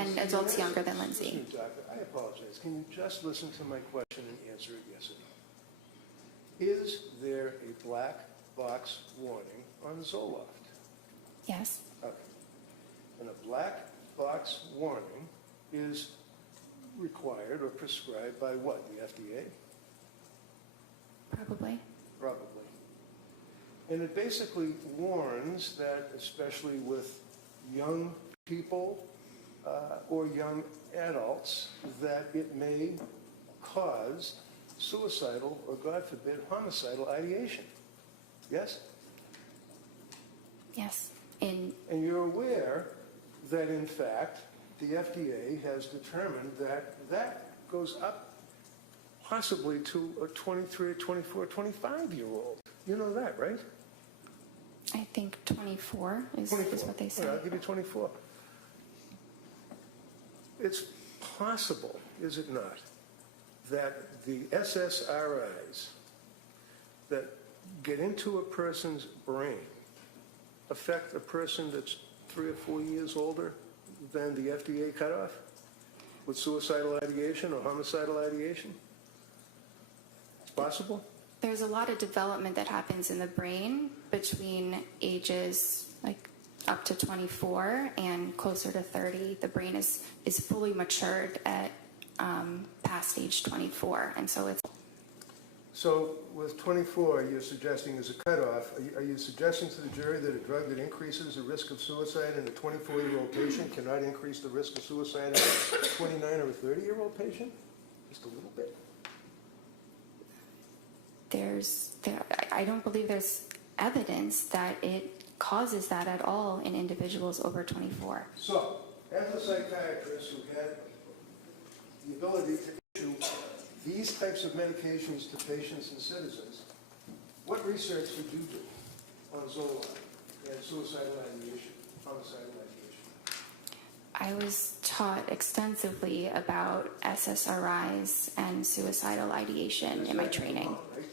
and adults younger than Lindsay. Listen, doctor, I apologize. Can you just listen to my question and answer it yes or no? Is there a black box warning on Zoloft? Yes. Okay. And a black box warning is required or prescribed by what? The FDA? Probably. Probably. And it basically warns that, especially with young people or young adults, that it may cause suicidal or, God forbid, homicidal ideation. Yes? Yes. And you're aware that, in fact, the FDA has determined that that goes up possibly to a 23, 24, 25-year-old. You know that, right? I think 24 is what they say. All right, I'll give you 24. It's possible, is it not, that the SSRIs that get into a person's brain affect a person that's 3 or 4 years older than the FDA cutoff with suicidal ideation or homicidal ideation? It's possible? There's a lot of development that happens in the brain between ages like up to 24 and closer to 30. The brain is fully matured at past age 24, and so it's. So with 24, you're suggesting as a cutoff, are you suggesting to the jury that a drug that increases the risk of suicide in a 24-year-old patient cannot increase the risk of suicide in a 29 or a 30-year-old patient? Just a little bit? I don't believe there's evidence that it causes that at all in individuals over 24. So, as a psychiatrist who had the ability to issue these types of medications to patients and citizens, what research did you do on Zoloft and suicidal ideation, homicidal ideation? I was taught extensively about SSRIs and suicidal ideation in my training. Vermont, right?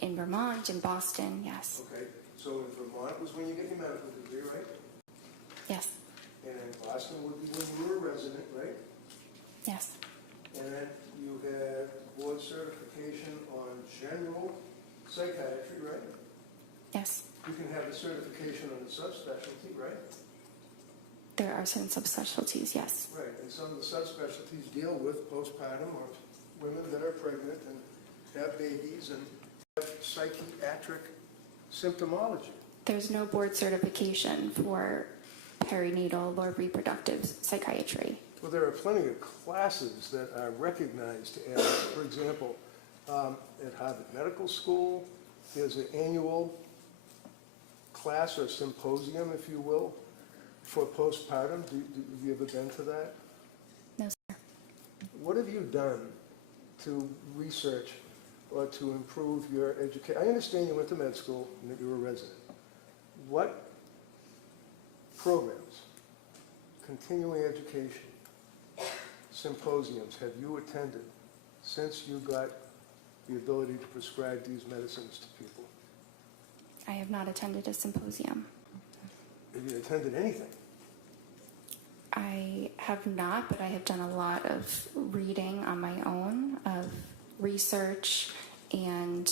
In Vermont, in Boston, yes. Okay, so in Vermont was when you get your medical degree, right? Yes. And in Boston would be when you were a resident, right? Yes. And then you had board certification on general psychiatry, right? Yes. You can have a certification on the subspecialty, right? There are certain subspecialties, yes. Right, and some of the subspecialties deal with postpartum or women that are pregnant and have babies and have psychiatric symptomology. There's no board certification for perinatal or reproductive psychiatry. Well, there are plenty of classes that are recognized as, for example, at Harvard Medical School, there's an annual class or symposium, if you will, for postpartum. Have you ever been to that? No, sir. What have you done to research or to improve your education? I understand you went to med school and that you were a resident. What programs, continuing education, symposiums have you attended since you got the ability to prescribe these medicines to people? I have not attended a symposium. Have you attended anything? I have not, but I have done a lot of reading on my own, of research and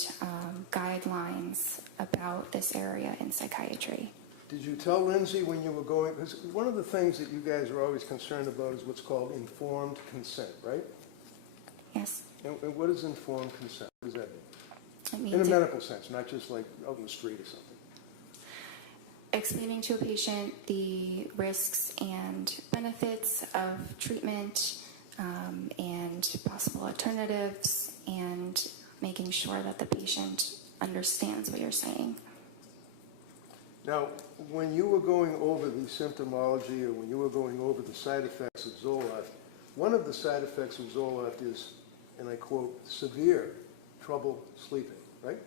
guidelines about this area in psychiatry. Did you tell Lindsay when you were going, because one of the things that you guys are always concerned about is what's called informed consent, right? Yes. And what is informed consent? What does that mean? It means In a medical sense, not just like out in the street or something. Explaining to a patient the risks and benefits of treatment and possible alternatives, and making sure that the patient understands what you're saying. Now, when you were going over the symptomology or when you were going over the side effects of Zoloft, one of the side effects of Zoloft is, and I quote, severe trouble sleeping, right?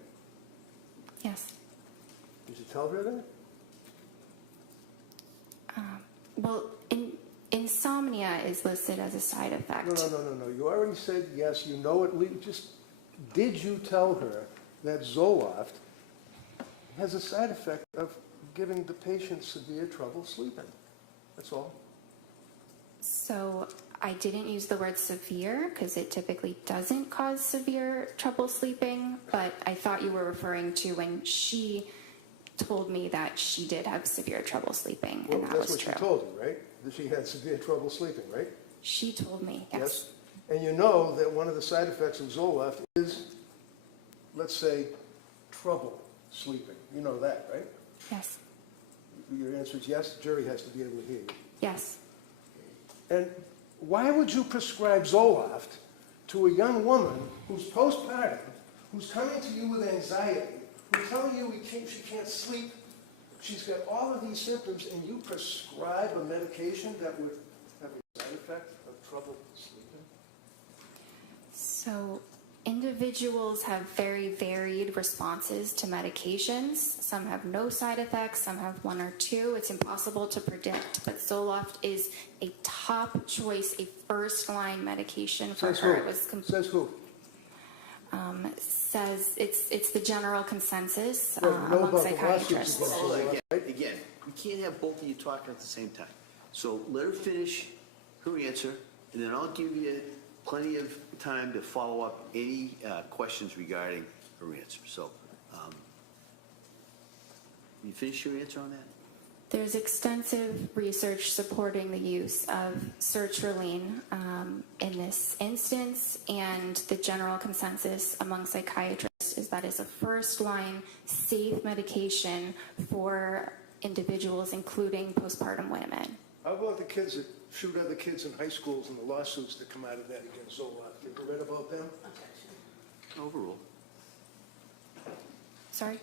Yes. Did you tell her that? Well, insomnia is listed as a side effect. No. You already said yes. You know it. Just did you tell her that Zoloft has a side effect of giving the patient severe trouble sleeping? That's all. So I didn't use the word severe because it typically doesn't cause severe trouble sleeping, but I thought you were referring to when she told me that she did have severe trouble sleeping, Well, and that that's was what true. she told you, right? That she had severe trouble sleeping, right? She told me, yes. And you know that one of the side effects of Zoloft is, let's say, trouble sleeping. You know that, right? Yes. Your answer is yes? The jury has to be able to hear you. Yes. And why would you prescribe Zoloft to a young woman who's postpartum, who's coming to you with anxiety, who's telling you she can't sleep, she's got all of these symptoms, and you prescribe a medication that would have a side effect of trouble sleeping? So individuals have very varied responses to medications. Some have no side effects, some have one or two. It's impossible to predict, but Zoloft is a top choice, a first-line medication for Says her. who? It was Says who? says it's the general consensus Well, you know among about the lawsuits psychiatrists. against Hold on, Zoloft, right? again, we can't have both of you talking at the same time. So let her finish her answer, and then I'll give you plenty of time to follow up any questions regarding her answer. So, you finish your answer on that? There's extensive research supporting the use of sertraline in this instance, and the general consensus among psychiatrists is that is a first-line safe medication for individuals, including postpartum women. How about the kids that shoot other kids in high schools and the lawsuits that come out of that against Zoloft? You ever read about them? Overrule. Sorry? You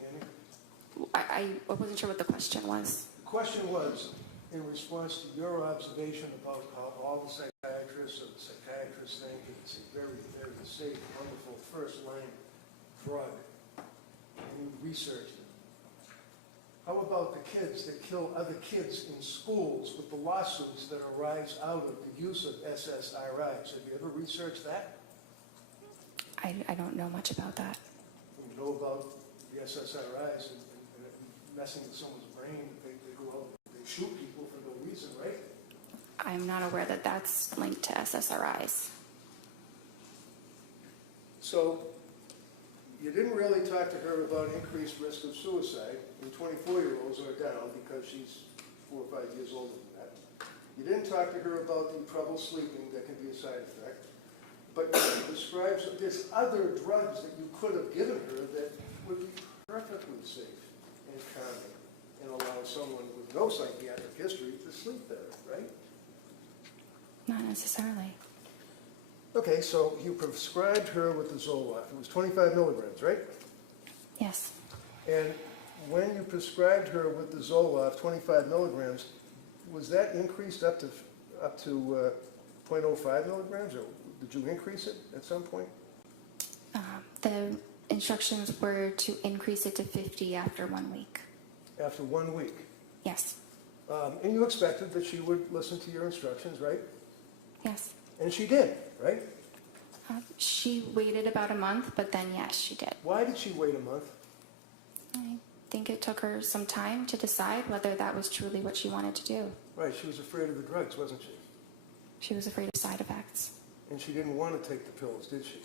didn't hear me? I wasn't sure what the question was. The question was, in response to your observation about how all the psychiatrists or the psychiatrists think it's a very, very safe, wonderful first-line drug, and you researched it. How about the kids that kill other kids in schools with the lawsuits that arise out of the use of SSRIs? Have you ever researched that? I don't know much about that. You know about the SSRIs and messing with someone's brain, they go out and they shoot people for no reason, right? I'm not aware that that's linked to SSRIs. So you didn't really talk to her about increased risk of suicide when 24-year-olds are down because she's 4 or 5 years older than that. You didn't talk to her about the trouble sleeping that can be a side effect. But she describes that there's other drugs that you could have given her that would be perfectly safe and calming and allow someone with no psychiatric history to sleep better, right? Not necessarily. Okay, so you prescribed her with the Zoloft. It was 25 milligrams, right? Yes. And when you prescribed her with the Zoloft, 25 milligrams, was that increased up to 0.05 milligrams, or did you increase it at some point? The instructions were to increase it to 50 after 1 week. After 1 week. Yes. And you expected that she would listen to your instructions, right? Yes. And she did, right? She waited about a month, but then yes, she did. Why did she wait a month? I think it took her some time to decide whether that was truly what she wanted to do. Right, she was afraid of the drugs, wasn't she? She was afraid of side effects. And she didn't want to take the pills, did she?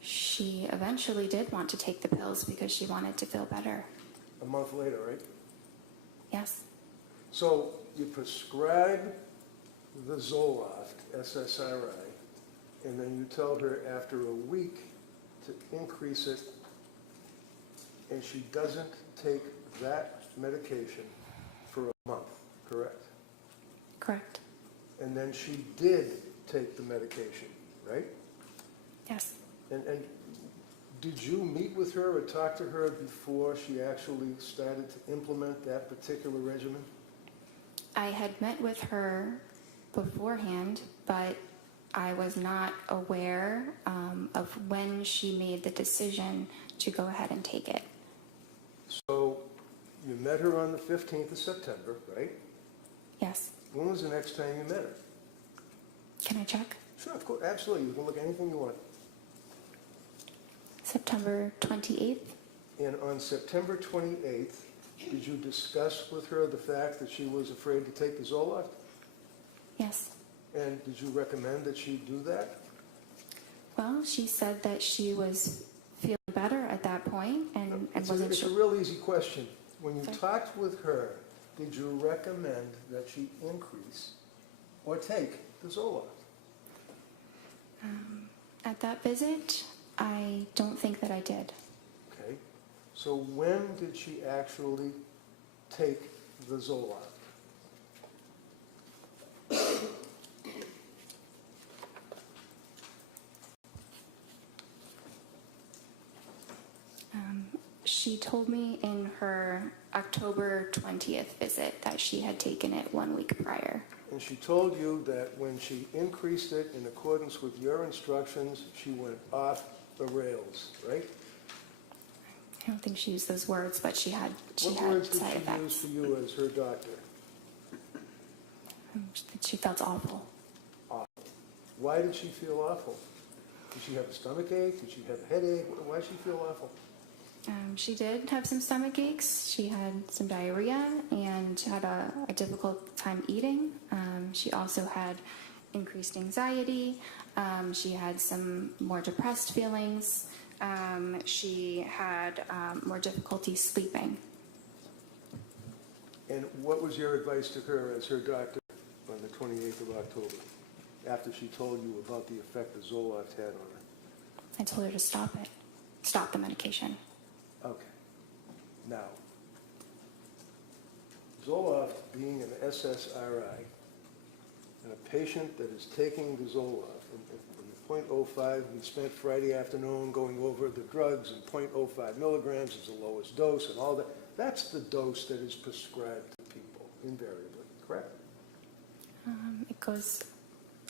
She eventually did want to take the pills because she wanted to feel better. A month later, right? Yes. So you prescribe the Zoloft, SSRI, and then you tell her after a week to increase it, and she doesn't take that medication for a month, correct? Correct. And then she did take the medication, right? Yes. And did you meet with her or talk to her before she actually started to implement that particular regimen? I had met with her beforehand, but I was not aware of when she made the decision to go ahead and take it. So you met her on the 15th of September, right? Yes. When was the next time you met her? Can I check? Sure, of course, absolutely. You can look at anything you want. September 28th. And on September 28th, Did you discuss with her the fact that she was afraid to take the Zoloft? Yes. And did you recommend that she do that? Well, she said that she was feeling better at that point and wasn't It's a sure. real easy question. When you Sorry? talked with her, did you recommend that she increase or take the Zoloft? At that visit, I don't think that I did. Okay. So when did she actually take the Zoloft? She told me in her October 20th visit that she had taken it 1 week prior. And she told you that when she increased it in accordance with your instructions, she went off the rails, right? I don't think she used those words, but she had What words did side she use effects. for you as her doctor? She felt awful. Awful. Why did she feel awful? Did she have a stomach ache? Did she have a headache? Why did she feel awful? She did have some stomach aches. She had some diarrhea and had a difficult time eating. She also had increased anxiety. She had some more depressed feelings. She had more difficulty sleeping. And what was your advice to her as her doctor on the 28th of October, after she told you about the effect the Zoloft had on her? I told her to stop it, stop the medication. Okay. Now, Zoloft being an SSRI, and a patient that is taking the Zoloft, and the 0.05, we spent Friday afternoon going over the drugs, and 0.05 milligrams is the lowest dose, and all that. That's the dose that is prescribed to people, invariably, correct? It goes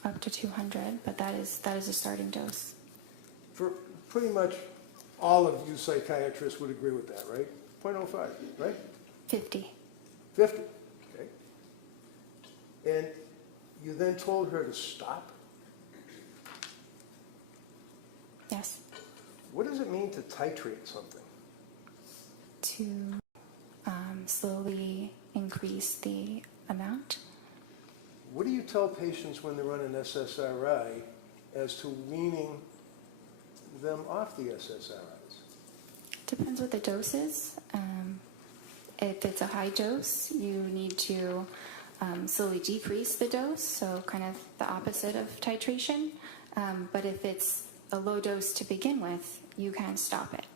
up to 200, but that is a starting dose. For pretty much all of you psychiatrists would agree with that, right? 0.05, right? 50. 50, okay. And you then told her to stop? Yes. What does it mean to titrate something? To slowly increase the amount. What do you tell patients when they're on an SSRI as to weaning them off the SSRIs? Depends what the dose is. If it's a high dose, you need to slowly decrease the dose, so kind of the opposite of titration. But if it's a low dose to begin with, you can stop it.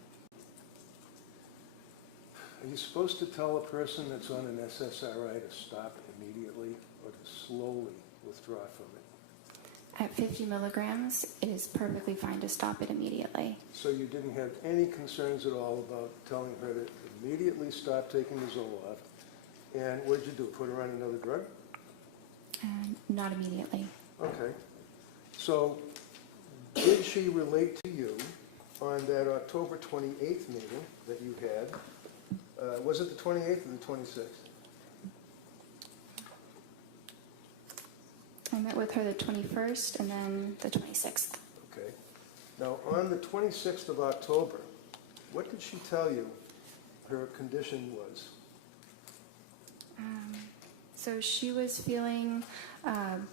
Are you supposed to tell a person that's on an SSRI to stop immediately or to slowly withdraw from it? At 50 milligrams, it is perfectly fine to stop it immediately. So you didn't have any concerns at all about telling her to immediately stop taking the Zoloft? And what did you do, put her on another drug? Not immediately. Okay. So did she relate to you on that October 28th meeting that you had? Was it the 28th or the 26th? I met with her the 21st and then the 26th. Okay. Now, on the 26th of October, what did she tell you her condition was? So she was feeling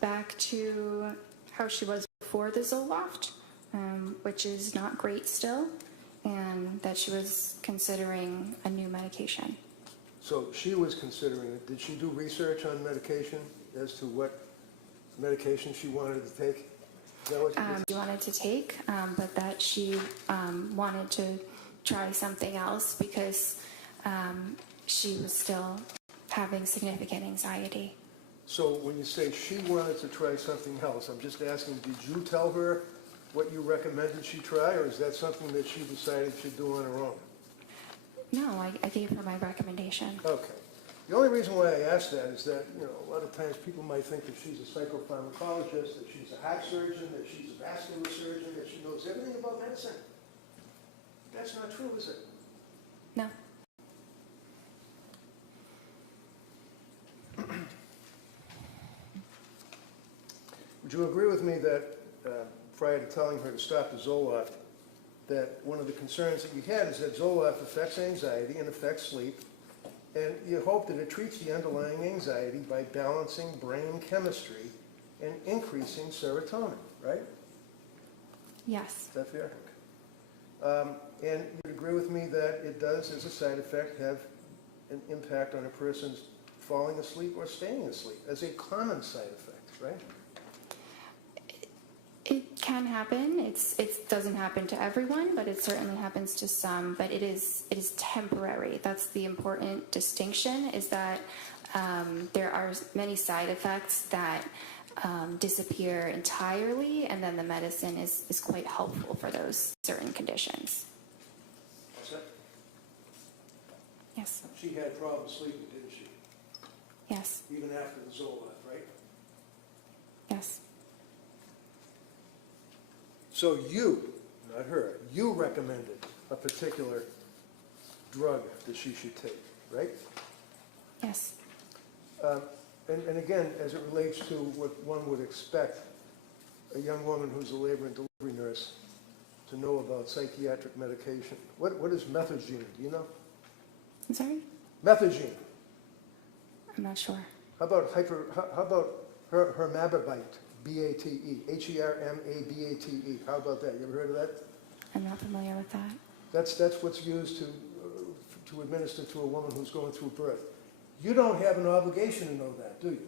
back to how she was before the Zoloft, which is not great still, and that she was considering a new medication. So she was considering it. Did she do research on medication as to what medication she wanted to take? Is that what you did? She wanted to take, but that she wanted to try something else because she was still having significant anxiety. So when you say she wanted to try something else, I'm just asking, did you tell her what you recommended she try, or is that something that she decided she'd do on her own? No, I gave her my recommendation. Okay. The only reason why I ask that is that, a lot of times people might think that she's a psychopharmacologist, that she's a heart surgeon, that she's a vascular surgeon, that she knows everything about medicine. That's not true, is it? No. Would you agree with me that prior to telling her to stop the Zoloft, that one of the concerns that you had is that Zoloft affects anxiety and affects sleep, And you hope that it treats the underlying anxiety by balancing brain chemistry and increasing serotonin, right? Yes. Is that fair? And you'd agree with me that it does, as a side effect, have an impact on a person's falling asleep or staying asleep, as a common side effect, right? It can happen. It doesn't happen to everyone, but it certainly happens to some. But it is temporary. That's the important distinction. Is that there are many side effects that disappear entirely, and then the medicine is quite helpful for those certain conditions. What's that? Yes. She had problems sleeping, didn't she? Yes. Even after the Zoloft, right? Yes. So you, not her, you recommended a particular drug that she should take, right? Yes. And again, as it relates to what one would expect a young woman who's a labor and delivery nurse to know about psychiatric medication. What is methadone? Do you know? I'm sorry? Methadone. I'm not sure. How about hermababate? B-A-T-E. H-E-R-M-A-B-A-T-E. How about that? You ever heard of that? I'm not familiar with that. That's what's used to administer to a woman who's going through birth. You don't have an obligation to know that, do you?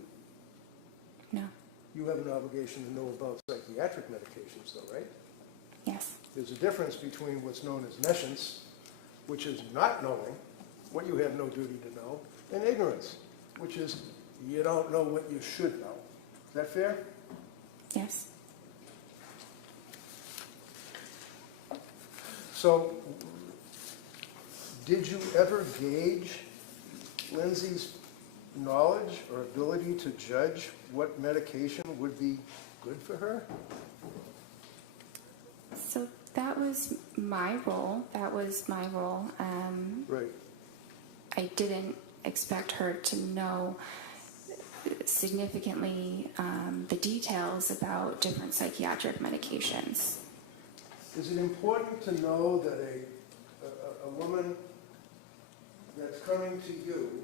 No. You have an obligation to know about psychiatric medications, though, right? Yes. There's a difference between what's known as nescience, which is not knowing what you have no duty to know, and ignorance, which is you don't know what you should know. Is that fair? Yes. So, did you ever gauge Lindsay's knowledge or ability to judge what medication would be good for her? So that was my role. Right. I didn't expect her to know significantly the details about different psychiatric medications. Is it important to know that a woman that's coming to you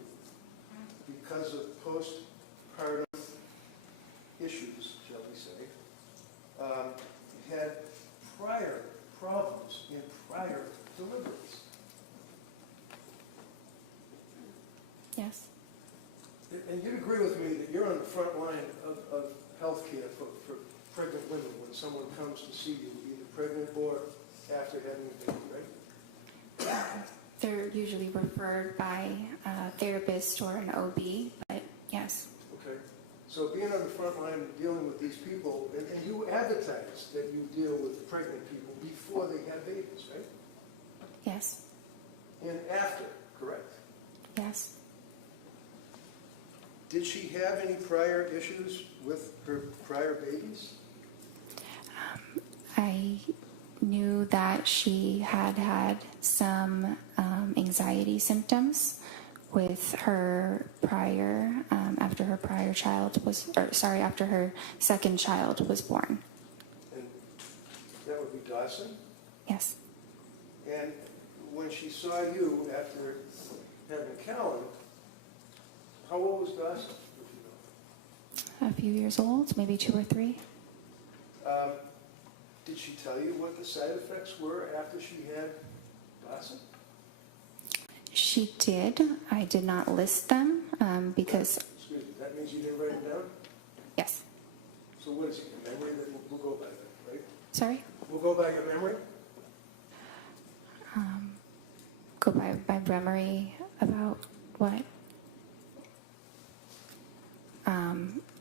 because of postpartum issues, shall we say, had prior problems in prior deliveries? Yes. And you'd agree with me that you're on the front line of healthcare for pregnant women when someone comes to see you, either pregnant or after having a baby, right? They're usually referred by a therapist or an OB, but yes. Okay. So being on the front line dealing with these people, and you advertise that you deal with pregnant people before they have babies, right? Yes. And after, correct? Yes. Did she have any prior issues with her prior babies? I knew that she had some anxiety symptoms with her prior, after her second child was born. And that would be Dawson? Yes. And when she saw you after having Callan, how old was Dawson, if you know? A few years old, maybe 2 or 3. Did she tell you what the side effects were after she had Dawson? She did. I did not list them because, Excuse me, that means you didn't write them down? yes. So what is it, your memory that we'll go by that, right? Sorry? We'll go by your memory? Go by my memory about what?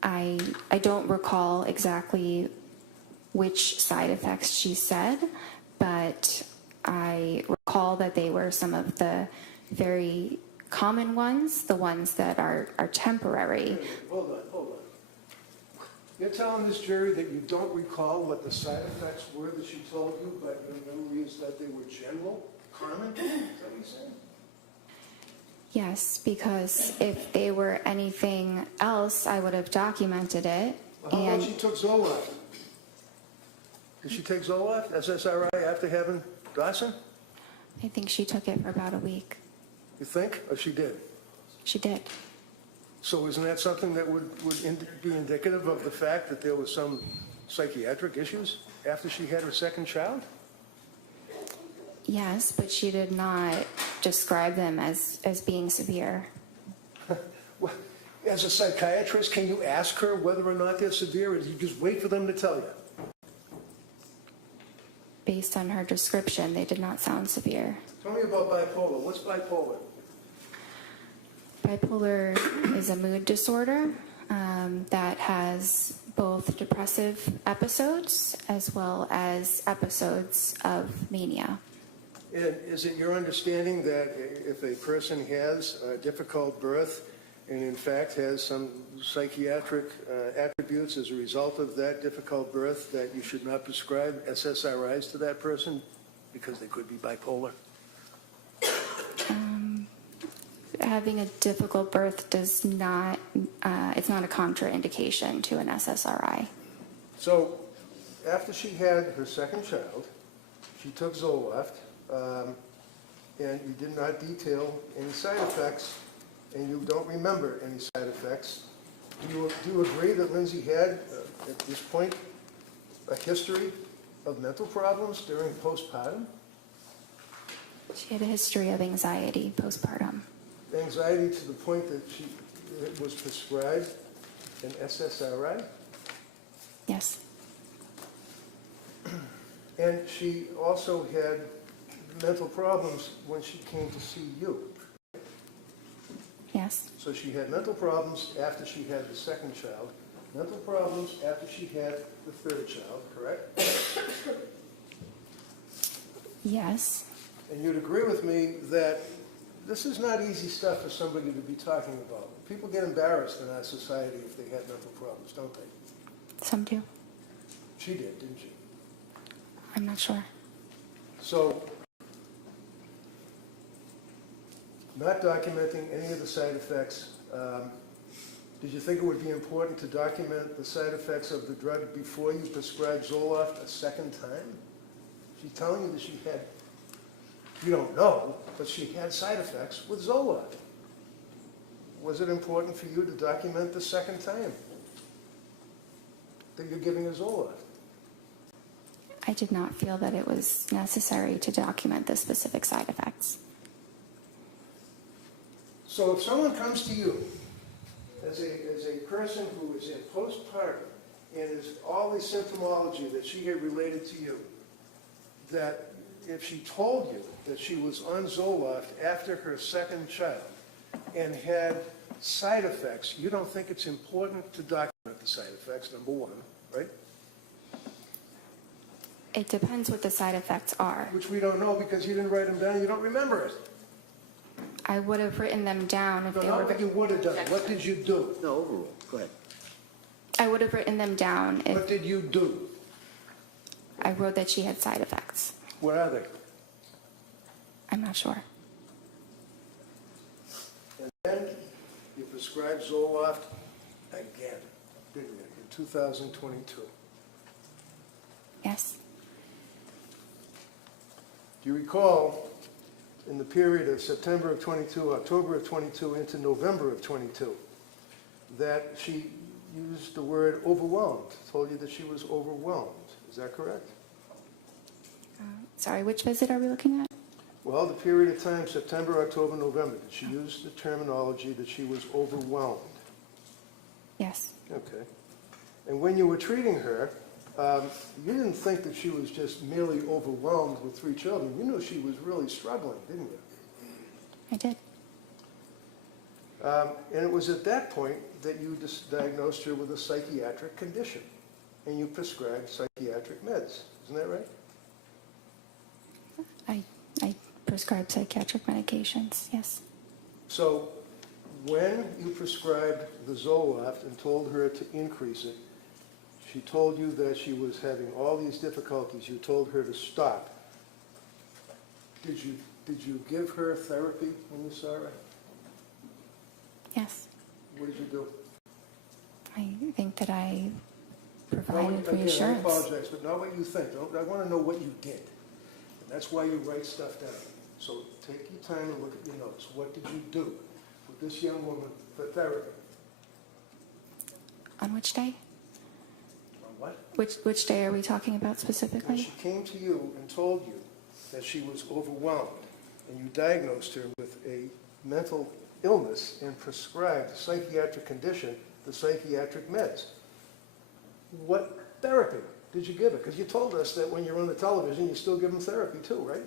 I don't recall exactly which side effects she said, but I recall that they were some of the very common ones, the ones that are temporary. Hold on. You're telling this jury that you don't recall what the side effects were that she told you, but your memory is that they were general, common? Is that what you're saying? Yes, because if they were anything else, I would have documented it. Well, how about she took Zoloft? Did she take Zoloft, SSRI, after having Dawson? I think she took it for about a week. You think? Or she did? She did. So isn't that something that would be indicative of the fact that there was some psychiatric issues after she had her second child? Yes, but she did not describe them as being severe. Well, as a psychiatrist, can you ask her whether or not they're severe, or do you just wait for them to tell you? Based on her description, they did not sound severe. Tell me about bipolar. What's bipolar? Bipolar is a mood disorder that has both depressive episodes as well as episodes of mania. And is it your understanding that if a person has a difficult birth and in fact has some psychiatric attributes as a result of that difficult birth, that you should not prescribe SSRIs to that person because they could be bipolar? Having a difficult birth does not, it's not a contraindication to an SSRI. So after she had her second child, she took Zoloft, and you did not detail any side effects, and you don't remember any side effects. Do you agree that Lindsay had, at this point, a history of mental problems during postpartum? She had a history of anxiety postpartum. Anxiety to the point that she was prescribed an SSRI? Yes. And she also had mental problems when she came to see you. Yes. So she had mental problems after she had the second child, mental problems after she had the third child, correct? Yes. And you'd agree with me that this is not easy stuff for somebody to be talking about. People get embarrassed in our society if they had mental problems, don't they? Some do. She did, didn't she? I'm not sure. So, not documenting any of the side effects, did you think it would be important to document the side effects of the drug before you prescribed Zoloft a second time? She's telling you that she had, you don't know, but she had side effects with Zoloft. Was it important for you to document the second time that you're giving her Zoloft? I did not feel that it was necessary to document the specific side effects. So if someone comes to you as a person who is in postpartum and is all the symptomology that she had related to you, that if she told you that she was on Zoloft after her second child and had side effects, you don't think it's important to document the side effects, number one, right? It depends what the side effects are. Which we don't know because you didn't write them down, you don't remember it. I would have written them down if No, they not were. what you would have done. What did you do? No, overrule. Go ahead. I would have written them down if What did you do? I wrote that she had side effects. What are they? I'm not sure. And then you prescribed Zoloft again, didn't you, in 2022? Yes. Do you recall, in the period of September of 22, October of 22, into November of 22, that she used the word overwhelmed, told you that she was overwhelmed. Is that correct? Sorry, which visit are we looking at? Well, the period of time, September, October, November, did she use the terminology that she was overwhelmed? Yes. Okay. And when you were treating her, you didn't think that she was just merely overwhelmed with 3 children. You knew she was really struggling, didn't you? I did. And it was at that point that you diagnosed her with a psychiatric condition, and you prescribed psychiatric meds. Isn't that right? I prescribe psychiatric medications, yes. So when you prescribed the Zoloft and told her to increase it, she told you that she was having all these difficulties. You told her to stop. Did you give her therapy when you saw her? Yes. What did you do? I think that I Not provided what- again, I reassurance. apologize, but not what you think. I want to know what you did. And that's why you write stuff down. So take your time and look at your notes. What did you do with this young woman for therapy? On which day? On what? Which day are we talking about When specifically? she came to you and told you that she was overwhelmed, and you diagnosed her with a mental illness and prescribed a psychiatric condition, the psychiatric meds. What therapy did you give her? Because you told us that when you're on the television, you still give them therapy too, right?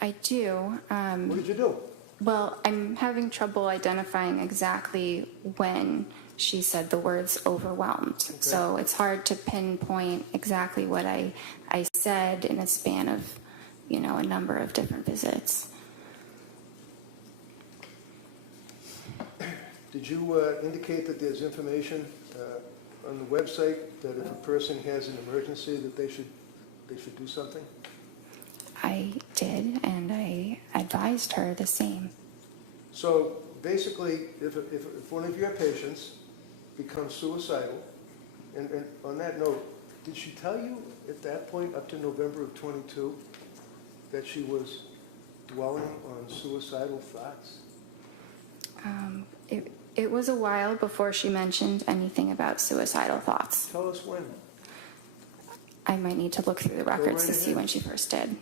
I do. What did you do? Well, I'm having trouble identifying exactly when she said the words overwhelmed. Okay. So it's hard to pinpoint exactly what I said in a span of, a number of different visits. Did you indicate that there's information on the website that if a person has an emergency that they should do something? I did, and I advised her the same. So basically, if one of your patients becomes suicidal, and on that note, did she tell you at that point, up to November of 22, that she was dwelling on suicidal thoughts? It was a while before she mentioned anything about suicidal thoughts. Tell us when. I might need to look through the records right to see ahead. when she first did.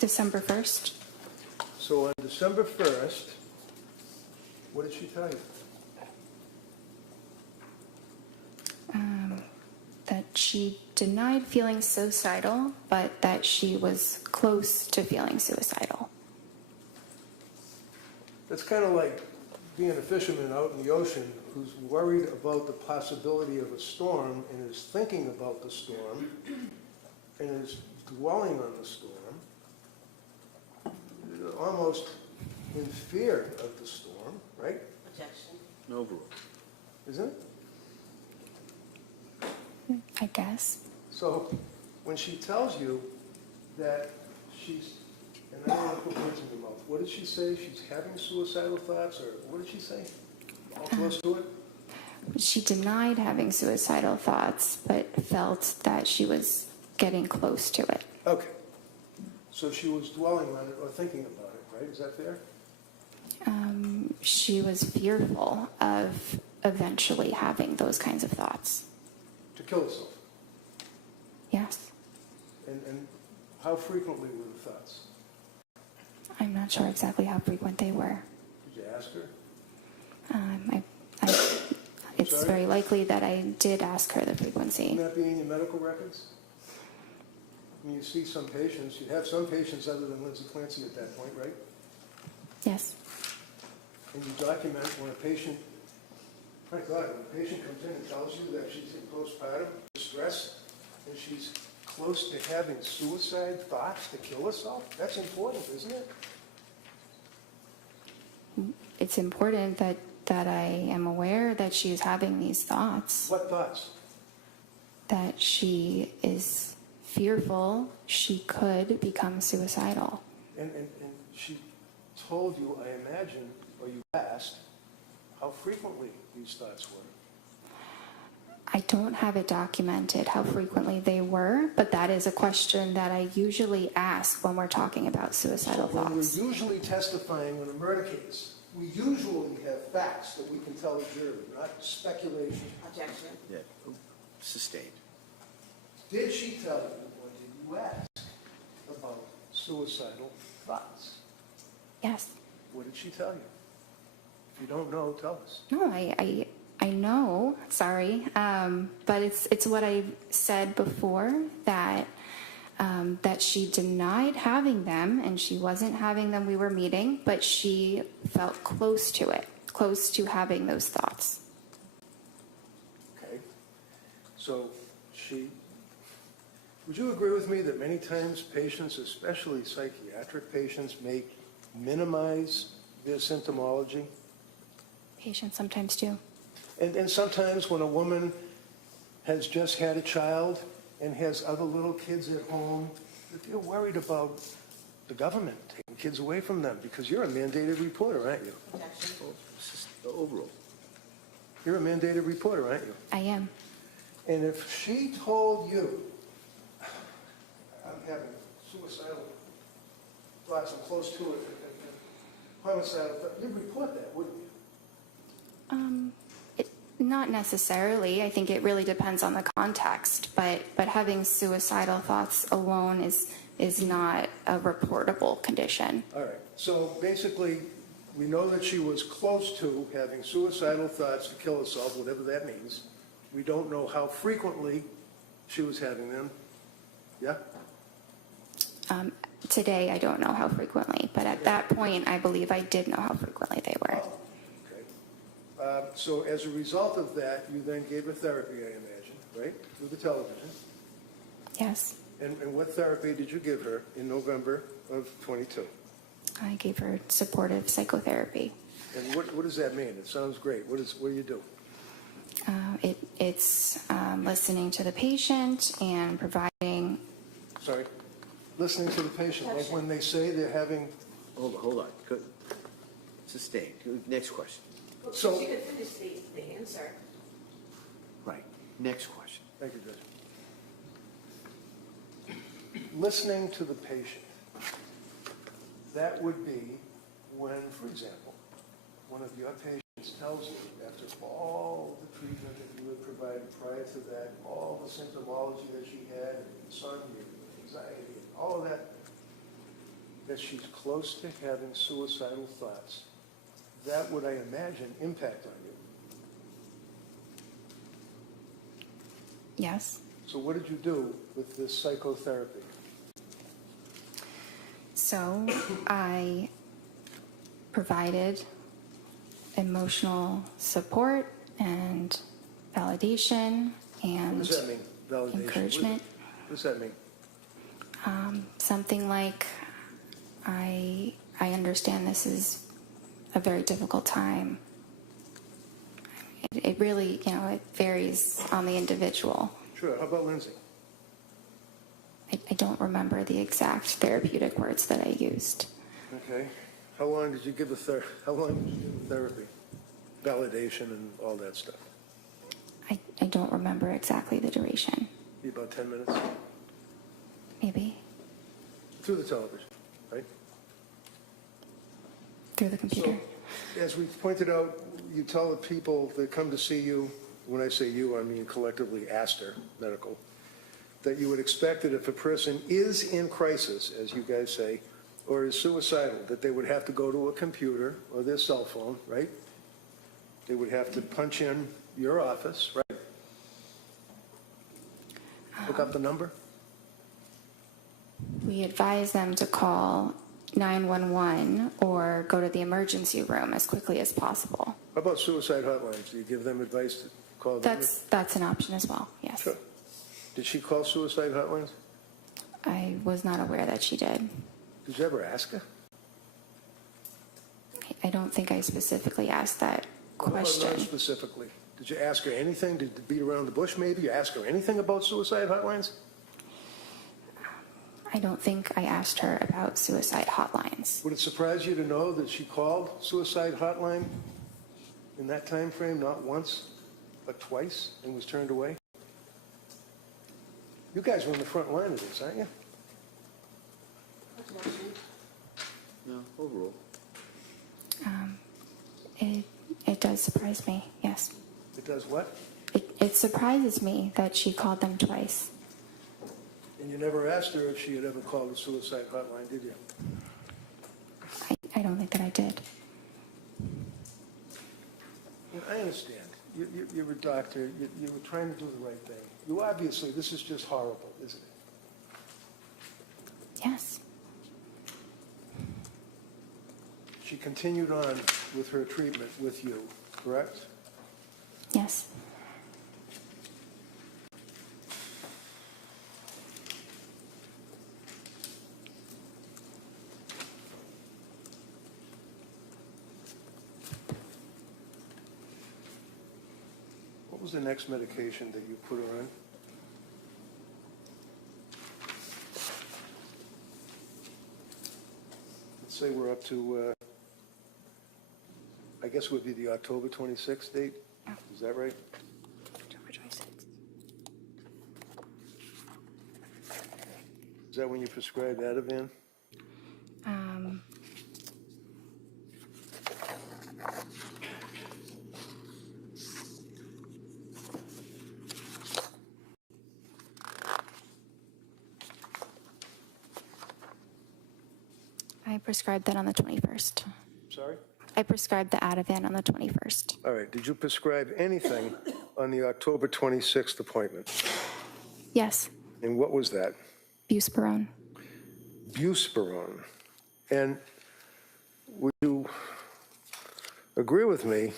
December 1st. So on December 1st, what did she tell you? That she denied feeling suicidal, but that she was close to feeling suicidal. That's kind of like being a fisherman out in the ocean who's worried about the possibility of a storm and is thinking about the storm and is dwelling on the storm, almost in fear of the storm, right? Objection. No overrule. Isn't it? I guess. So when she tells you that she's, and I don't want to put words in your mouth, what did she say? She's having suicidal thoughts, or what did she say? All close to it? She denied having suicidal thoughts, but felt that she was getting close to it. Okay. So she was dwelling on it or thinking about it, right? Is that fair? She was fearful of eventually having those kinds of thoughts. To kill herself. Yes. And how frequently were the thoughts? I'm not sure exactly how frequent they were. Did you ask her? It's Sorry? very likely that I did ask her the Can frequency. that be in your medical records? I mean, you see some patients, you have some patients other than Lindsay Clancy at that point, right? Yes. And you document when a patient, my God, when a patient comes in and tells you that she's in postpartum distress and she's close to having suicide thoughts to kill herself, that's important, isn't it? It's important that I am aware that she is having these thoughts, What thoughts? that she is fearful she could become suicidal. And she told you, I imagine, or you asked, how frequently these thoughts were. I don't have it documented how frequently they were, but that is a question that I usually ask when we're talking about suicidal When we're thoughts. usually testifying on a murder case, we usually have facts that we can tell the jury, not speculation. Objection. Yeah, sustained. Did she tell you, or did you ask about suicidal thoughts? Yes. What did she tell you? If you don't know, tell us. No, I know, sorry, but it's what I said before, that she denied having them, and she wasn't having them, we were meeting, but she felt close to it, close to having those thoughts. Okay. So would you agree with me that many times patients, especially psychiatric patients, may minimize their symptomology? Patients sometimes do. And sometimes when a woman has just had a child and has other little kids at home, if you're worried about the government taking kids away from them, because you're a mandated reporter, aren't you? This is the overall. You're a mandated reporter, aren't you? I am. And if she told you, I'm having suicidal thoughts, I'm close to it, homicidal thoughts, you'd report that, wouldn't you? Not necessarily. I think it really depends on the context, but having suicidal thoughts alone is not a reportable condition. All right, so basically, we know that she was close to having suicidal thoughts to kill herself, whatever that means. We don't know how frequently she was having them. Yeah? Today, I don't know how frequently, but at that point, I believe I did know how frequently they were. Oh, okay. So as a result of that, you then gave her therapy, I imagine, right? Through the television. Yes. And what therapy did you give her in November of 22? I gave her supportive psychotherapy. And what does that mean? It sounds great. What do you do? It's listening to the patient and providing. Sorry? Listening to the patient, like when they say they're having... Hold on. Sustain. Next question. So... She could finish the answer. Right. Next question. Thank you, Judge. Listening to the patient. That would be when, for example, one of your patients tells you, after all the treatment that you had provided prior to that, all the symptomology that she had, insomnia, anxiety, all of that she's close to having suicidal thoughts, that would, I imagine, impact on you. Yes. So what did you do with this psychotherapy? So I provided emotional support and validation and What does that mean, validation? encouragement. What does that mean? Something like, I understand this is a very difficult time. It really, it varies on the individual. Sure. How about Lindsay? I don't remember the exact therapeutic words that I used. Okay. How long did you give the therapy? Validation and all that stuff? I don't remember exactly the duration. Be about 10 minutes? Maybe. Through the television, right? Through the computer. So, as we pointed out, you tell the people that come to see you, when I say you, I mean collectively Astor Medical, that you would expect that if a person is in crisis, as you guys say, or is suicidal, that they would have to go to a computer or their cell phone, right? They would have to punch in your office, right? Look up the number. We advise them to call 911 or go to the emergency room as quickly as possible. How about suicide hotlines? Do you give them advice to call them? That's an option as well, yes. Sure. Did she call suicide hotlines? I was not aware that she did. Did you ever ask her? I don't think I specifically asked that question. Not specifically. Did you ask her anything? Did you beat around the bush maybe? You ask her anything about suicide hotlines? I don't think I asked her about suicide hotlines. Would it surprise you to know that she called suicide hotline in that time frame, not once, but twice, and was turned away? You guys were in the front line of this, aren't you? No, overall. It does surprise me, yes. It does what? It surprises me that she called them twice. And you never asked her if she had ever called a suicide hotline, did you? I don't think that I did. I understand. You're a doctor. You were trying to do the right thing. You obviously, this is just horrible, isn't it? Yes. She continued on with her treatment with you, correct? Yes. What was was the next medication that you put her on? Let's say we're up to, I guess it would be the October 26th date? Is that right? October 26th. Is that when you prescribed Ativan? I prescribed that on the 21st. Sorry? I prescribed the Ativan on the 21st. All right, did you prescribe anything on the October 26th appointment? Yes, And what was that? buspirone. Buspirone. And would you agree with me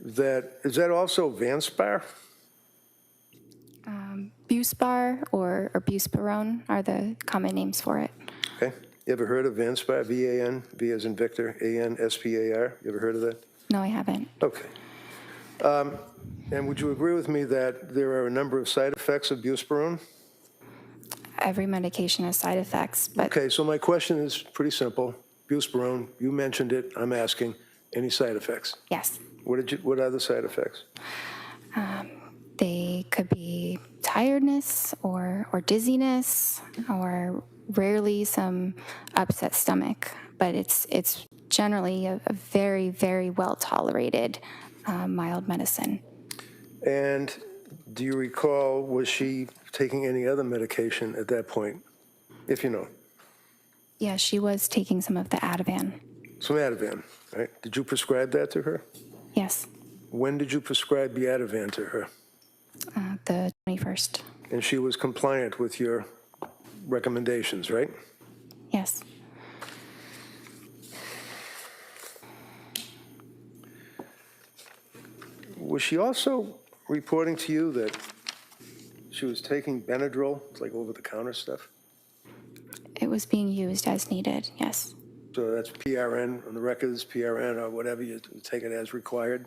that, is that also Vanspar? Buspar or buspirone are the common names for it. Okay. You ever heard of Vanspar? V-A-N, V as in Victor, A-N-S-P-A-R? You ever heard of that? No, I haven't. Okay. And would you agree with me that there are a number of side effects of buspirone? Every medication has side effects, but Okay, so my question is pretty simple. Buspirone, you mentioned it, I'm asking, any side effects? yes, What are the side effects? they could be tiredness or dizziness or rarely some upset stomach, but it's generally a very, very well tolerated mild medicine. And do you recall, was she taking any other medication at that point, if you know? Yeah, she was taking some of the Ativan. Some Ativan, right? Did you prescribe that to her? Yes, When did you prescribe the Ativan to her? the 21st. And she was compliant with your recommendations, right? Yes, Was she also reporting to you that she was taking Benadryl, it's like over-the-counter stuff? it was being used as needed. Yes, So that's PRN, on the records, PRN or whatever, you take it as required,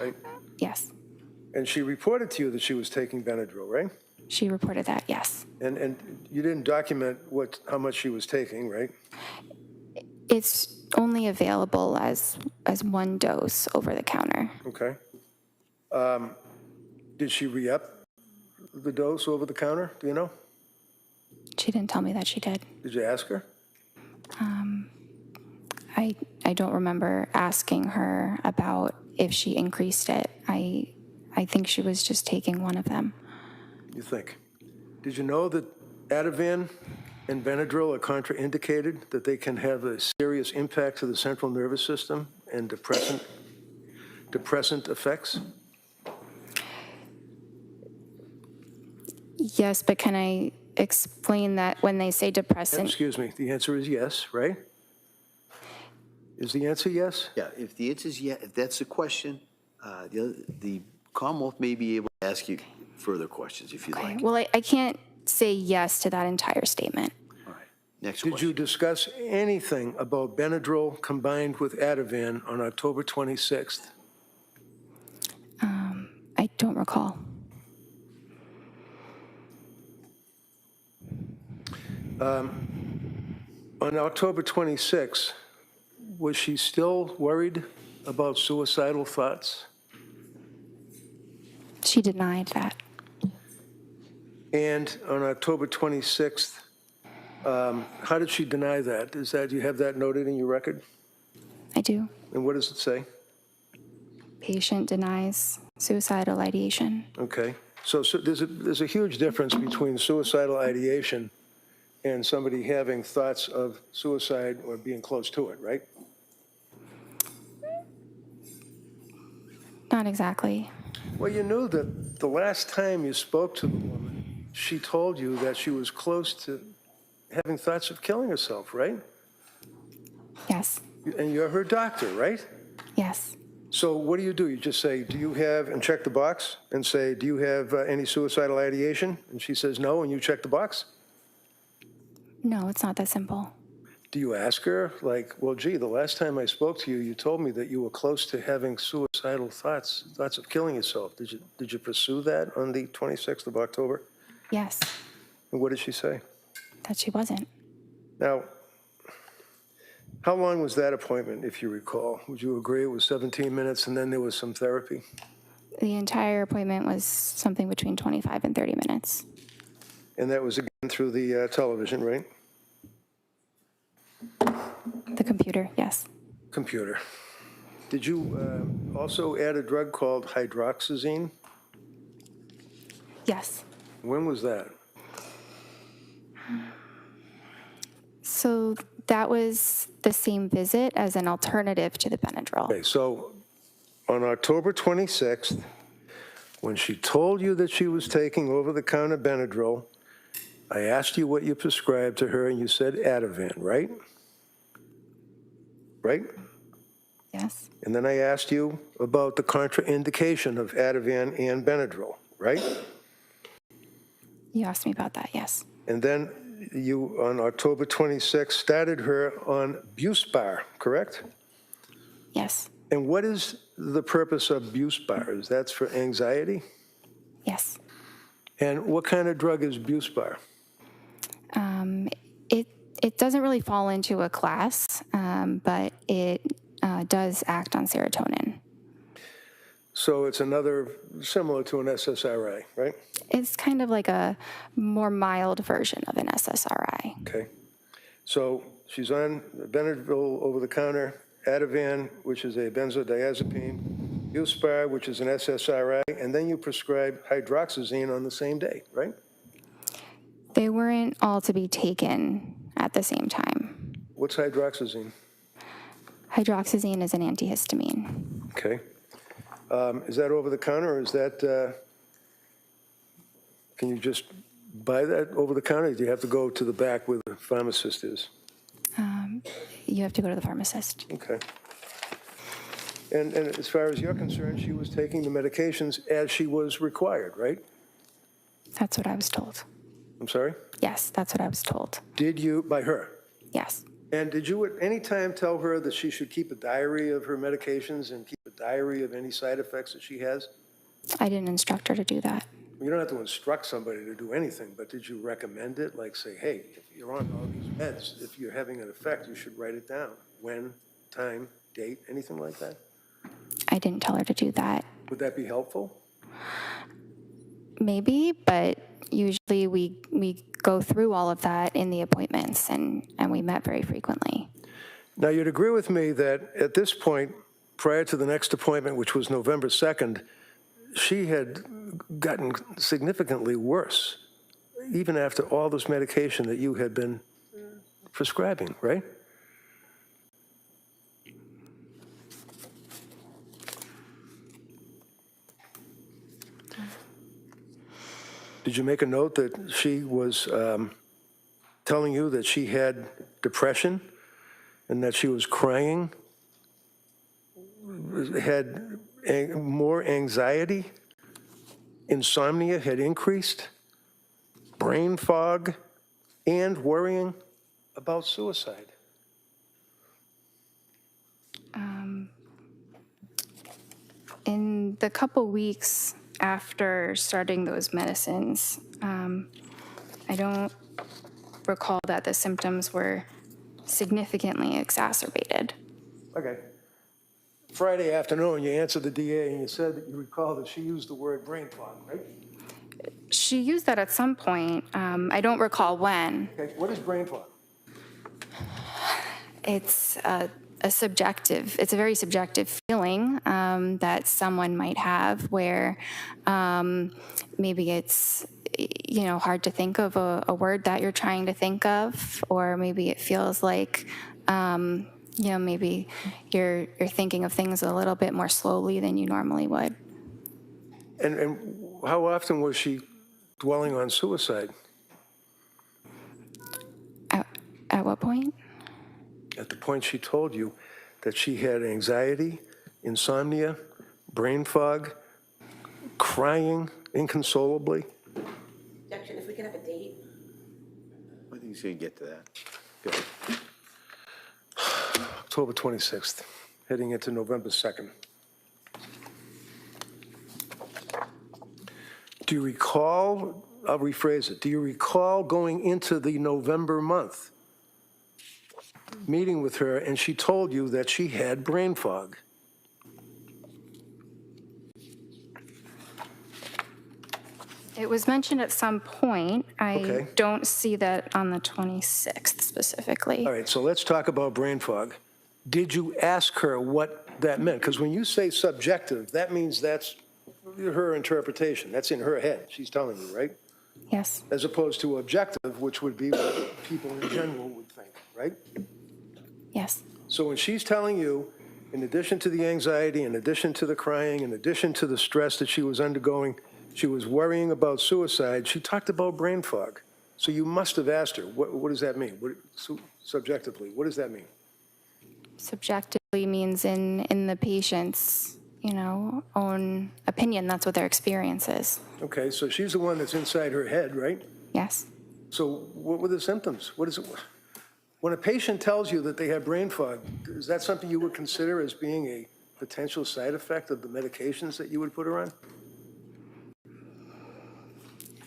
right? yes. And she reported to you that she was taking Benadryl, right? She reported that. Yes, And you didn't document how much she was taking, right? it's only available as one dose over the counter. Okay. Did she re-up the dose over the counter? Do you know? She didn't tell me that she did. Did you ask her? I don't remember asking her about if she increased it. I think she was just taking one of them. You think? Did you know that Ativan and Benadryl are contraindicated, that they can have a serious impact to the central nervous system and depressant effects? Yes, but can I explain that when they say depressant? Excuse me, the answer is yes, right? Is the answer yes? Yeah, if the answer is yes, if that's the question, the Commonwealth may be able to ask you further questions if you'd Okay, like. well, I can't say yes to that entire statement. All right, next Did you question. discuss anything about Benadryl combined with Ativan on October 26th? I don't recall. On October 26th, was she still worried about suicidal thoughts? She denied that. And on October 26th, how did she deny that? You have that noted in your record? I do. And what does it say? Patient denies suicidal ideation. Okay. So there's a huge difference between suicidal ideation and somebody having thoughts of suicide or being close to it, right? Not exactly. Well, you knew that the last time you spoke to the woman, she told you that she was close to having thoughts of killing herself, right? Yes. And you're her doctor, right? Yes. So what do? You just say, do you have, and check the box, and say, do you have any suicidal ideation? And she says no, and you check the box? No, it's not that simple. Do you ask her, like, well, gee, the last time I spoke to you, you told me that you were close to having suicidal suicidal thoughts of killing yourself. Did you pursue that on the 26th of October? Yes, And what did she say? that she wasn't. Now, how long was that appointment, if you recall? Would you agree it was 17 minutes and then there was some therapy? The entire appointment was something between 25 and 30 minutes. And that was again through the television, right? The computer, yes. Computer. Did you also add a drug called hydroxyzine? Yes. When was that? So that was the same visit as an alternative to the Benadryl. Okay, so on October 26th, when she told you that she was taking over-the-counter Benadryl, I asked you what you prescribed to her, and you said Ativan, right? Right? Yes. And then I asked you about the contraindication of Ativan and Benadryl, right? You asked me about that, yes. And then you, on October 26th, started her on Buspar, correct? Yes. And what is the purpose of Buspar? Is that for anxiety? Yes. And what kind of drug is Buspar? It doesn't really fall into a class, but it does act on serotonin. So it's another, similar to an SSRI, right? It's kind of like a more mild version of an SSRI. Okay. So she's on Benadryl over-the-counter, Ativan, which is a benzodiazepine, Buspar, which is an SSRI, and then you prescribe hydroxyzine on the same day, right? They weren't all to be taken at the same time. What's hydroxyzine? Hydroxyzine is an antihistamine. Okay. Is that over-the-counter, or is that, can you just buy that over-the-counter, or do you have to go to the back where the pharmacist is? You have to go to the pharmacist. Okay. And as far as you're concerned, she was taking the medications as she was required, right? That's what I was told. I'm sorry? Yes, that's what I was told. Did you, by her? Yes. And did you at any time tell her that she should keep a diary of her medications and keep a diary of any side effects that she has? I didn't instruct her to do that. You don't have to instruct somebody to do anything, but did you recommend it? Like say, hey, if you're on all these meds, if you're having an effect, you should write it down. When, time, date, anything like that? I didn't tell her to do that. Would that be helpful? Maybe, but usually we go through all of that in the appointments, and we met very frequently. Now, you'd agree with me that at this point, prior to the next appointment, which was November 2nd, she had gotten significantly worse, even after all this medication that you had been prescribing, right? Did you make a note that she was telling you that she had depression and that she was crying, had more anxiety, insomnia had increased, brain fog, and worrying about suicide? In the couple weeks after starting those medicines, I don't recall that the symptoms were significantly exacerbated. Okay. Friday afternoon, you answered the DA and you said that you recall that she used the word brain fog, right? She used that at some point. I don't recall when. Okay, what is brain fog? It's a very subjective feeling that someone might have where maybe it's, hard to think of a word that you're trying to think of, or maybe it feels like, maybe you're thinking of things a little bit more slowly than you normally would. And how often was she dwelling on suicide? At what point? At the point she told you that she had anxiety, insomnia, brain fog, crying inconsolably. Objection, if we could have a date. I think he's going to get to that. Go ahead. October 26th, heading into November 2nd. Do you recall, I'll rephrase it, do you recall going into the November month, meeting with her, and she told you that she had brain fog? It was mentioned at some point. I Okay. don't see that on the 26th specifically. All right, so let's talk about brain fog. Did you ask her what that meant? Because when you say subjective, that means that's her interpretation. That's in her head. She's telling you, right? Yes, As opposed to objective, which would be what people in general would think, right? yes, So when she's telling you, in addition to the anxiety, in addition to the crying, in addition to the stress that she was undergoing, she was worrying about suicide, she talked about brain fog. So you must have asked her, what does that mean? Subjectively, what does that mean? subjectively means in the patient's, own opinion. That's what their experience is. Okay, so she's the one that's inside her head, right? Yes. So what were the symptoms? What is it? When a patient tells you that they have brain fog, is that something you would consider as being a potential side effect of the medications that you would put her on?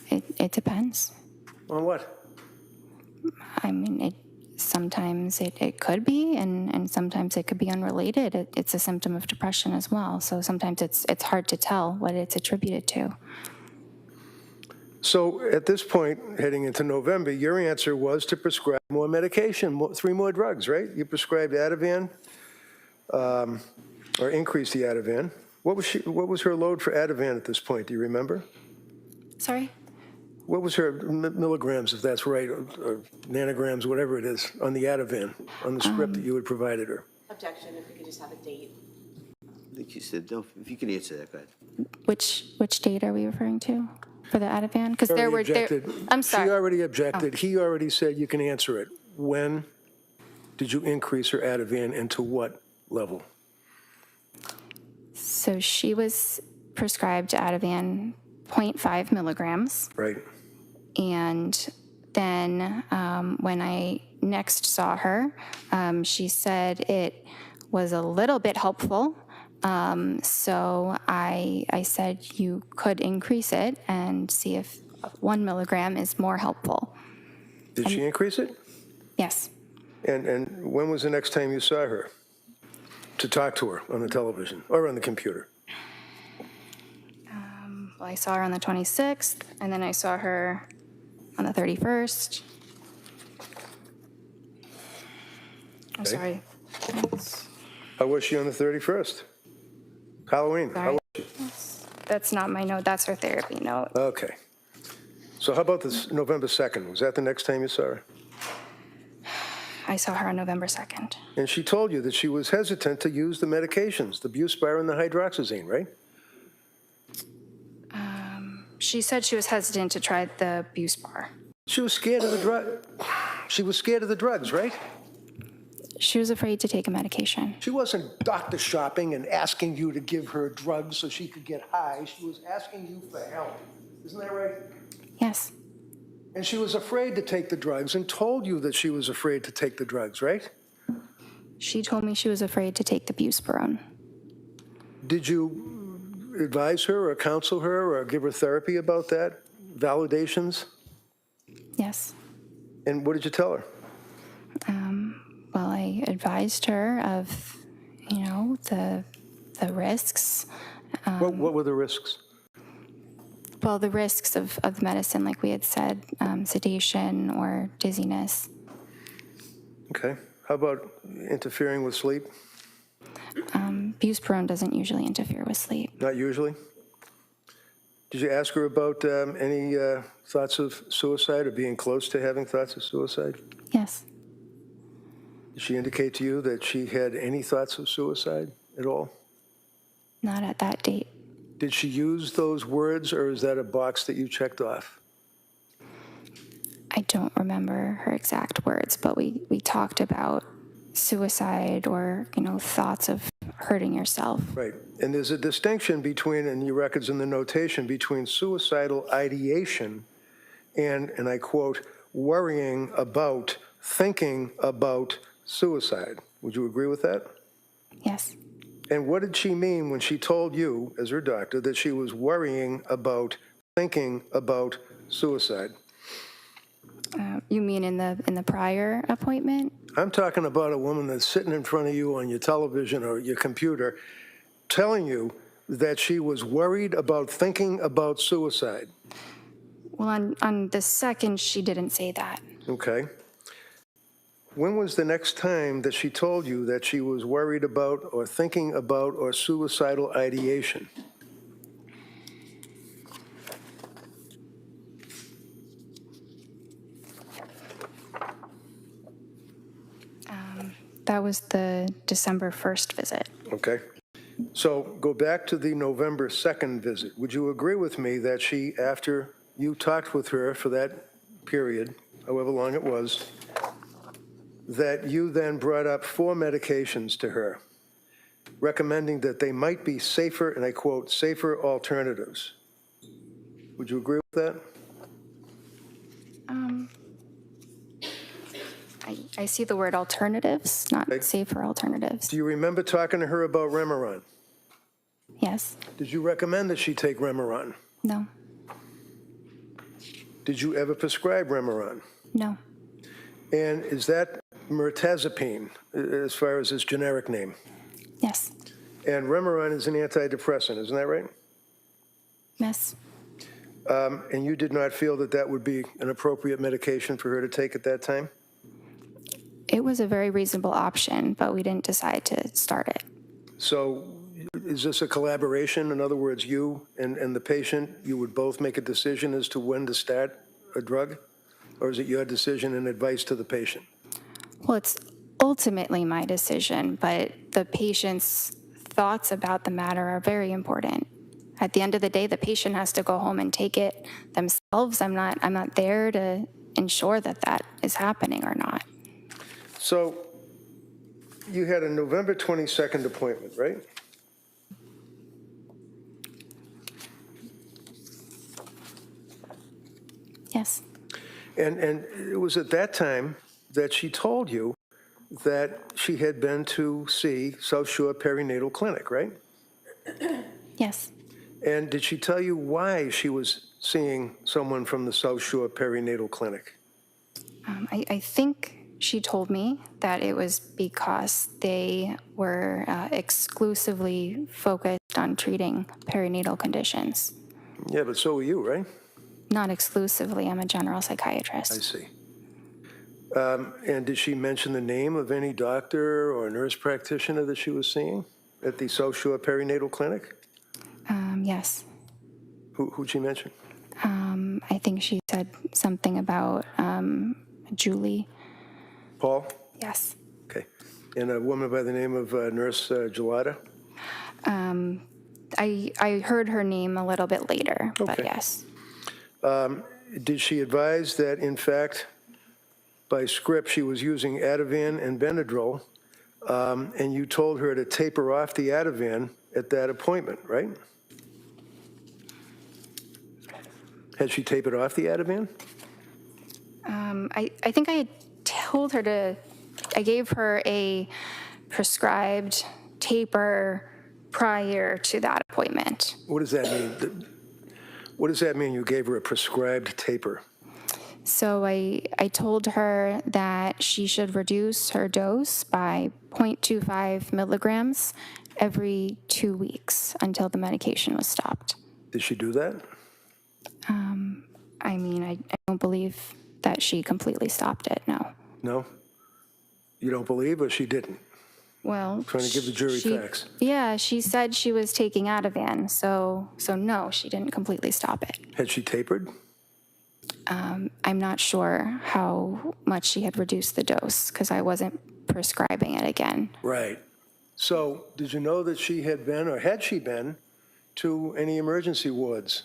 It depends. On what? I mean, sometimes it could be, and sometimes it could be unrelated. It's a symptom of depression as well. So sometimes it's hard to tell what it's attributed to. So at this point, heading into November, your answer was to prescribe more medication, 3 more drugs, right? You prescribed Ativan, or increased the Ativan. What was her load for Ativan at this point? Do you remember? Sorry? What was her milligrams, if that's right, or nanograms, whatever it is, on the Ativan, on the script that you had provided her? Objection, if we could just have a date. I think you said, no, if you can answer that, go ahead. Which date are we referring to for the Ativan? Because there were. I'm sorry. She already objected. He already said you can answer it. When did you increase her Ativan and to what level? So she was prescribed Ativan 0.5 milligrams. Right. And then when I next saw her, she said it was a little bit helpful. So I said you could increase it and see if 1 milligram is more helpful. Did she increase it? Yes. And when was the next time you saw her to talk to her on the television or on the computer? Well, I saw her on the 26th, and then I saw her on the 31st. I'm Okay. sorry. How was she on the 31st? Halloween. How Sorry. was That's not my note. That's her therapy note. Okay. So how about this November 2nd? Was that the next time you saw her? I saw her on November 2nd. And she told you that she was hesitant to use the medications, the Buspar and the hydroxyzine, right? She said she was hesitant to try the Buspar. She was scared of the drug. She was scared of the drugs, right? She was afraid to take a medication. She wasn't doctor shopping and asking you to give her drugs so she could get high. She was asking you for help. Isn't that right? Yes. And she was afraid to take the drugs and told you that she was afraid to take the drugs, right? She told me she was afraid to take the Buspirone. Did you advise her or counsel her or give her therapy about that? Validations? Yes. And what did you tell her? Well, I advised her of, the risks. What were the risks? Well, the risks of medicine, like we had said, sedation or dizziness. Okay. How about interfering with sleep? Buspirone doesn't usually interfere with sleep. Not usually. Did you ask her about any thoughts of suicide or being close to having thoughts of suicide? Yes. Did she indicate to you that she had any thoughts of suicide at all? Not at that date. Did she use those words, or is that a box that you checked off? I don't remember her exact words, but we talked about suicide or, thoughts of hurting yourself. Right. And there's a distinction between, in your records and the notation, between suicidal ideation and I quote, worrying about, thinking about suicide. Would you agree with that? Yes. And what did she mean when she told you, as her doctor, that she was worrying about thinking about suicide? You mean in the prior appointment? I'm talking about a woman that's sitting in front of you on your television or your computer telling you that she was worried about thinking about suicide. Well, on the second, she didn't say that. Okay. When was the next time that she told you that she was worried about or thinking about or suicidal ideation? That was the December 1st visit. Okay. So go back to the November 2nd visit. Would you agree with me that she, after you talked with her for that period, however long it was, that you then brought up 4 medications to her, recommending that they might be safer, and I quote, safer alternatives? Would you agree with that? I see the word alternatives, not Okay. safer alternatives. Do you remember talking to her about Remeron? Yes. Did you recommend that she take Remeron? No. Did you ever prescribe Remeron? No. And is that mirtazapine, as far as its generic name? Yes. And Remeron is an antidepressant, isn't that right? Yes. And you did not feel that that would be an appropriate medication for her to take at that time? It was a very reasonable option, but we didn't decide to start it. So is this a collaboration? In other words, you and the patient, you would both make a decision as to when to start a drug? Or is it your decision and advice to the patient? Well, it's ultimately my decision, but the patient's thoughts about the matter are very important. At the end of the day, the patient has to go home and take it themselves. I'm not there to ensure that that is happening or not. So you had a November 22nd appointment, right? Yes. And it was at that time that she told you that she had been to see South Shore Perinatal Clinic, right? Yes. And did she tell you why she was seeing someone from the South Shore Perinatal Clinic? I think she told me that it was because they were exclusively focused on treating perinatal conditions. Yeah, but so were you, right? Not exclusively. I'm a general psychiatrist. I see. And did she mention the name of any doctor or nurse practitioner that she was seeing at the South Shore Perinatal Clinic? Yes. Who'd she mention? I think she said something about Julie. Paul? Yes. Okay. And a woman by the name of Nurse Gelada? I heard her name a little bit later, but Okay. yes. Did she advise that, in fact, by script, she was using Ativan and Benadryl, and you told her to taper off the Ativan at that appointment, right? Had she tapered off the Ativan? I think I had told her I gave her a prescribed taper prior to that appointment. What does that mean? What does that mean, you gave her a prescribed taper? So I told her that she should reduce her dose by 0.25 milligrams every 2 weeks until the medication was stopped. Did she do that? I mean, I don't believe that she completely stopped it, no. No? You don't believe, or she didn't? Well, Trying to give the jury facts. Yeah, she said she was taking Ativan, so no, she didn't completely stop it. Had she tapered? I'm not sure how much she had reduced the dose because I wasn't prescribing it again. Right. So did you know that she had been, or had she been, to any emergency wards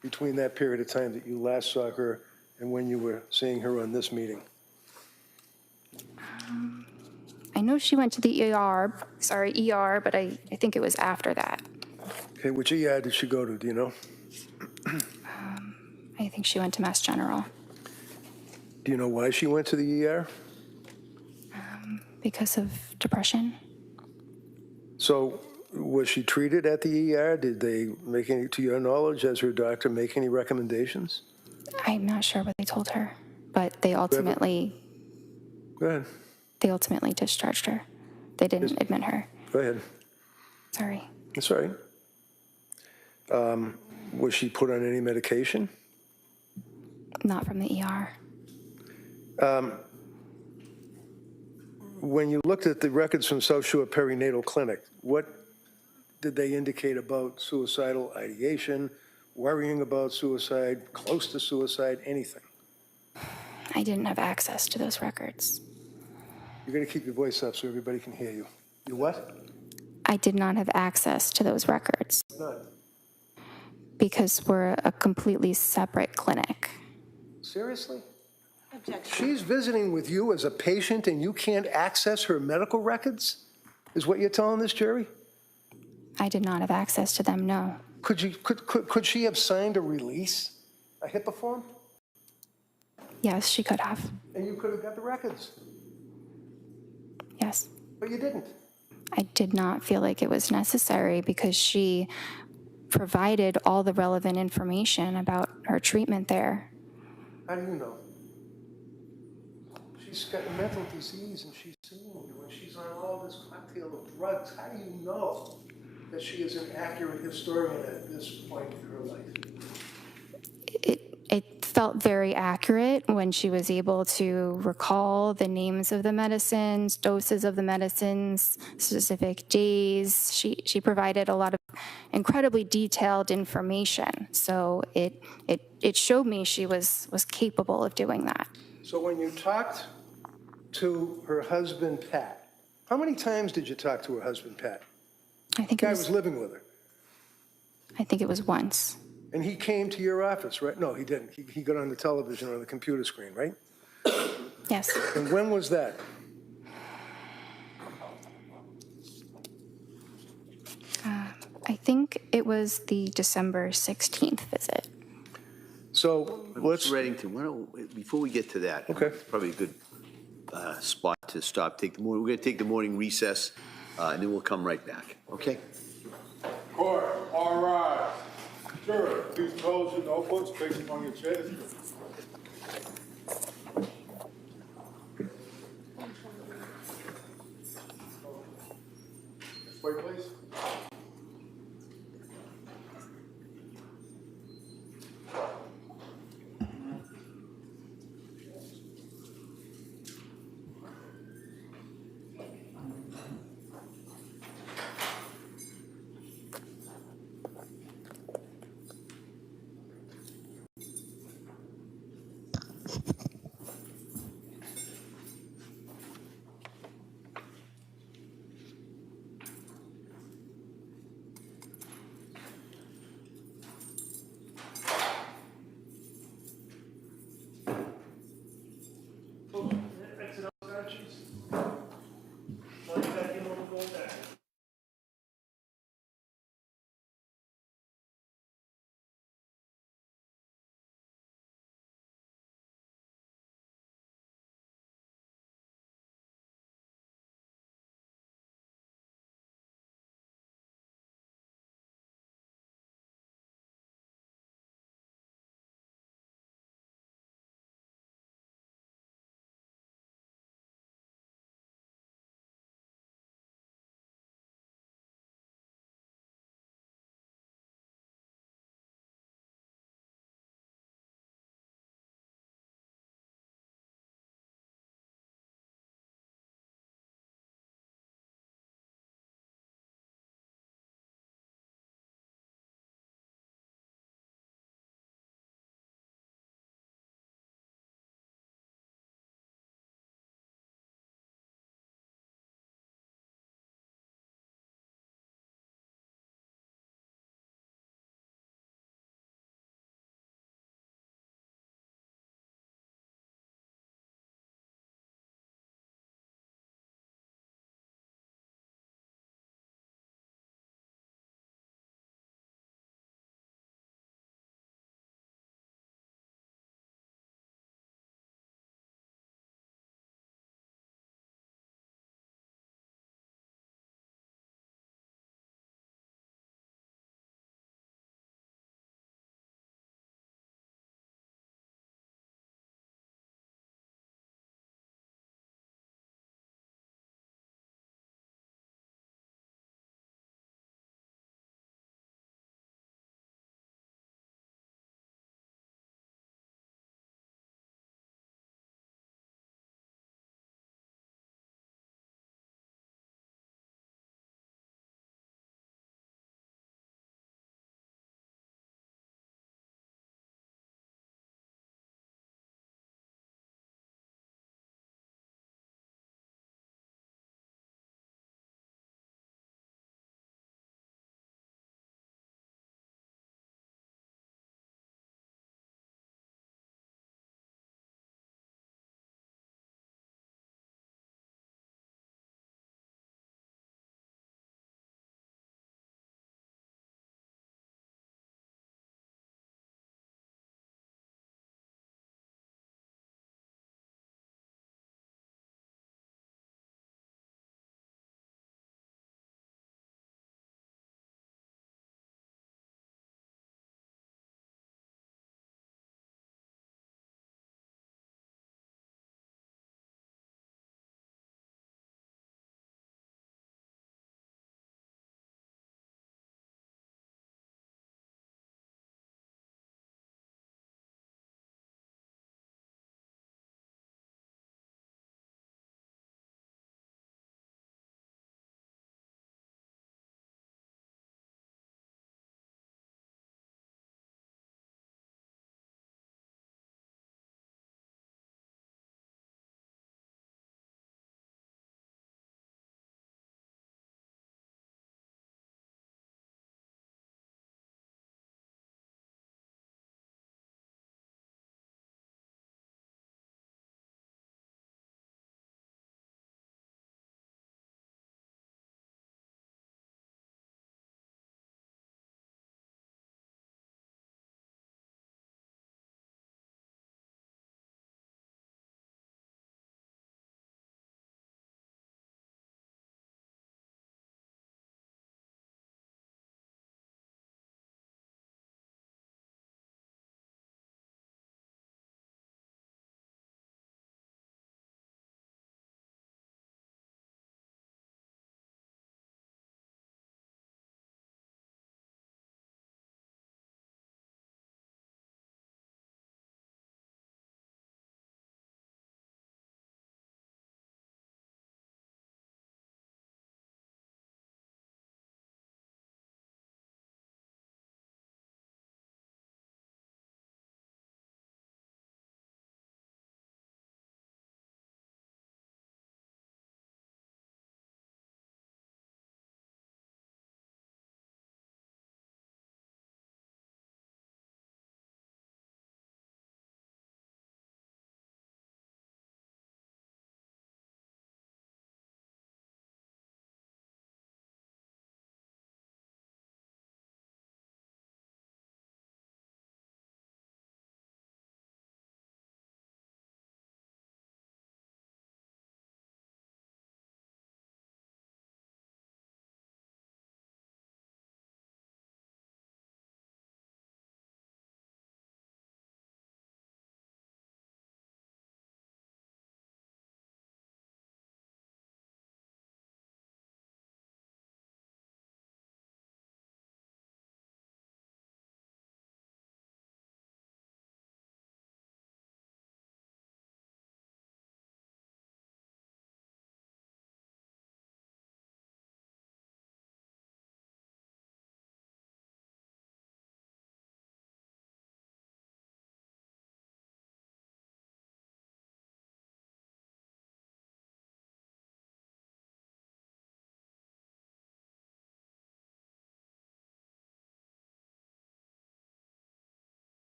between that period of time that you last saw her and when you were seeing her on this meeting? I know she went to the ER, but I think it was after that. Okay, which ER did she go to, do you know? I think she went to Mass General Do you know why she went to the ER? because of depression. So Was she treated at the ER? Did they make any, to your knowledge, as her doctor, make any recommendations? I'm not sure what they told her, but they ultimately Go ahead. discharged her. They didn't admit her. Go ahead. Sorry. That's all right. Was she put on any medication? Not from the ER. When you looked at the records from South Shore Perinatal Clinic, what did they indicate about suicidal ideation, worrying about suicide, close to suicide, anything? I didn't have access to those records. You're going to keep your voice up so everybody can hear you. You what? I did not have access to those records None. because we're a completely separate clinic. Seriously? Objection. She's visiting with you as a patient and you can't access her medical records? Is what you're telling this jury? I did not have access to them, no. Could she have signed a release, a HIPAA form? Yes, she could have. And you could have got the records, Yes. but you didn't. I did not feel like it was necessary because she provided all the relevant information about her treatment there. How do you know? She's got mental disease and she's seeing you and she's on all this cocktail of drugs. How do you know that she is an accurate historian at this point in her life? It felt very accurate when she was able to recall the names of the medicines, doses of the medicines, specific days. She provided a lot of incredibly detailed information. So it showed me she was capable of doing that. So when you talked to her husband, Pat, how many times did you talk to her husband, Pat? I think The guy was living with her. it was once. And he came to your office, right? No, he didn't. He got on the television or the computer screen, right? Yes. And when was that? I think it was the December 16th visit. So let's, Mr. Reddington, why don't, before we get to that, Okay. it's probably a good spot to stop. We're going to take the morning recess, and then we'll come right back, okay? Court, all rise. Jury, please close your notebooks, place them on your chairs. Wait, please.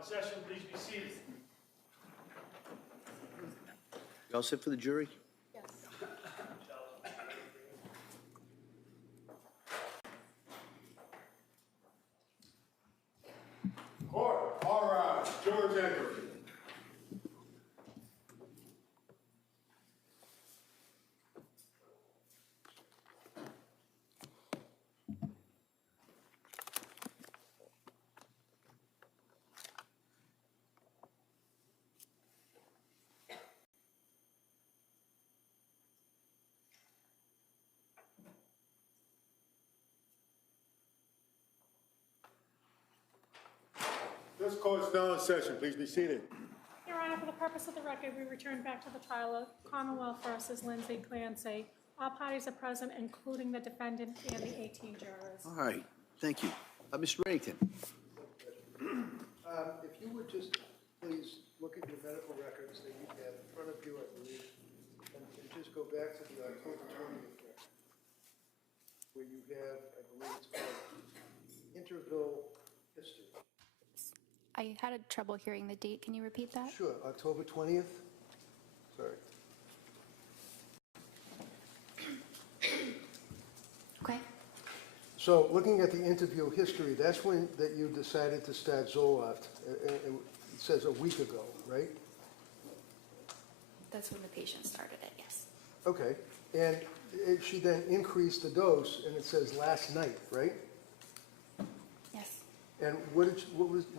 in session. Please be seated. You all set for the jury? Yes. Court, all rise. Jurors enter. This court is now in session. Please be seated. Your Honor, for the purpose of the record, we return back to the trial of Commonwealth versus Lindsay Clancy. All parties are present, including the defendant and the 18 jurors. All right, thank you. Mr. Reddington. If you would just please look at your medical records that you have in front of you, I believe, and just go back to the October 20th record, where you have, I believe it's called interval history. I had trouble hearing the date. Can you repeat that? Sure, October 20th? Sorry. Okay. So looking at the interview history, that's when that you decided to start Zoloft. It says a week ago, right? That's when the patient started it, yes. Okay. And she then increased the dose, and it says last night, right? Yes. And what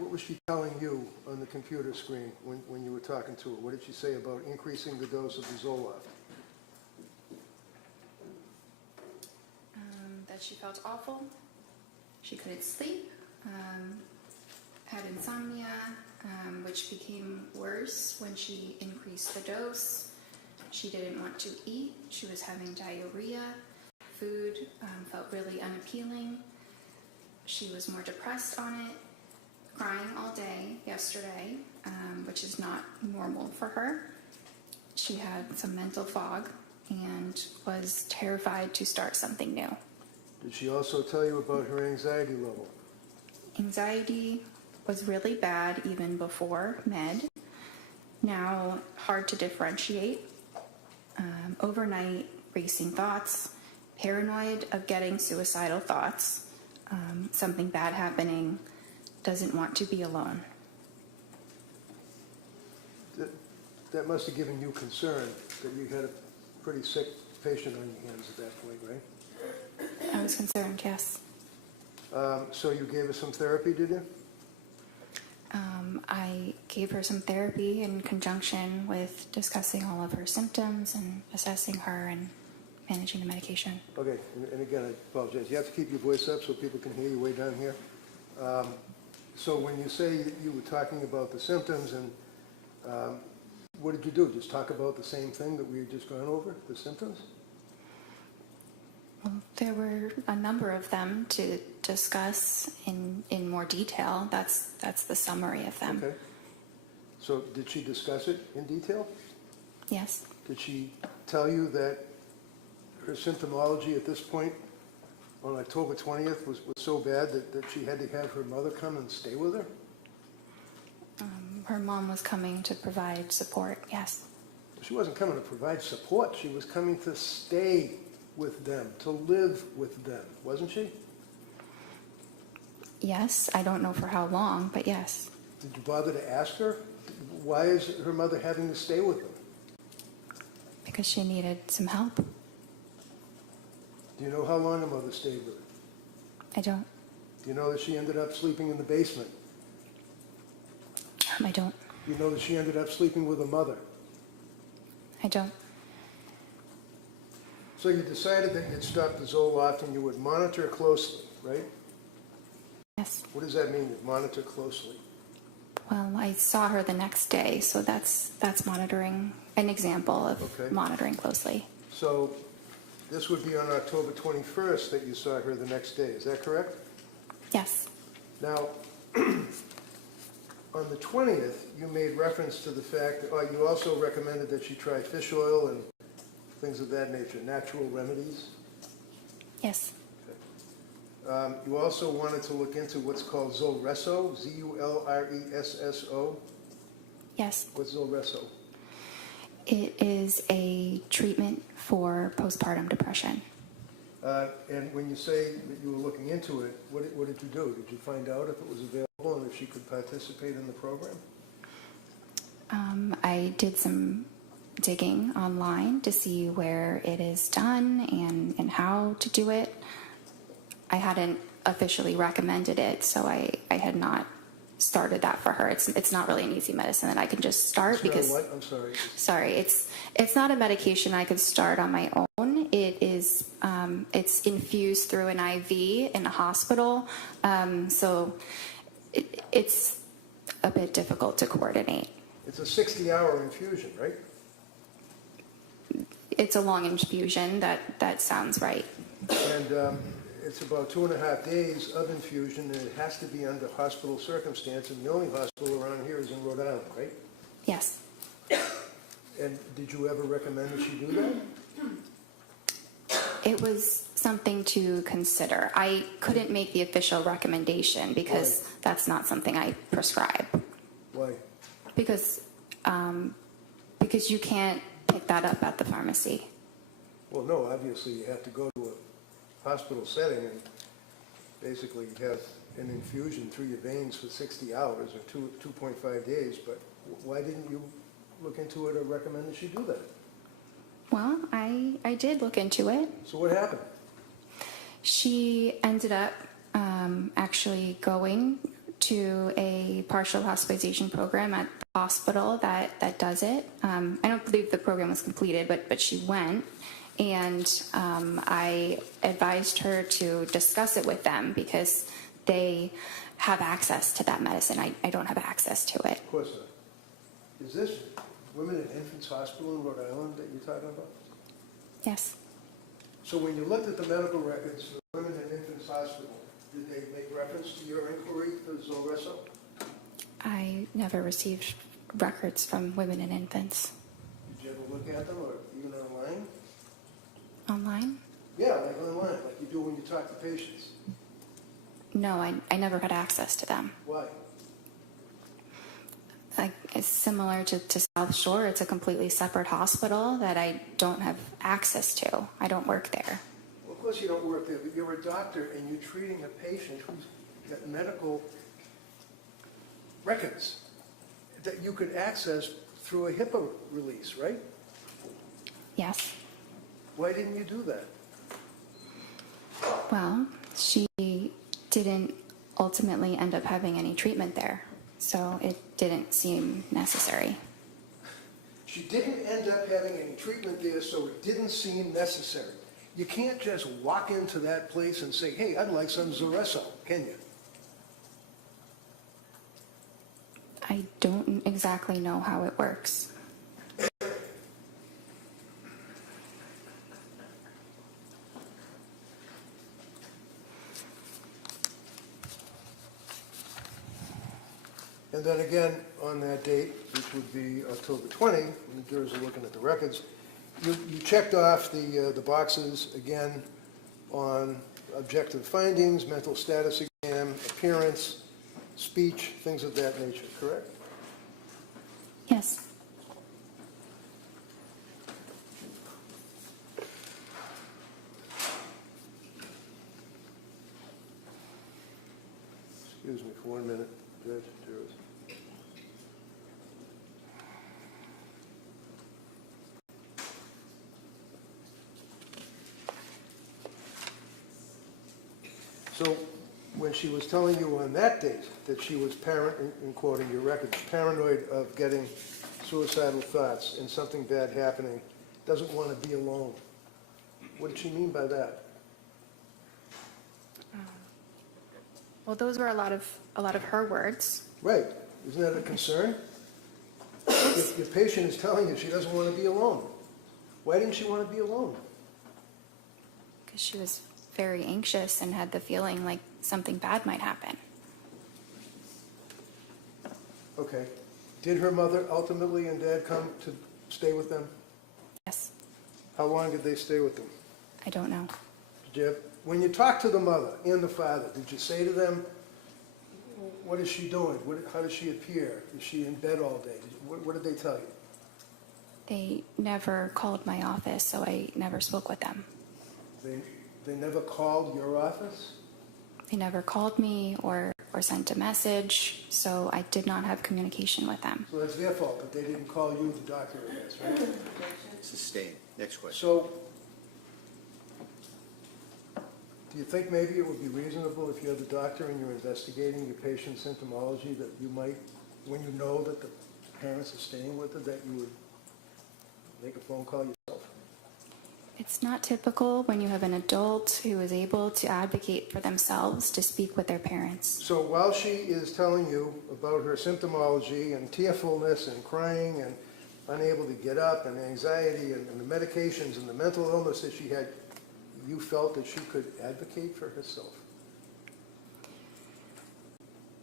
was she telling you on the computer screen when you were talking to her? What did she say about increasing the dose of the Zoloft? That she felt awful. She couldn't sleep. Had insomnia, which became worse when she increased the dose. She didn't want to eat. She was having diarrhea. Food felt really unappealing. She was more depressed on it, crying all day yesterday, which is not normal for her. She had some mental fog and was terrified to start something new. Did she also tell you about her anxiety level? Anxiety was really bad even before med. Now hard to differentiate. Overnight racing thoughts, paranoid of getting suicidal thoughts, something bad happening, doesn't want to be alone. That must have given you concern that you had a pretty sick patient on your hands at that point, right? I was concerned, yes. So you gave her some therapy, did you? I gave her some therapy in conjunction with discussing all of her symptoms and assessing her and managing the medication. Okay, and again, I apologize. You have to keep your voice up so people can hear you way down here. So when you say that you were talking about the symptoms, and what did you do? Just talk about the same thing that we had just gone over, the symptoms? Well, there were a number of them to discuss in more detail. That's the summary of them. Okay. So did she discuss it in detail? Yes. Did she tell you that her symptomology at this point on October 20th was so bad that she had to have her mother come and stay with her? Her mom was coming to provide support, yes. She wasn't coming to provide support. She was coming to stay with them, to live with them, wasn't she? Yes, I don't know for how long, but yes. Did you bother to ask her? Why is her mother having to stay with them? Because she needed some help. Do you know how long her mother stayed with her? I don't. Do you know that she ended up sleeping in the basement? I don't. Do you know that she ended up sleeping with her mother? I don't. So you decided that you'd stop the Zoloft and you would monitor closely, right? Yes. What does that mean, you monitor closely? Well, I saw her the next day, so that's monitoring, an example of Okay. monitoring closely. So this would be on October 21st that you saw her the next day, is that correct? Yes. Now, on the 20th, you made reference to the fact that you also recommended that she try fish oil and things of that nature, natural remedies. Yes. You also wanted to look into what's called Zulresso, Z-U-L-R-E-S-S-O. Yes, What's Zulresso? it is a treatment for postpartum depression. And when you say that you were looking into it, what did you do? Did you find out if it was available and if she could participate in the program? I did some digging online to see where it is done and how to do it. I hadn't officially recommended it, so I had not started that for her. It's not really an easy medicine that I can just start It's not because what? I'm sorry. sorry, it's not a medication I could start on my own. It is it's infused through an IV in a hospital, so it's a bit difficult to coordinate. It's a 60-hour infusion, right? It's a long infusion. That sounds right. And it's about 2.5 days of infusion, and it has to be under hospital circumstance, and the only hospital around here is in Rhode Island, right? Yes. And did you ever recommend that she do that? It was something to consider. I couldn't make the official recommendation because that's not something I prescribe. Why? Because you can't pick that up at the pharmacy. Well, no, obviously you have to go to a hospital setting and basically have an infusion through your veins for 60 hours or 2.5 days, but why didn't you look into it or recommend that she do that? Well, I did look into it. So what happened? She ended up actually going to a partial hospitalization program at the hospital that does it. I don't believe the program was completed, but she went. And I advised her to discuss it with them because they have access to that medicine. I don't have access to it. Of course not. Is this Women and Infants Hospital in Rhode Island that you're talking about? Yes. So when you looked at the medical records for Women and Infants Hospital, did they make reference to your inquiry for Zulresso? I never received records from women and infants. Did you ever look at them or even online? Online? Yeah, like online, like you do when you talk to patients. No, I never had access to them. Why? Like, it's similar to South Shore. It's a completely separate hospital that I don't have access to. I don't work there. Well, of course you don't work there, but you're a doctor and you're treating a patient who's got medical records that you could access through a HIPAA release, right? Yes. Why didn't you do that? Well, she didn't ultimately end up having any treatment there, so it didn't seem necessary. She didn't end up having any treatment there, so it didn't seem necessary. You can't just walk into that place and say, hey, I'd like some Zulresso, can you? I don't exactly know how it works. And then again, on that date, which would be October 20, when the jurors are looking at the records, you checked off the boxes again on objective findings, mental status exam, appearance, speech, things of that nature, correct? Yes. Excuse me for 1 minute, Judge, jurors. So when she was telling you on that date that she was in quoting your records, paranoid of getting suicidal thoughts and something bad happening, doesn't want to be alone, what did she mean by that? Well, those were a lot of her words. Right, isn't that a concern? If your patient is telling you she doesn't want to be alone, why didn't she want to be alone? Because she was very anxious and had the feeling like something bad might happen. Okay. Did her mother ultimately and dad come to stay with them? Yes. How long did they stay with them? I don't know. Did you have when you talked to the mother and the father, did you say to them, what is she doing? How does she appear? Is she in bed all day? What did they tell you? They never called my office, so I never spoke with them. They never called your office? They never called me or sent a message, so I did not have communication with them. So that's their fault, but they didn't call you, the doctor, I guess, right? Sustained. Next question. So, do you think maybe it would be reasonable if you're the doctor and you're investigating your patient's symptomology that you might, when you know that the parents are staying with her, that you would make a phone call yourself? It's not typical when you have an adult who is able to advocate for themselves to speak with their parents. So while she is telling you about her symptomology and tearfulness and crying and unable to get up and anxiety and the medications and the mental illness that she had, you felt that she could advocate for herself?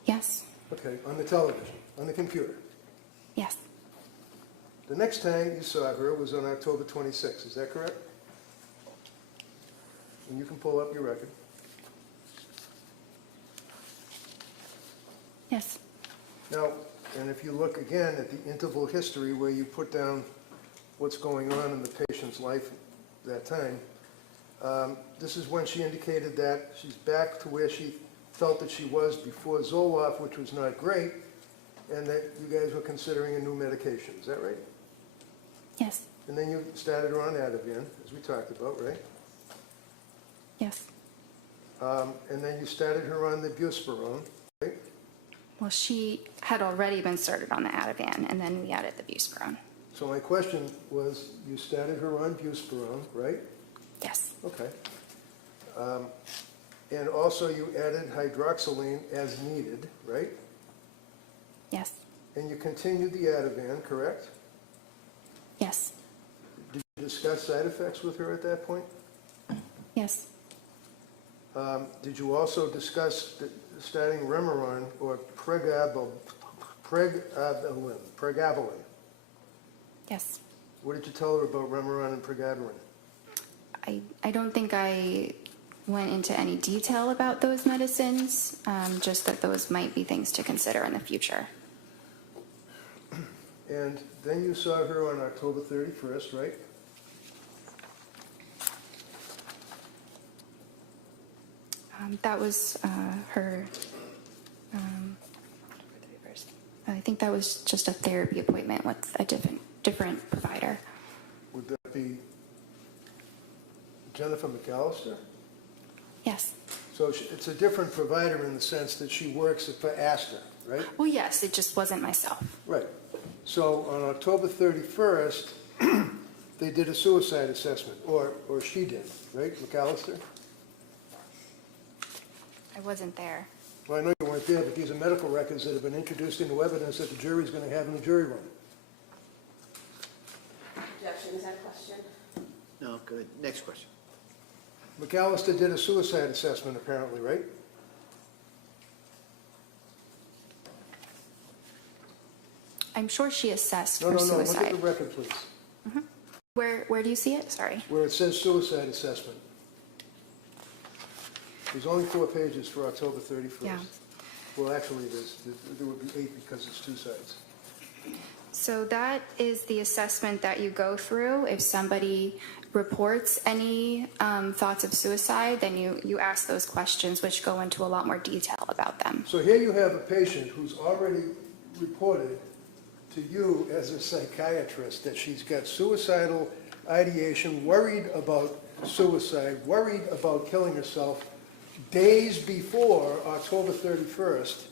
Yes, Okay, on the television, on the computer. yes, The next time you saw her was on October 26th, is that correct? And you can pull up your record. yes. Now, and if you look again at the interval history where you put down what's going on in the patient's life that time, this is when she indicated that she's back to where she felt that she was before Zoloft, which was not great, and that you guys were considering a new medication. Is that right? Yes, And then you started her on Ativan, as we talked about, right? yes. And then you started her on the buspirone, right? Well, she had already been started on the Ativan, and then we added the buspirone. So my question was, you started her on buspirone, right? Yes, Okay. And also you added hydroxyline as needed, right? yes, And you continued the Ativan, correct? yes, Did you discuss side effects with her at that point? yes, Did you also discuss starting Remeron or pregabalin? yes. What did you tell her about Remeron and pregabalin? I don't think I went into any detail about those medicines, just that those might be things to consider in the future. And then you saw her on October 31st, right? That was her, I think that was just a therapy appointment with a different provider. Would that be Jennifer McAllister? Yes. So it's a different provider in the sense that she works for Astor, right? Well, yes, it just wasn't myself. Right. So on October 31st, they did a suicide assessment, or she did, right, McAllister? I wasn't there. Well, I know you weren't there, but these are medical records that have been introduced into evidence that the jury's going to have in the jury room. Objection, is that a question? No, good. Next question. McAllister did a suicide assessment, apparently, right? I'm sure she assessed No, for no, no, look suicide. at the record, please, Where do you see it? Sorry. where it says suicide assessment. There's only 4 pages for October 31st. Yeah. Well, actually, there would be 8 because it's 2 sides. So that is the assessment that you go through. If somebody reports any thoughts of suicide, then you ask those questions, which go into a lot more detail about them. So here you have a patient who's already reported to you as a psychiatrist that she's got suicidal ideation, worried about suicide, worried about killing herself days before October 31st,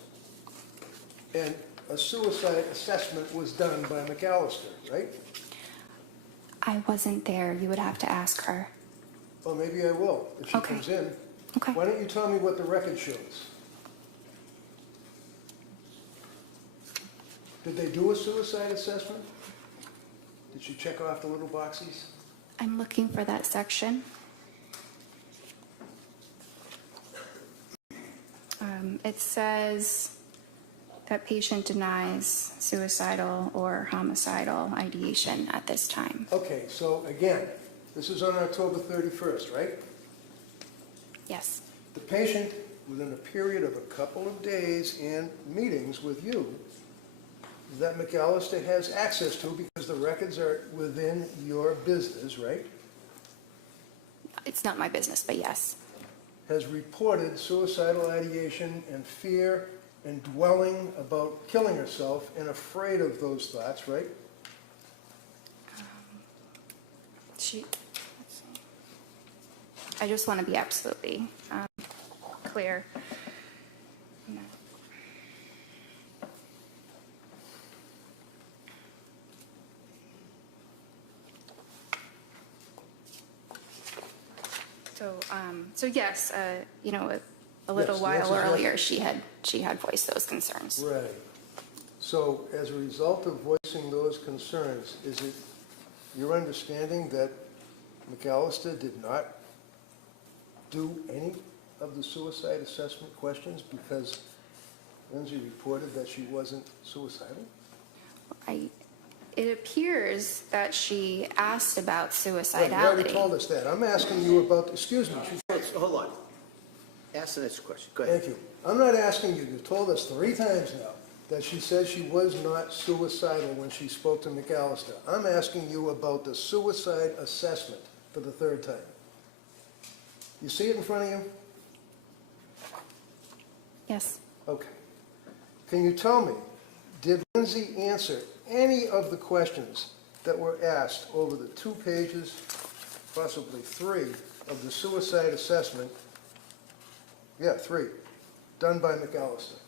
and a suicide assessment was done by McAllister, right? I wasn't there. You would have to ask her. Well, maybe I will, if she Okay. comes in. Okay. Why don't you tell me what the record shows? Did they do a suicide assessment? Did she check off the little boxes? I'm looking for that section. It says that patient denies suicidal or homicidal ideation at this time. Okay, so again, this is on October 31st, right? Yes. The patient, within a period of a couple of days and meetings with you, that McAllister has access to because the records are within your business, right? It's not my business, but yes. Has reported suicidal ideation and fear and dwelling about killing herself and afraid of those thoughts, right? Let's see. I just want to be absolutely clear. No. So yes, you know, a little Yes, the while answer is yes. earlier, she had voiced those concerns. Right. So as a result of voicing those concerns, is it your understanding that McAllister did not do any of the suicide assessment questions because Lindsay reported that she wasn't suicidal? It appears that she asked about Right, you suicidality. already told us that. I'm asking you about, excuse me, Hold on. Ask the next question. Go ahead. thank you. I'm not asking you, you told us 3 times now that she said she was not suicidal when she spoke to McAllister. I'm asking you about the suicide assessment for the 3rd time. You see it in front of you? Yes. Okay. Can you tell me, did Lindsay answer any of the questions that were asked over the 2 pages, possibly 3, of the suicide assessment? Yeah, 3, done by McAllister.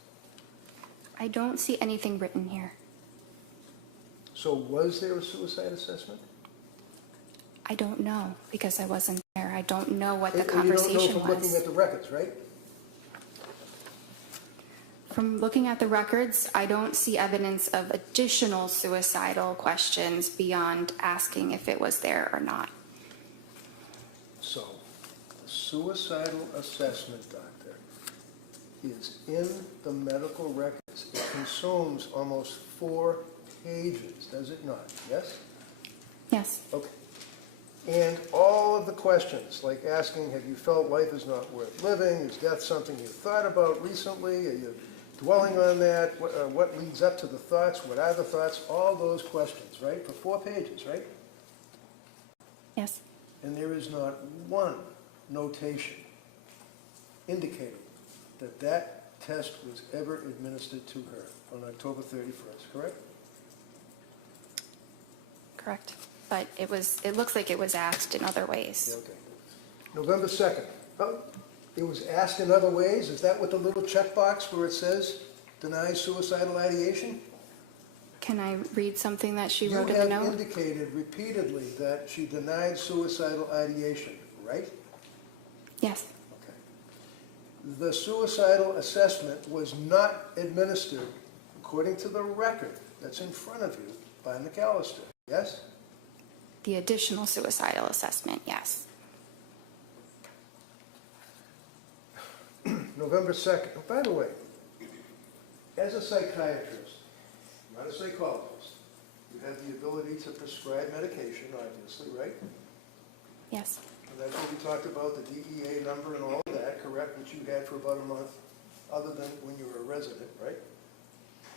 I don't see anything written here. So was there a suicide assessment? I don't know because I wasn't there. I don't know what the And you don't know conversation from looking was. at the records, right? From looking at the records, I don't see evidence of additional suicidal questions beyond asking if it was there or not. So, the suicidal assessment, doctor, is in the medical records. It consumes almost 4 pages, does it not? Yes? Yes. Okay. And all of the questions, like asking, have you felt life is not worth living? Is death something you thought about recently? Are you dwelling on that? What leads up to the thoughts? What are the thoughts? All those questions, right? For 4 pages, right? Yes. And there is not one notation indicating that that test was ever administered to her on October 31st, correct? Correct. But it looks like it was asked in other ways. Yeah, okay. November 2nd. Oh, it was asked in other ways? Is that what the little checkbox where it says denies suicidal ideation? Can I read something that she You wrote in the have note? indicated repeatedly that she denied suicidal ideation, right? Yes. Okay. The suicidal assessment was not administered, according to the record that's in front of you, by McAllister, yes? The additional suicidal assessment, yes. November 2nd. Oh, by the way, as a psychiatrist, not a psychologist, you have the ability to prescribe medication, obviously, right? Yes. And that's what we talked about, the DEA number and all of that, correct, which you had for about a month, other than when you were a resident, right?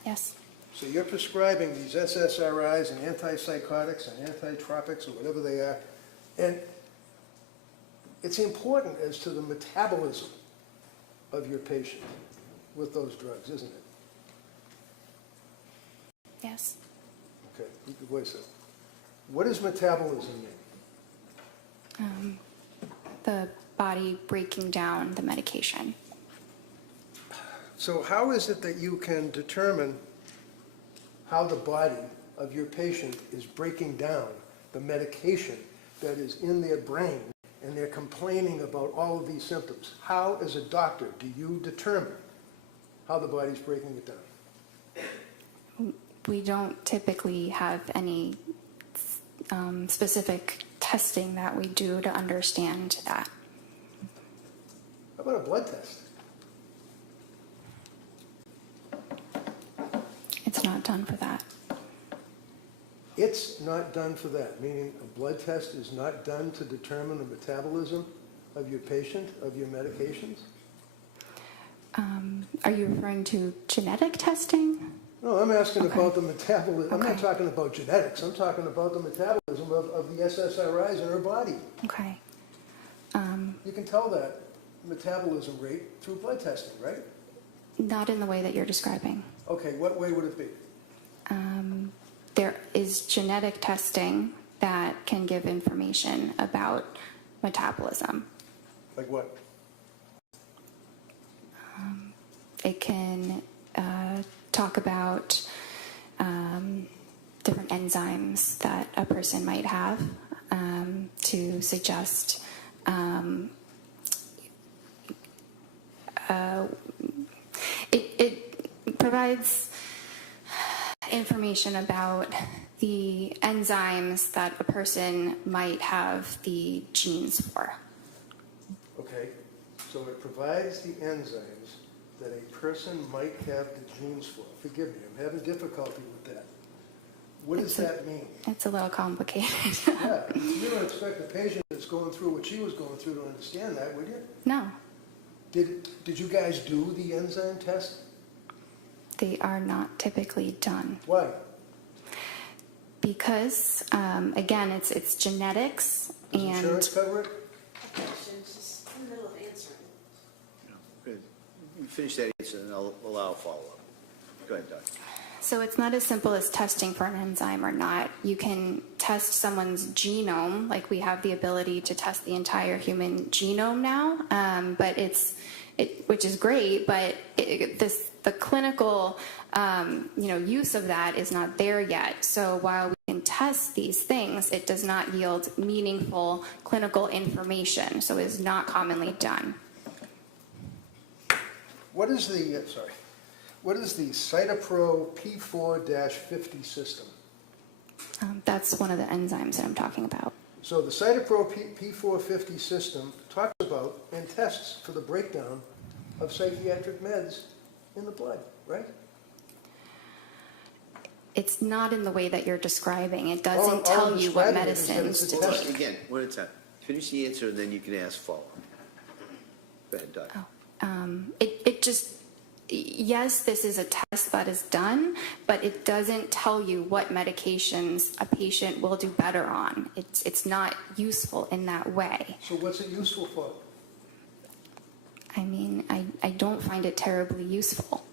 Yes. So you're prescribing these SSRIs and antipsychotics and antitropics or whatever they are, and it's important as to the metabolism of your patient with those drugs, isn't it? Yes. Okay, you can voice it. What does metabolism mean? The body breaking down the medication. So how is it that you can determine how the body of your patient is breaking down the medication that is in their brain and they're complaining about all of these symptoms? How, as a doctor, do you determine how the body's breaking it down? We don't typically have any specific testing that we do to understand that. How about a blood test? It's not done for that. It's not done for that, meaning a blood test is not done to determine the metabolism of your patient, of your medications? Are you referring to genetic testing? No, I'm asking Okay. about the metabolism. I'm not Okay. talking about genetics. I'm talking about the metabolism of the SSRIs in her body. Okay. You can tell that metabolism rate through blood testing, right? Not in the way that you're describing. Okay, what way would it be? There is genetic testing that can give information about metabolism. Like what? It can talk about different enzymes that a person might have to suggest it provides information about the enzymes that a person might have the genes for. Okay, so it provides the enzymes that a person might have the genes for. Forgive me, I'm having difficulty with that. What does that mean? It's a little complicated. Yeah, you don't expect a patient that's going through what she was going through to understand that, would you? No, Did you guys do the enzyme test? they are not typically done Why? because, again, it's genetics Does insurance and cover it? Questions, just in the middle of answering. Good. You finish that answer, and I'll allow a follow-up. Go ahead, Doc. so it's not as simple as testing for an enzyme or not. You can test someone's genome, like we have the ability to test the entire human genome now, but which is great, but the clinical use of that is not there yet. So while we can test these things, it does not yield meaningful clinical information, so it is not commonly done. What is the Cytopro P4-50 system? That's one of the enzymes that I'm talking about. So the Cytopro P450 system talks about and tests for the breakdown of psychiatric meds in the blood, right? It's not in the way that you're describing. It All doesn't I'm tell you what describing is that medicines it's a to test. take. Again, one at a time. Finish the answer, and then you can ask follow-up. Go ahead, Doc. It just, yes, this is a test that is done, but it doesn't tell you what medications a patient will do better on. It's not useful in that way. So what's it useful for? I mean, I don't find it terribly useful.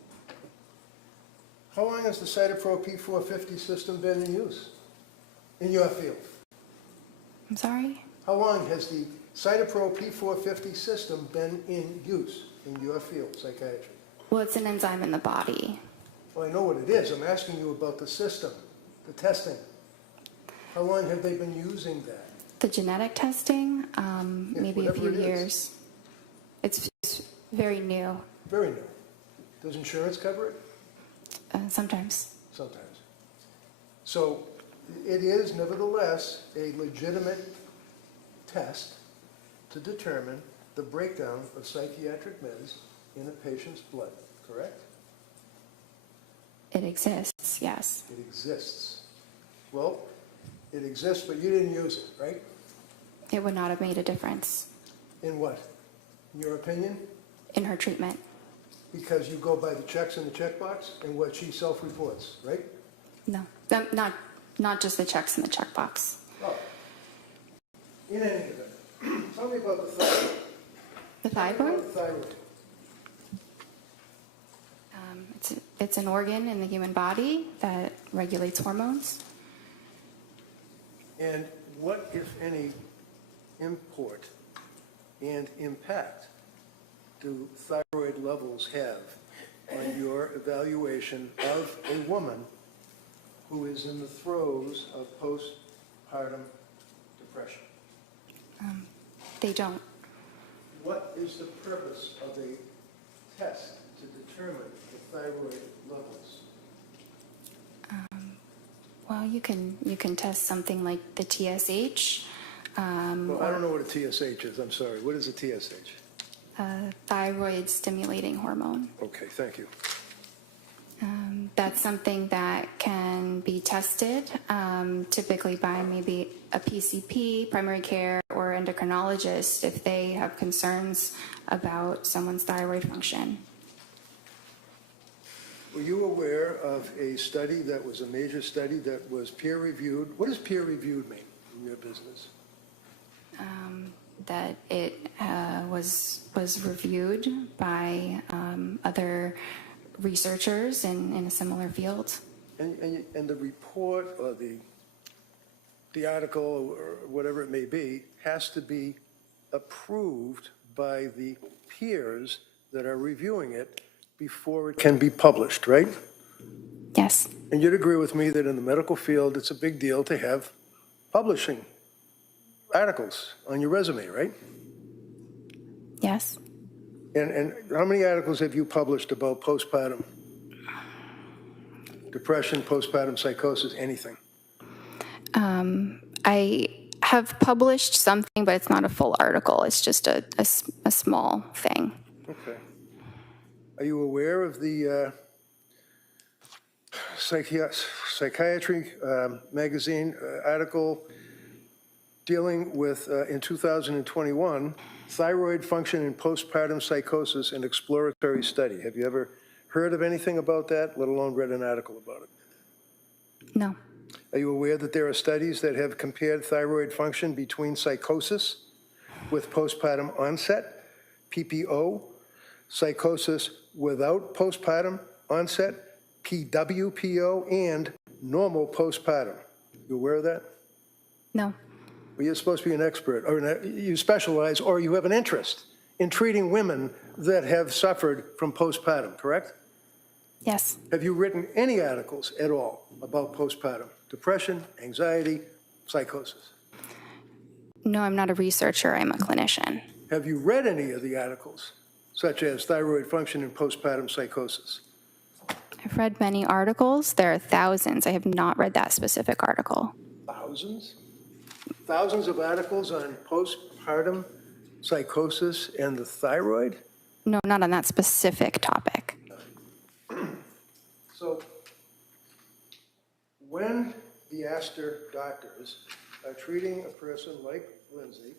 How long has the Cytopro P450 system been in use in your field? I'm sorry? How long has the Cytopro P450 system been in use in your field, psychiatry? Well, it's an enzyme in the body. Well, I know what it is. I'm asking you about the system, the testing. How long have they been using that? The genetic testing, maybe a whatever few it is. years. It's very new, Very new. Does insurance cover it? sometimes. Sometimes. So it is nevertheless a legitimate test to determine the breakdown of psychiatric meds in a patient's blood, correct? It exists, yes. It exists. Well, it exists, but you didn't use it, right? It would not have made a difference In what? In your opinion? in her treatment. Because you go by the checks in the checkbox and what she self-reports, right? No, not just the checks in the checkbox. Oh. In any event, tell me about the thyroid. The Tell me thyroid? about the thyroid. It's an organ in the human body that regulates hormones. And what, if any, import and impact do thyroid levels have on your evaluation of a woman who is in the throes of postpartum depression? They don't. What is the purpose of a test to determine the thyroid levels? Well, you can test something like the TSH, Well, I don't know what a TSH is. I'm sorry. What is a TSH? thyroid stimulating hormone. Okay, thank you. That's something that can be tested, typically by maybe a PCP, primary care, or endocrinologist if they have concerns about someone's thyroid function. Were you aware of a study that was a major study that was peer-reviewed? What does peer-reviewed mean in your business? That it was reviewed by other researchers in a similar field. And the report or the article or whatever it may be has to be approved by the peers that are reviewing it before it can be published, right? Yes. And you'd agree with me that in the medical field, it's a big deal to have publishing articles on your resume, right? Yes. And how many articles have you published about postpartum depression, postpartum psychosis, anything? I have published something, but it's not a full article. It's just a small thing. Okay. Are you aware of the psychiatry magazine article dealing with, in 2021, thyroid function in postpartum psychosis and exploratory study? Have you ever heard of anything about that, let alone read an article about it? No. Are you aware that there are studies that have compared thyroid function between psychosis with postpartum onset, PPO, psychosis without postpartum onset, PWPO, and normal postpartum? You aware of that? No. Well, you're supposed to be an expert, or you specialize, or you have an interest in treating women that have suffered from postpartum, correct? Yes. Have you written any articles at all about postpartum depression, anxiety, psychosis? No, I'm not a researcher. I'm a clinician. Have you read any of the articles, such as thyroid function in postpartum psychosis? I've read many articles. There are thousands. I have not read that specific article. Thousands? Thousands of articles on postpartum psychosis and the thyroid? No, not on that specific topic. So when the Astor doctors are treating a person like Lindsay,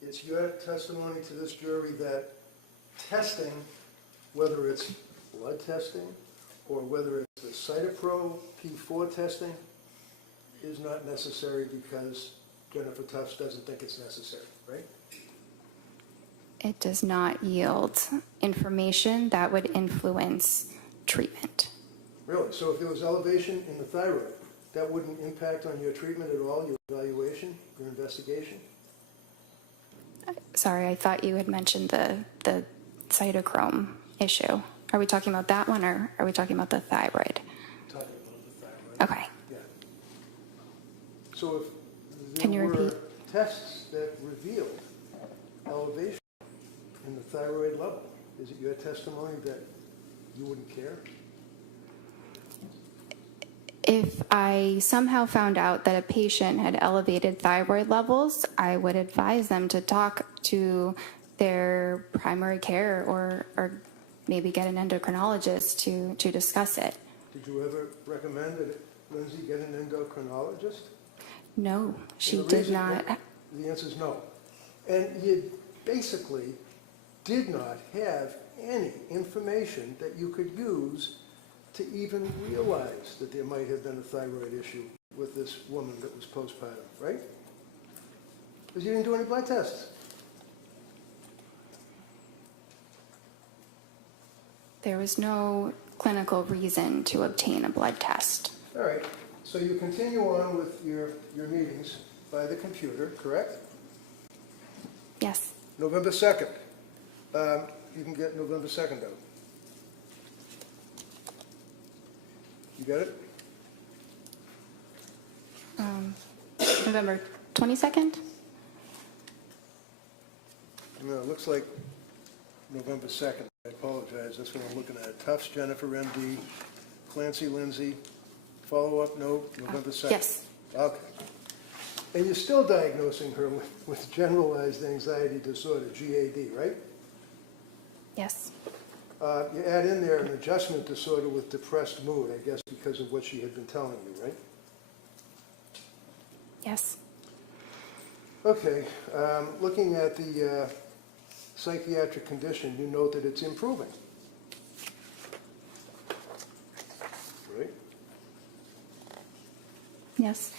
it's your testimony to this jury that testing, whether it's blood testing or whether it's the Cytopro P4 testing, is not necessary because Jennifer Tufts doesn't think it's necessary, right? It does not yield information that would influence treatment. Really? So if there was elevation in the thyroid, that wouldn't impact on your treatment at all, your evaluation, your investigation? Sorry, I thought you had mentioned the cytochrome issue. Are we talking about that one, or are we talking about the thyroid? Talking about the thyroid. Okay. Yeah. So if Can you there were repeat? tests that revealed elevation in the thyroid level, is it your testimony that you wouldn't care? If I somehow found out that a patient had elevated thyroid levels, I would advise them to talk to their primary care or maybe get an endocrinologist to discuss it. Did you ever recommend that Lindsay get an endocrinologist? No, she And the did reason- not. The answer is no. And you basically did not have any information that you could use to even realize that there might have been a thyroid issue with this woman that was postpartum, right? Because you didn't do any blood tests. There was no clinical reason to obtain a blood test. All right, so you continue on with your meetings by the computer, correct? Yes. November 2nd. You can get November 2nd out. You got it? November 22nd? No, it looks like November 2nd. I apologize, that's what I'm looking at. Tufts, Jennifer, MD, Clancy, Lindsay, follow-up note, November 2nd. Yes. Okay. And you're still diagnosing her with generalized anxiety disorder, GAD, right? Yes. You add in there an adjustment disorder with depressed mood, I guess because of what she had been telling you, right? Yes. Okay, looking at the psychiatric condition, you note that it's improving. Right? Yes.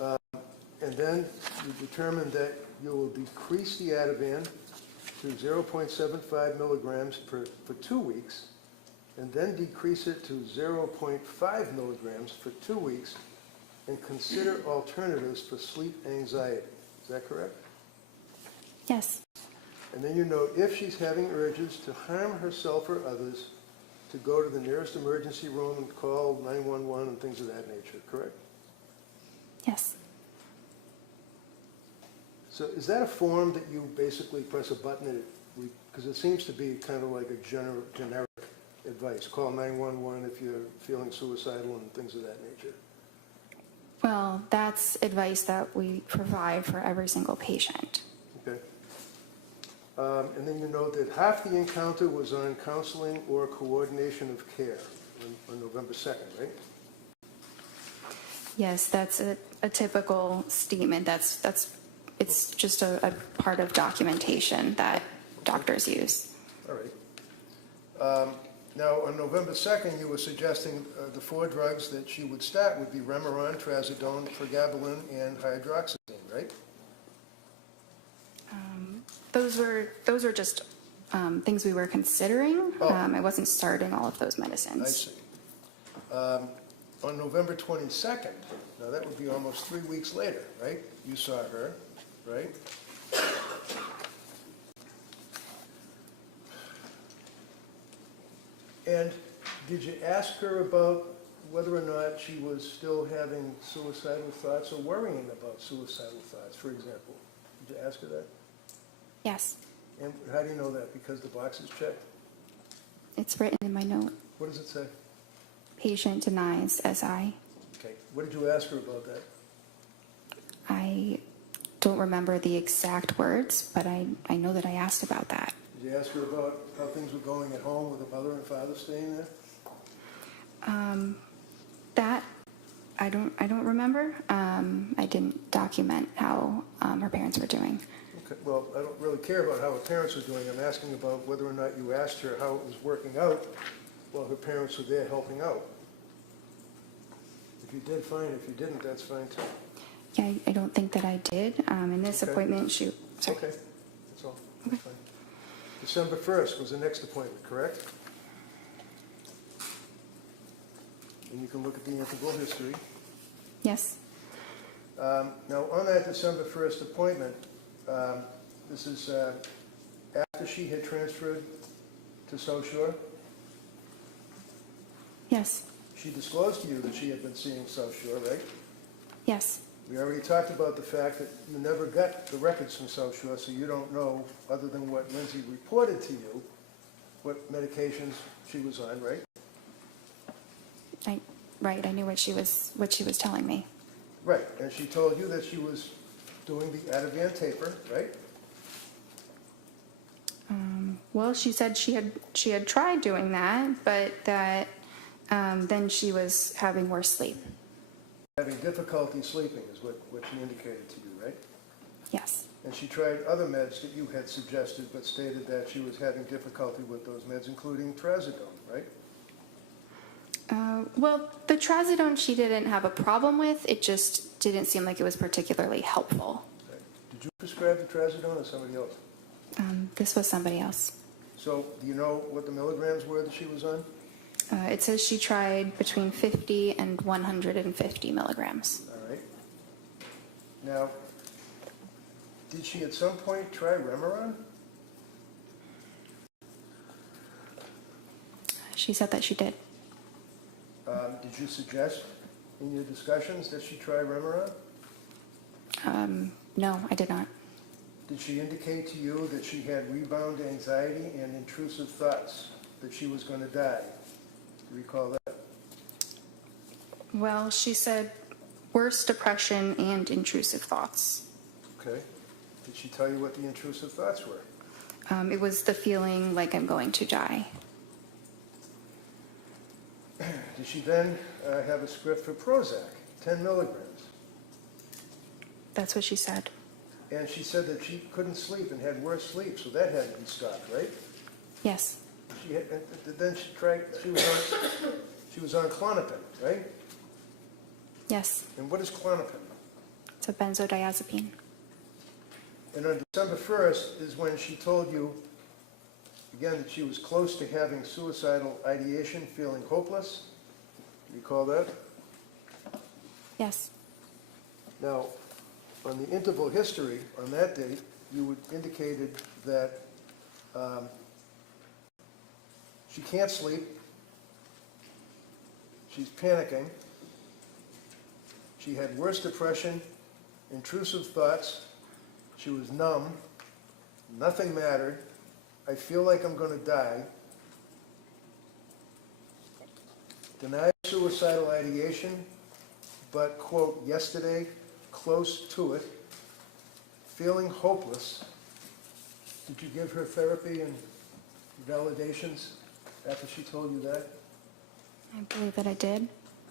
And then you determine that you will decrease the Ativan to 0.75 milligrams for 2 weeks, and then decrease it to 0.5 milligrams for 2 weeks, and consider alternatives for sleep anxiety. Is that correct? Yes. And then you note if she's having urges to harm herself or others, to go to the nearest emergency room and call 911 and things of that nature, correct? Yes. So is that a form that you basically press a button and because it seems to be kind of like a generic advice. Call 911 if you're feeling suicidal and things of that nature. Well, that's advice that we provide for every single patient. Okay. And then you note that half the encounter was on counseling or coordination of care on November 2nd, right? Yes, that's a typical statement. It's just a part of documentation that doctors use. All right. Now, on November 2nd, you were suggesting the 4 drugs that she would start would be Remeron, Trazodone, Pregabalin, and hydroxyzine, right? Those were just things we were considering. Oh. I wasn't starting all of those medicines. I see. On November 22nd, now that would be almost 3 weeks later, right? You saw her, right? And did you ask her about whether or not she was still having suicidal thoughts or worrying about suicidal thoughts, for example? Did you ask her that? Yes, And how do you know that? Because the box is checked? it's written in my note. What does it say? Patient denies SI. Okay. What did you ask her about that? I don't remember the exact words, but I know that I asked about that. Did you ask her about how things were going at home with the mother and father staying there? That I don't remember. I didn't document how her parents were doing. Okay. Well, I don't really care about how her parents were doing. I'm asking about whether or not you asked her how it was working out while her parents were there helping out. If you did, fine. If you didn't, that's fine too. Yeah, I don't think that I did. In this Okay. appointment, sorry. Okay, that's all. That's fine. December 1st was the next appointment, correct? And you can look at the integral history. Yes. Now, on that December 1st appointment, this is after she had transferred to South Shore. Yes. She disclosed to you that she had been seeing South Shore, right? Yes. We already talked about the fact that you never got the records from South Shore, so you don't know, other than what Lindsay reported to you, what medications she was on, right? Right. I knew what she was telling me. Right, and she told you that she was doing the Ativan taper, right? Well, she said she had tried doing that, but that then she was having worse sleep. Having difficulty sleeping is what she indicated to you, right? Yes. And she tried other meds that you had suggested, but stated that she was having difficulty with those meds, including trazodone, right? Well, the trazodone she didn't have a problem with. It just didn't seem like it was particularly helpful. Okay. Did you prescribe the trazodone or somebody else? This was somebody else. So do you know what the milligrams were that she was on? It says she tried between 50 and 150 milligrams. All right. Now, did she at some point try Remeron? She said that she did. Did you suggest in your discussions that she try Remeron? No, I did not. Did she indicate to you that she had rebound anxiety and intrusive thoughts, that she was going to die? Do you recall that? Well, she said worse depression and intrusive thoughts. Okay. Did she tell you what the intrusive thoughts were? It was the feeling like I'm going to die. Did she then have a script for Prozac, 10 milligrams? That's what she said. And she said that she couldn't sleep and had worse sleep, so that had to be stopped, right? Yes. She had, then she was on Klonopin, right? Yes. And what is Klonopin? It's a benzodiazepine. And on December 1st is when she told you, again, that she was close to having suicidal ideation, feeling hopeless. Do you recall that? Yes. Now, on the interval history, on that date, you indicated that she can't sleep, she's panicking, she had worse depression, intrusive thoughts, she was numb, nothing mattered, I feel like I'm going to die, denied suicidal ideation, but, quote, yesterday, close to it, feeling hopeless. Did you give her therapy and validations after she told you that? I believe that I did.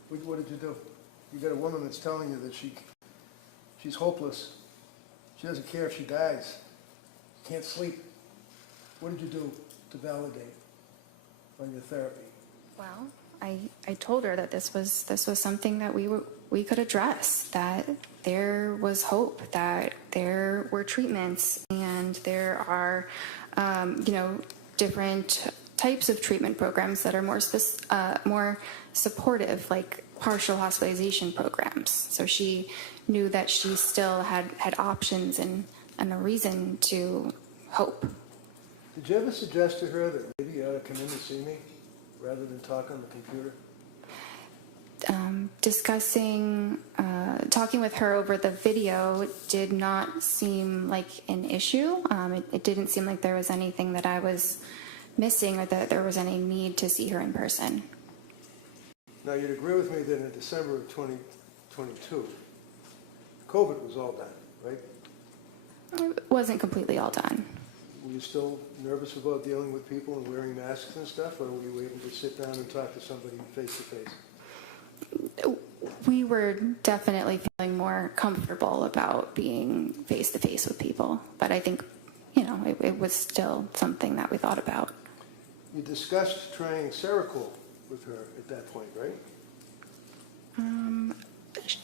What did you do? You got a woman that's telling you that she's hopeless. She doesn't care if she dies. Can't sleep. What did you do to validate on your therapy? Well, I told her that this was something that we could address, that there was hope, that there were treatments, and there are different types of treatment programs that are more supportive, like partial hospitalization programs. So she knew that she still had options and a reason to hope. Did you ever suggest to her that maybe you ought to come in and see me rather than talk on the computer? Talking with her over the video did not seem like an issue. It didn't seem like there was anything that I was missing or that there was any need to see her in person. Now, you'd agree with me that in December of 2022, COVID was all done, right? It wasn't completely all done. Were you still nervous about dealing with people and wearing masks and stuff, or were you able to sit down and talk to somebody face to face? We were definitely feeling more comfortable about being face to face with people, but I think, it was still something that we thought about. You discussed trying Seroquel with her at that point, right?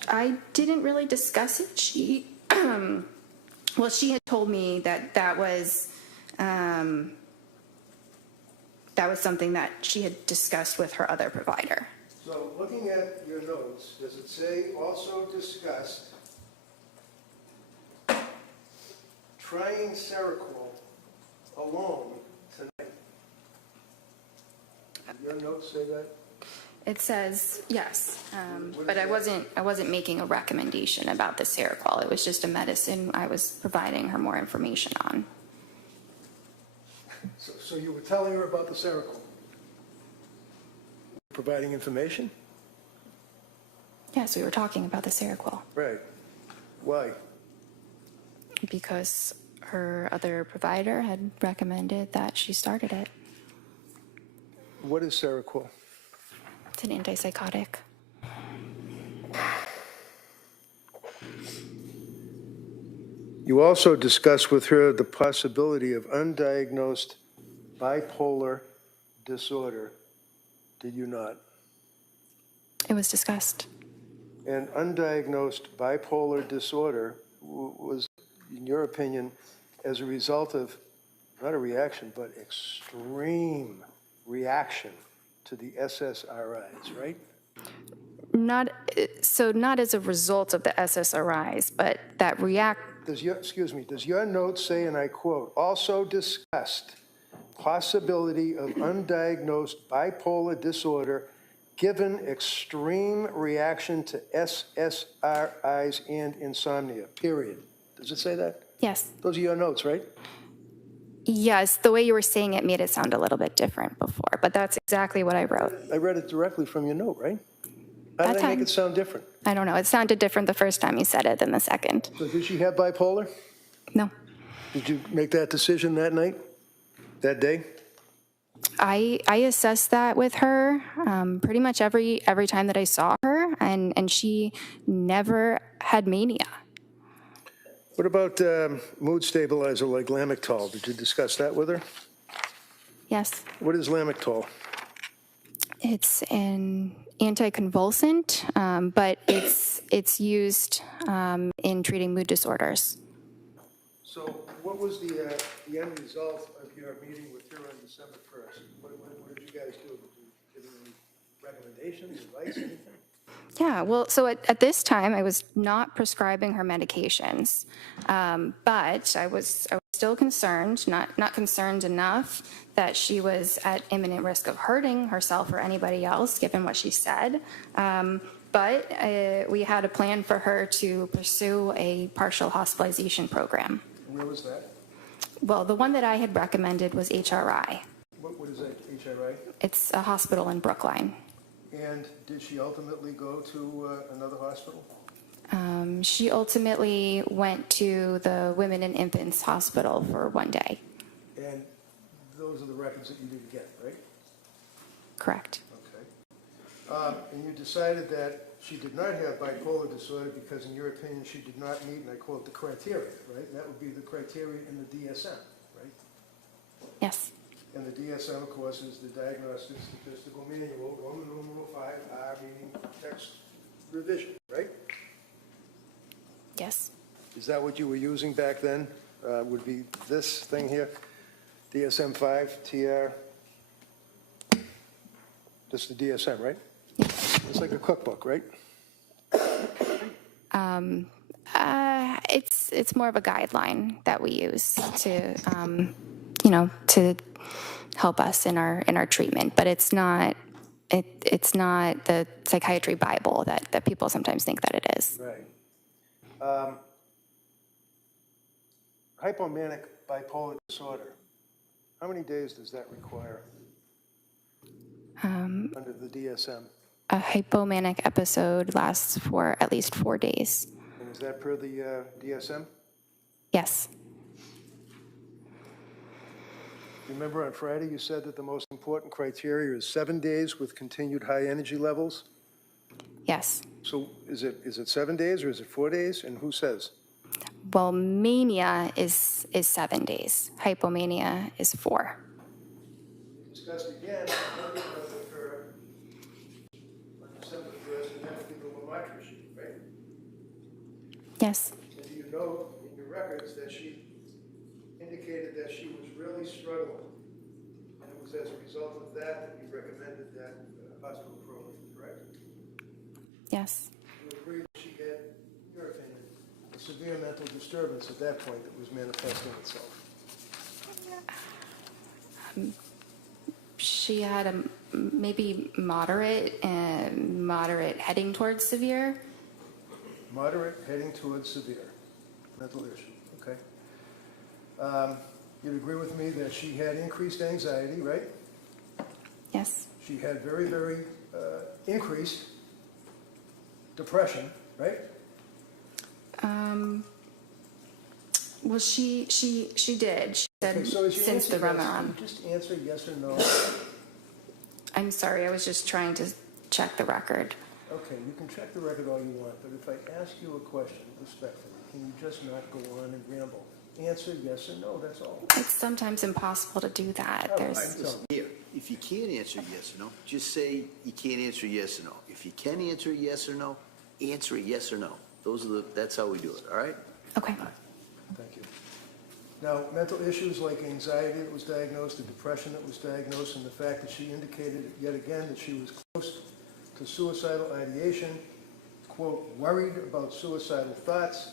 I didn't really discuss it. She had told me that was something that she had discussed with her other provider. So looking at your notes, does it say also discussed trying Seroquel alone tonight? Did your notes say that? It says yes, but I wasn't making a recommendation about the Seroquel. It was just a medicine I was providing her more information on. So you were telling her about the Seroquel? Providing information? Yes, we were talking about the Seroquel Right. Why? because her other provider had recommended that she started it. What is Seroquel? It's an antipsychotic. You also discussed with her the possibility of undiagnosed bipolar disorder, did you not? It was discussed. And undiagnosed bipolar disorder was, in your opinion, as a result of, not a reaction, but extreme reaction to the SSRIs, right? Not as a result of the SSRIs, but that Does your note say, and I quote, also discussed possibility of undiagnosed bipolar disorder given extreme reaction to SSRIs and insomnia, period. Does it say that? Yes. Those are your notes, right? Yes, the way you were saying it made it sound a little bit different before, but that's exactly what I wrote. I read it directly from your note, right? How did I make it sound different? I don't know. It sounded different the first time you said it than the second. So did she have bipolar? No. Did you make that decision that night? that day? I assessed that with her pretty much every time that I saw her, and she never had mania. What about mood stabilizer like Lamictal? Did you discuss that with her? Yes, What is Lamictal? it's an anticonvulsant, but it's used in treating mood disorders. So what was the end result of your meeting with her on December 1st? What did you guys do? Did you give her any recommendations, advice, anything? Yeah, well, so at this time, I was not prescribing her medications, but I was still concerned, not concerned enough that she was at imminent risk of hurting herself or anybody else, given what she said. But we had a plan for her to pursue a partial hospitalization program. Where was that? Well, the one that I had recommended was HRI. What is that, HRI? It's a hospital in Brookline. And did she ultimately go to another hospital? She ultimately went to the Women and Infants Hospital for one day. And those are the records that you didn't get, right? Correct. Okay. And you decided that she did not have bipolar disorder because, in your opinion, she did not meet, and I quote, the criteria, right? And that would be the criteria in the DSM, right? Yes. And the DSM, of course, is the Diagnostic Statistical Manual, Roman numeral 5R, meaning text revision, right? Yes. Is that what you were using back then? Would be this thing here? DSM-5, TR? Just the DSM, right? It's like a cookbook, right? It's more of a guideline that we use to, to help us in our treatment, but it's not the psychiatry Bible that people sometimes think that it is. Right. Hypomanic bipolar disorder, how many days does that require under the DSM? A hypomanic episode lasts for at least 4 days. And is that per the DSM? Yes. Remember on Friday, you said that the most important criteria is 7 days with continued high energy levels? Yes. So is it 7 days or is it 4 days? And who says? Well, mania is 7 days. Hypomania is 4. Discussed again, with her on December 1st, and that would be the Lemaitre sheet, right? Yes. And do you know in your records that she indicated that she was really struggling? And it was as a result of that you recommended that hospital program, correct? Yes. You agree that she had, in your opinion, a severe mental disturbance at that point that was manifesting itself? She had a maybe moderate heading towards severe. Moderate, heading towards severe mental issue, okay. You'd agree with me that she had increased anxiety, right? Yes. She had very, very increased depression, right? Well, she did. She said Okay, so is your since the answer yes? Remeron. Just answer yes or no. I'm sorry, I was just trying to check the record. Okay, you can check the record all you want, but if I ask you a question respectfully, can you just not go on and ramble? Answer yes or no, that's all. It's sometimes impossible to do that. Oh, There's Listen, here, if you can't answer yes or no, just say you can't answer yes or no. If you can answer yes or no, answer it yes or no. That's how we do it, all right? okay. Thank you. Now, mental issues like anxiety that was diagnosed, the depression that was diagnosed, and the fact that she indicated yet again that she was close to suicidal ideation, quote, worried about suicidal thoughts,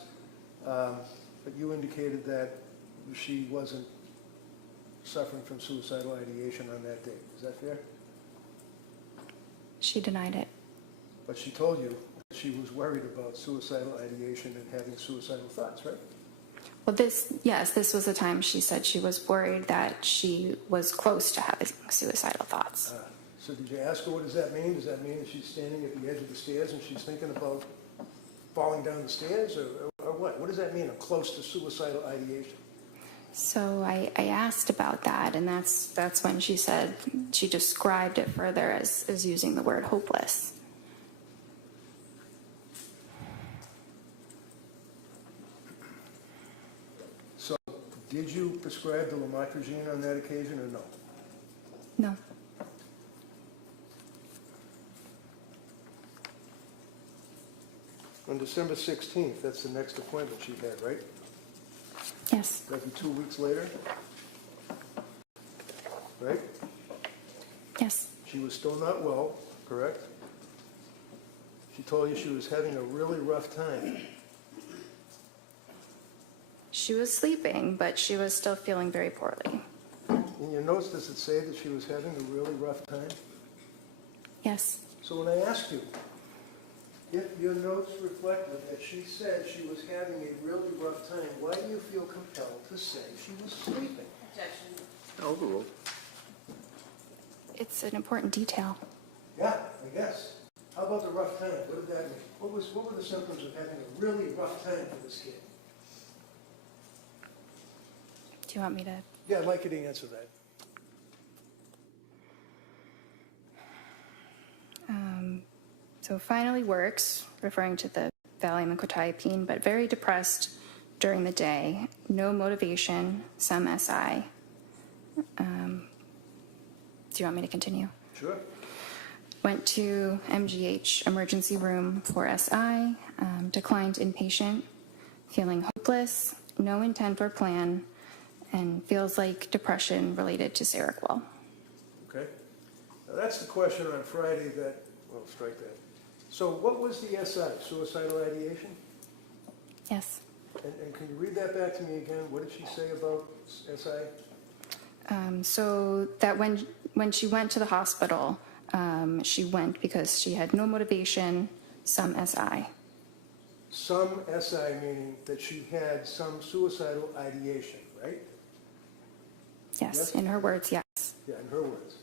but you indicated that she wasn't suffering from suicidal ideation on that date. Is that fair? She denied it. But she told you that she was worried about suicidal ideation and having suicidal thoughts, right? Well, this was the time she said she was worried that she was close to having suicidal thoughts. So did you ask her what does that mean? Does that mean that she's standing at the edge of the stairs and she's thinking about falling down the stairs or what? What does that mean, I'm close to suicidal ideation? So I asked about that, and that's when she said she described it further as using the word hopeless. So did you prescribe the lamotrigine on that occasion or no? No. On December 16th, that's the next appointment she had, right? Yes. That'd be 2 weeks later? Right? Yes. She was still not well, correct? She told you she was having a really rough time. She was sleeping, but she was still feeling very poorly. In your notes, does it say that she was having a really rough time? Yes. So when I asked you, if your notes reflected that she said she was having a really rough time, why do you feel compelled to say she was sleeping? Objection. Overruled. It's an important detail. Yeah, I guess. How about the rough time? What did that mean? What were the symptoms of having a really rough time for this kid? Do you want me to? Yeah, I'd like you to answer that. So finally works, referring to the Valium and quetiapine, but very depressed during the day. No motivation, some SI. Do you want me to continue? Sure. Went to MGH emergency room for SI, declined inpatient, feeling hopeless, no intent or plan, and feels like depression related to Seroquel. Okay. Now that's the question on Friday that, well, strike that. So what was the SI, suicidal ideation? Yes. And can you read that back to me again? What did she say about SI? So that when she went to the hospital, she went because she had no motivation, some SI. Some SI meaning that she had some suicidal ideation, right? Yes, Yes? in her words, yes. Yeah, in her words.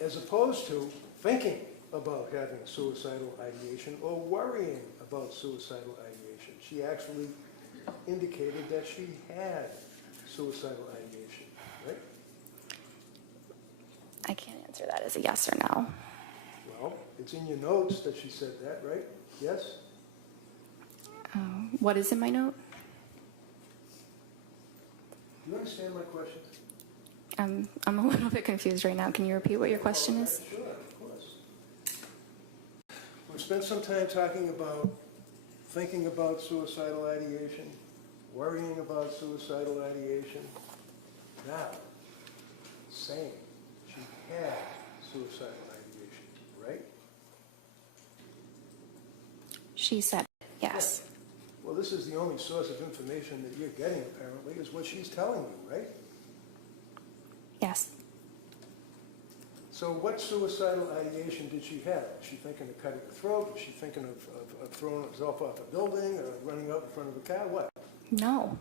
As opposed to thinking about having suicidal ideation or worrying about suicidal ideation. She actually indicated that she had suicidal ideation, right? I can't answer that as a yes or no. Well, it's in your notes that she said that, right? Yes? What is in my note? Do you understand my question? I'm a little bit confused right now. Can you repeat what your question is? Sure, of course. We've spent some time talking about thinking about suicidal ideation, worrying about suicidal ideation. Now, saying she had suicidal ideation, right? She said yes. Well, this is the only source of information that you're getting, apparently, is what she's telling you, right? Yes. So what suicidal ideation did she have? Was she thinking of cutting her throat? Was she thinking of throwing herself off a building or running up in front of a car? What? No.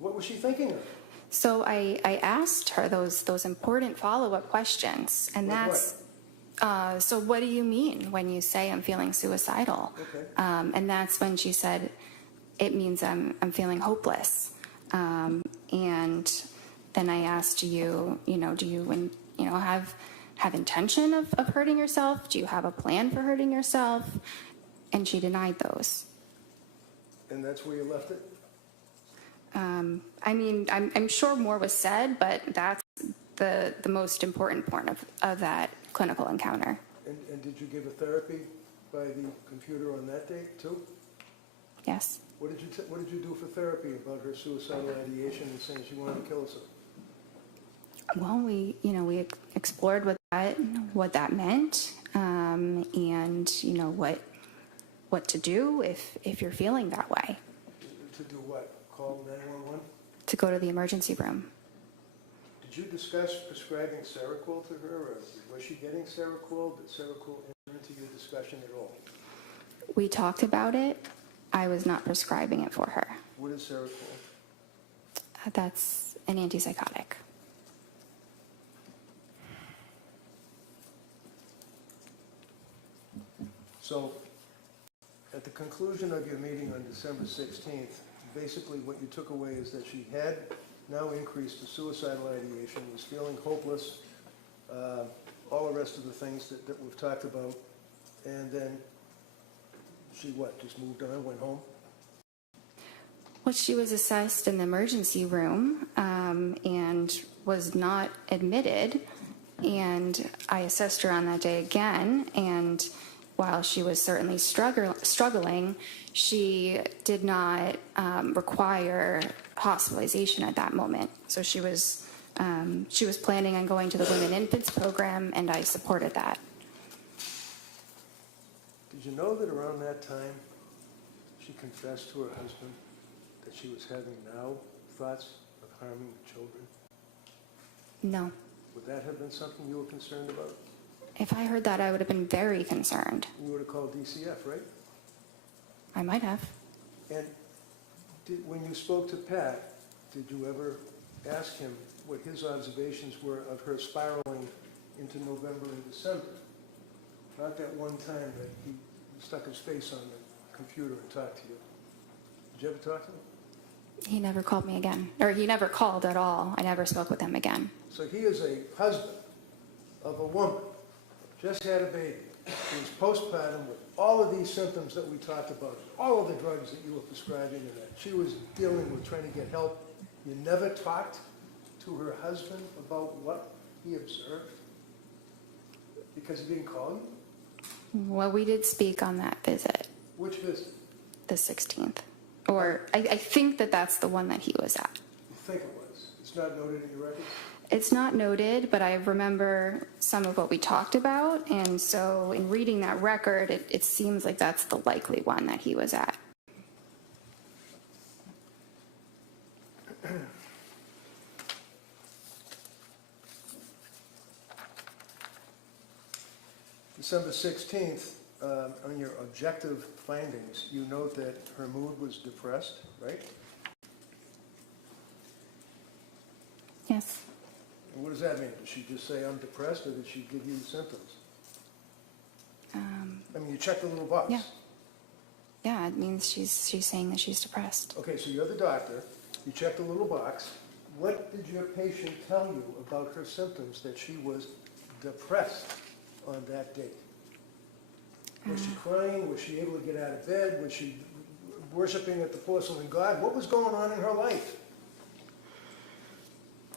What was she thinking of? So I asked her those important follow-up questions, and Like that's so what do you mean when you say I'm feeling suicidal? Okay. And that's when she said it means I'm feeling hopeless. And then I asked, do you have intention of hurting yourself? Do you have a plan for hurting yourself? And she denied those. And that's where you left it? I mean, I'm sure more was said, but that's the most important part of that clinical encounter. And did you give a therapy by the computer on that date, too? Yes. What did you do for therapy about her suicidal ideation and saying she wanted to kill herself? Well, we explored what that meant, and what to do if you're feeling that way. To do what? Call 911? To go to the emergency room. Did you discuss prescribing Seroquel to her, or was she getting Seroquel? Did Seroquel enter into your discussion at all? We talked about it. I was not prescribing it for her. What is Seroquel? That's an antipsychotic. So, at the conclusion of your meeting on December 16th, basically what you took away is that she had now increased to suicidal ideation, was feeling hopeless, all the rest of the things that we've talked about, and then she what, just moved on, went home? Well, she was assessed in the emergency room and was not admitted. And I assessed her on that day again. And while she was certainly struggling, she did not require hospitalization at that moment. So she was planning on going to the Women and Infants program, and I supported that. Did you know that around that time, she confessed to her husband that she was having now thoughts of harming the children? No. Would that have been something you were concerned about? If I heard that, I would have been very concerned. You would have called DCF, right? I might have. And when you spoke to Pat, did you ever ask him what his observations were of her spiraling into November and December? Not that one time that he stuck his face on the computer and talked to you. Did you ever talk to him? He never called me again. Or he never called at all. I never spoke with him again. So he is a husband of a woman, just had a baby, who's postpartum with all of these symptoms that we talked about, all of the drugs that you were prescribing and that she was dealing with, trying to get help. You never talked to her husband about what he observed? Because he didn't call you? Well, we did speak on that visit, Which visit? the 16th. Or I think that that's the one that he was at. You think it was? It's not noted in your record? It's not noted, but I remember some of what we talked about. And so in reading that record, it seems like that's the likely one that he was at. December 16th, on your objective findings, you note that her mood was depressed, right? Yes. And what does that mean? Did she just say, I'm depressed, or did she give you symptoms? I mean, you checked the little box. Yeah. Yeah, it means she's saying that she's depressed. Okay, so you're the doctor. You checked the little box. What did your patient tell you about her symptoms that she was depressed on that date? Was she crying? Was she able to get out of bed? Was she worshiping at the porcelain god? What was going on in her life?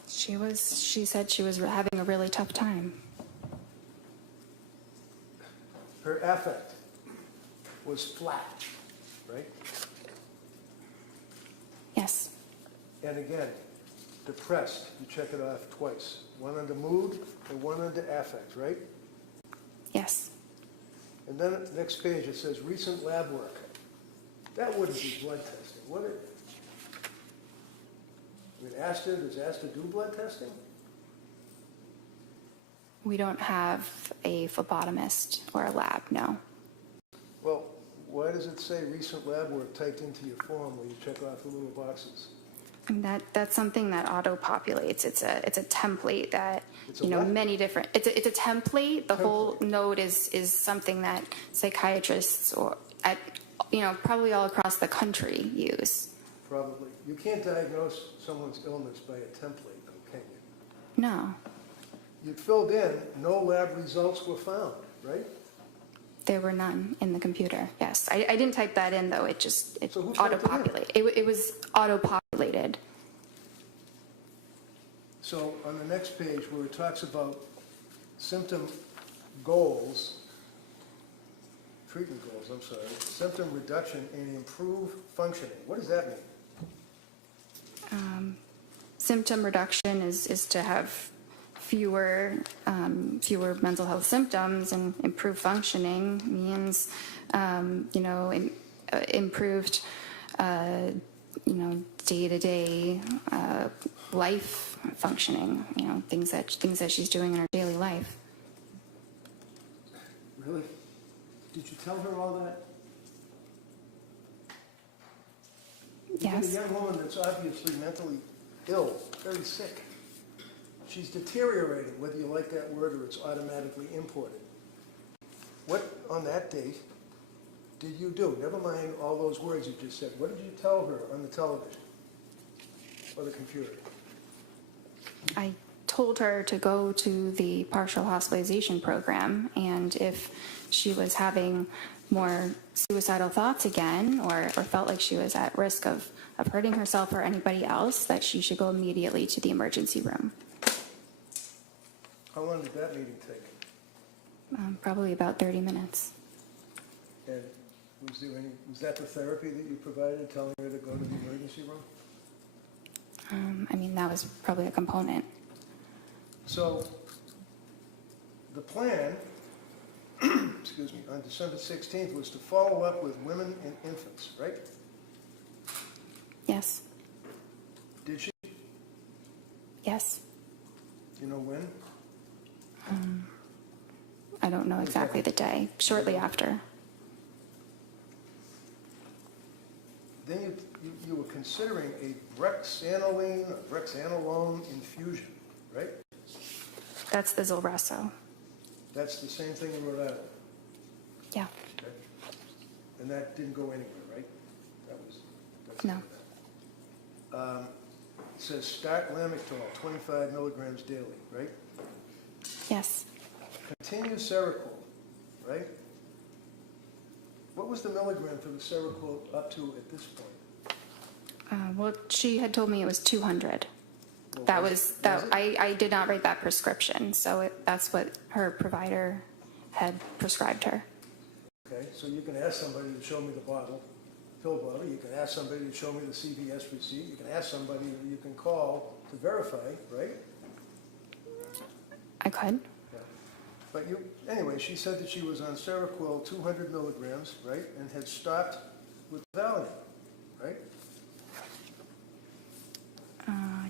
She said she was having a really tough time. Her affect was flat, right? Yes. And again, depressed. You check it off twice. One under mood and one under affect, right? Yes. And then at the next page, it says recent lab work. That wouldn't be blood testing, would it? I mean, does ASTA do blood testing? We don't have a phlebotomist or a lab, no. Well, why does it say recent lab work typed into your form where you check off the little boxes? And that's something that auto-populates. It's a template that, It's a what? many different, it's a template. The whole note is something that psychiatrists or at, probably all across the country use. Probably. You can't diagnose someone's illness by a template, though, can you? No, You filled in, no lab results were found, right? there were none in the computer. Yes, I didn't type that in though. It So who typed it in? auto-populated. It was auto-populated. So on the next page where it talks about symptom goals, treatment goals, I'm sorry, symptom reduction and improve functioning. What does that mean? Symptom reduction is to have fewer mental health symptoms, and improved functioning means improved day-to-day life functioning, things that she's doing in her daily life. Really? Did you tell her all that? You get a Yes. young woman that's obviously mentally ill, very sick. She's deteriorating, whether you like that word or it's automatically imported. What, on that date, did you do? Never mind all those words you just said. What did you tell her on the television or the computer? I told her to go to the partial hospitalization program, and if she was having more suicidal thoughts again or felt like she was at risk of hurting herself or anybody else, that she should go immediately to the emergency room. How long did that meeting take? Probably about 30 minutes. And was that the therapy that you provided, telling her to go to the emergency room? I mean, that was probably a component. So the plan, excuse me, on December 16th was to follow up with women and infants, right? Yes. Did she? Yes. You know when? I don't know exactly the day. Shortly after. Then you were considering a brexanolone infusion, right? That's the Zulresso. That's the same thing in Rhode Island. Yeah. Okay. And that didn't go anywhere, right? That's No. It says start Lamictal, 25 milligrams daily, right? Yes. Continue Seroquel, right? What was the milligram for the Seroquel up to at this point? Well, she had told me it was 200. Well, That was was it? that. I did not write that prescription, so that's what her provider had prescribed her. Okay, so you can ask somebody to show me the pill bottle. You can ask somebody to show me the CVS receipt. You can ask somebody that you can call to verify, right? I could. Yeah. But anyway, she said that she was on Seroquel 200 milligrams, right, and had stopped with Valium, right?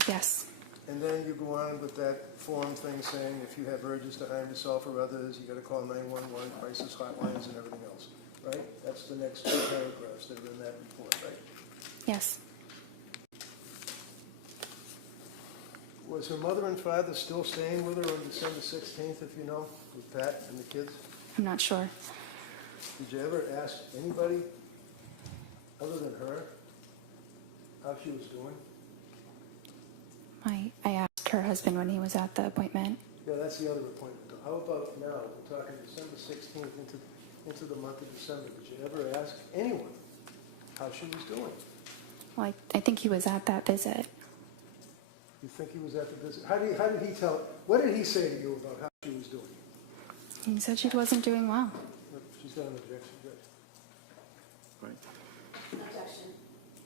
Yes. And then you go on with that form thing saying if you have urges to harm yourself or others, you got to call 911, crisis hotlines, and everything else, right? That's the next two paragraphs that are in that report, right? Yes. Was her mother and father still staying with her on December 16th, if you know, with Pat and the kids? I'm not sure. Did you ever ask anybody other than her how she was doing? I asked her husband when he was at the appointment. Yeah, that's the other appointment. How about now? We're talking December 16th into the month of December. Did you ever ask anyone how she was doing? Well, I think he was at that visit. You think he was at the visit? How did he tell? What did he say to you about how she was doing? He said she wasn't doing well. She's got an objection. Good. Right. Objection.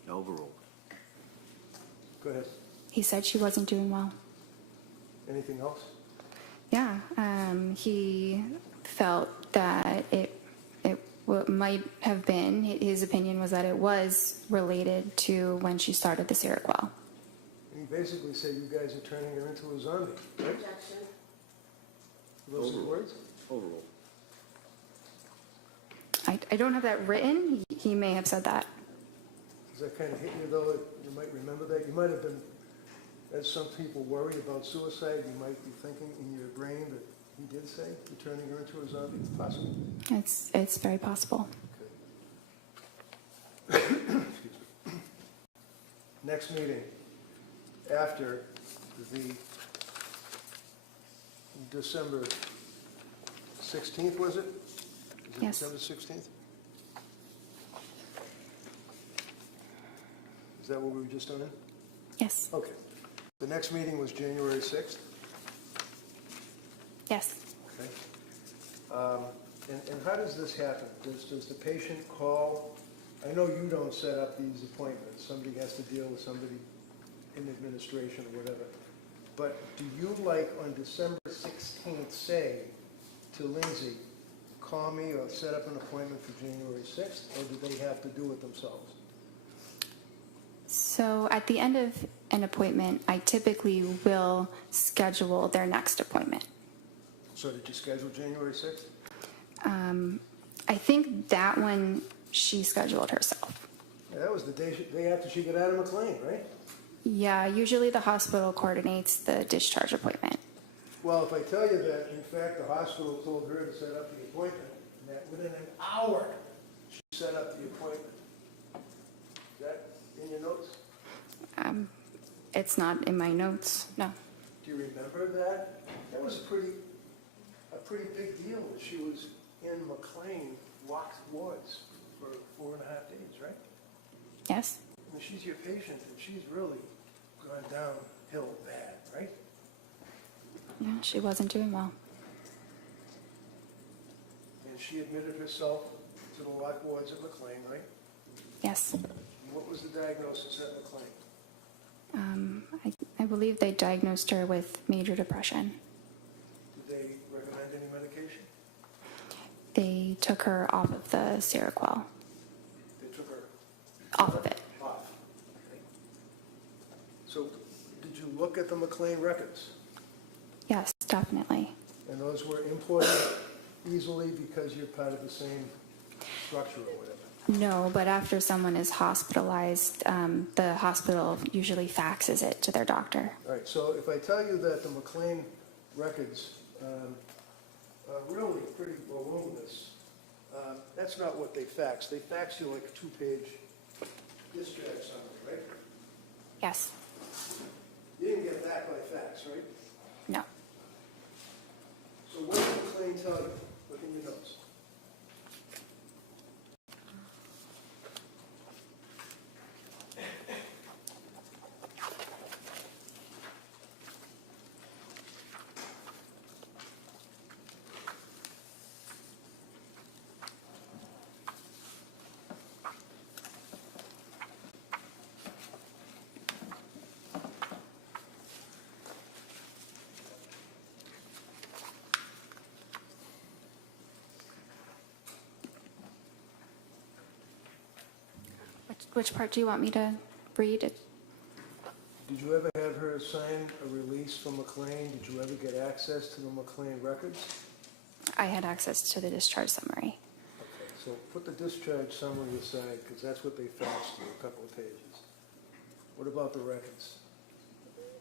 Overruled. Go ahead. He said she wasn't doing well. Anything else? Yeah. He felt that it might have been, his opinion was that it was related to when she started the Seroquel. He basically said you guys are turning her into a zombie, right? Objection. Those are the words? Overruled. I don't have that written. He may have said that. Does that kind of hit you, though, that you might remember that? You might have been, as some people worry about suicide, you might be thinking in your brain that he did say you're turning her into a zombie. Possible. It's very possible. Excuse me. Next meeting after the December 16th, was it? Is it Yes. December 16th? Is that what we were just on? Yes. Okay. The next meeting was January 6th? Yes. Okay. And how does this happen? Does the patient call? I know you don't set up these appointments. Somebody has to deal with somebody in administration or whatever. But do you, like, on December 16th, say to Lindsay, call me or set up an appointment for January 6th, or do they have to do it themselves? So at the end of an appointment, I typically will schedule their next appointment. So did you schedule January 6th? I think that one she scheduled herself. Yeah, that was the day after she got out of McLean, right? Yeah, usually the hospital coordinates the discharge appointment. Well, if I tell you that, in fact, the hospital told her to set up the appointment, and that within an hour, she set up the appointment. Is that in your notes? It's not in my notes, no. Do you remember that? That was a pretty big deal. She was in McLean locked wards for 4.5 days, right? Yes? I mean, she's your patient, and she's really gone downhill bad, right? Yeah, she wasn't doing well. And she admitted herself to the locked wards at McLean, right? Yes. And what was the diagnosis at McLean? I believe they diagnosed her with major depression. Did they recommend any medication? They took her off of the Seroquel. They took her Off of it. off. Okay. So did you look at the McLean records? Yes, definitely. And those were imported easily because you're part of the same structure or whatever? No, but after someone is hospitalized, the hospital usually faxes it to their doctor. All right, so if I tell you that the McLean records are really pretty voluminous, that's not what they fax. They fax you like a 2-page discharge summary, right? Yes. You didn't get that by fax, right? No. So what did McLean tell you? Look in your notes. Which part do you want me to read? Did you ever have her sign a release from McLean? Did you ever get access to the McLean records? I had access to the discharge summary. Okay, so put the discharge summary aside, because that's what they faxed you, a couple of pages. What about the records?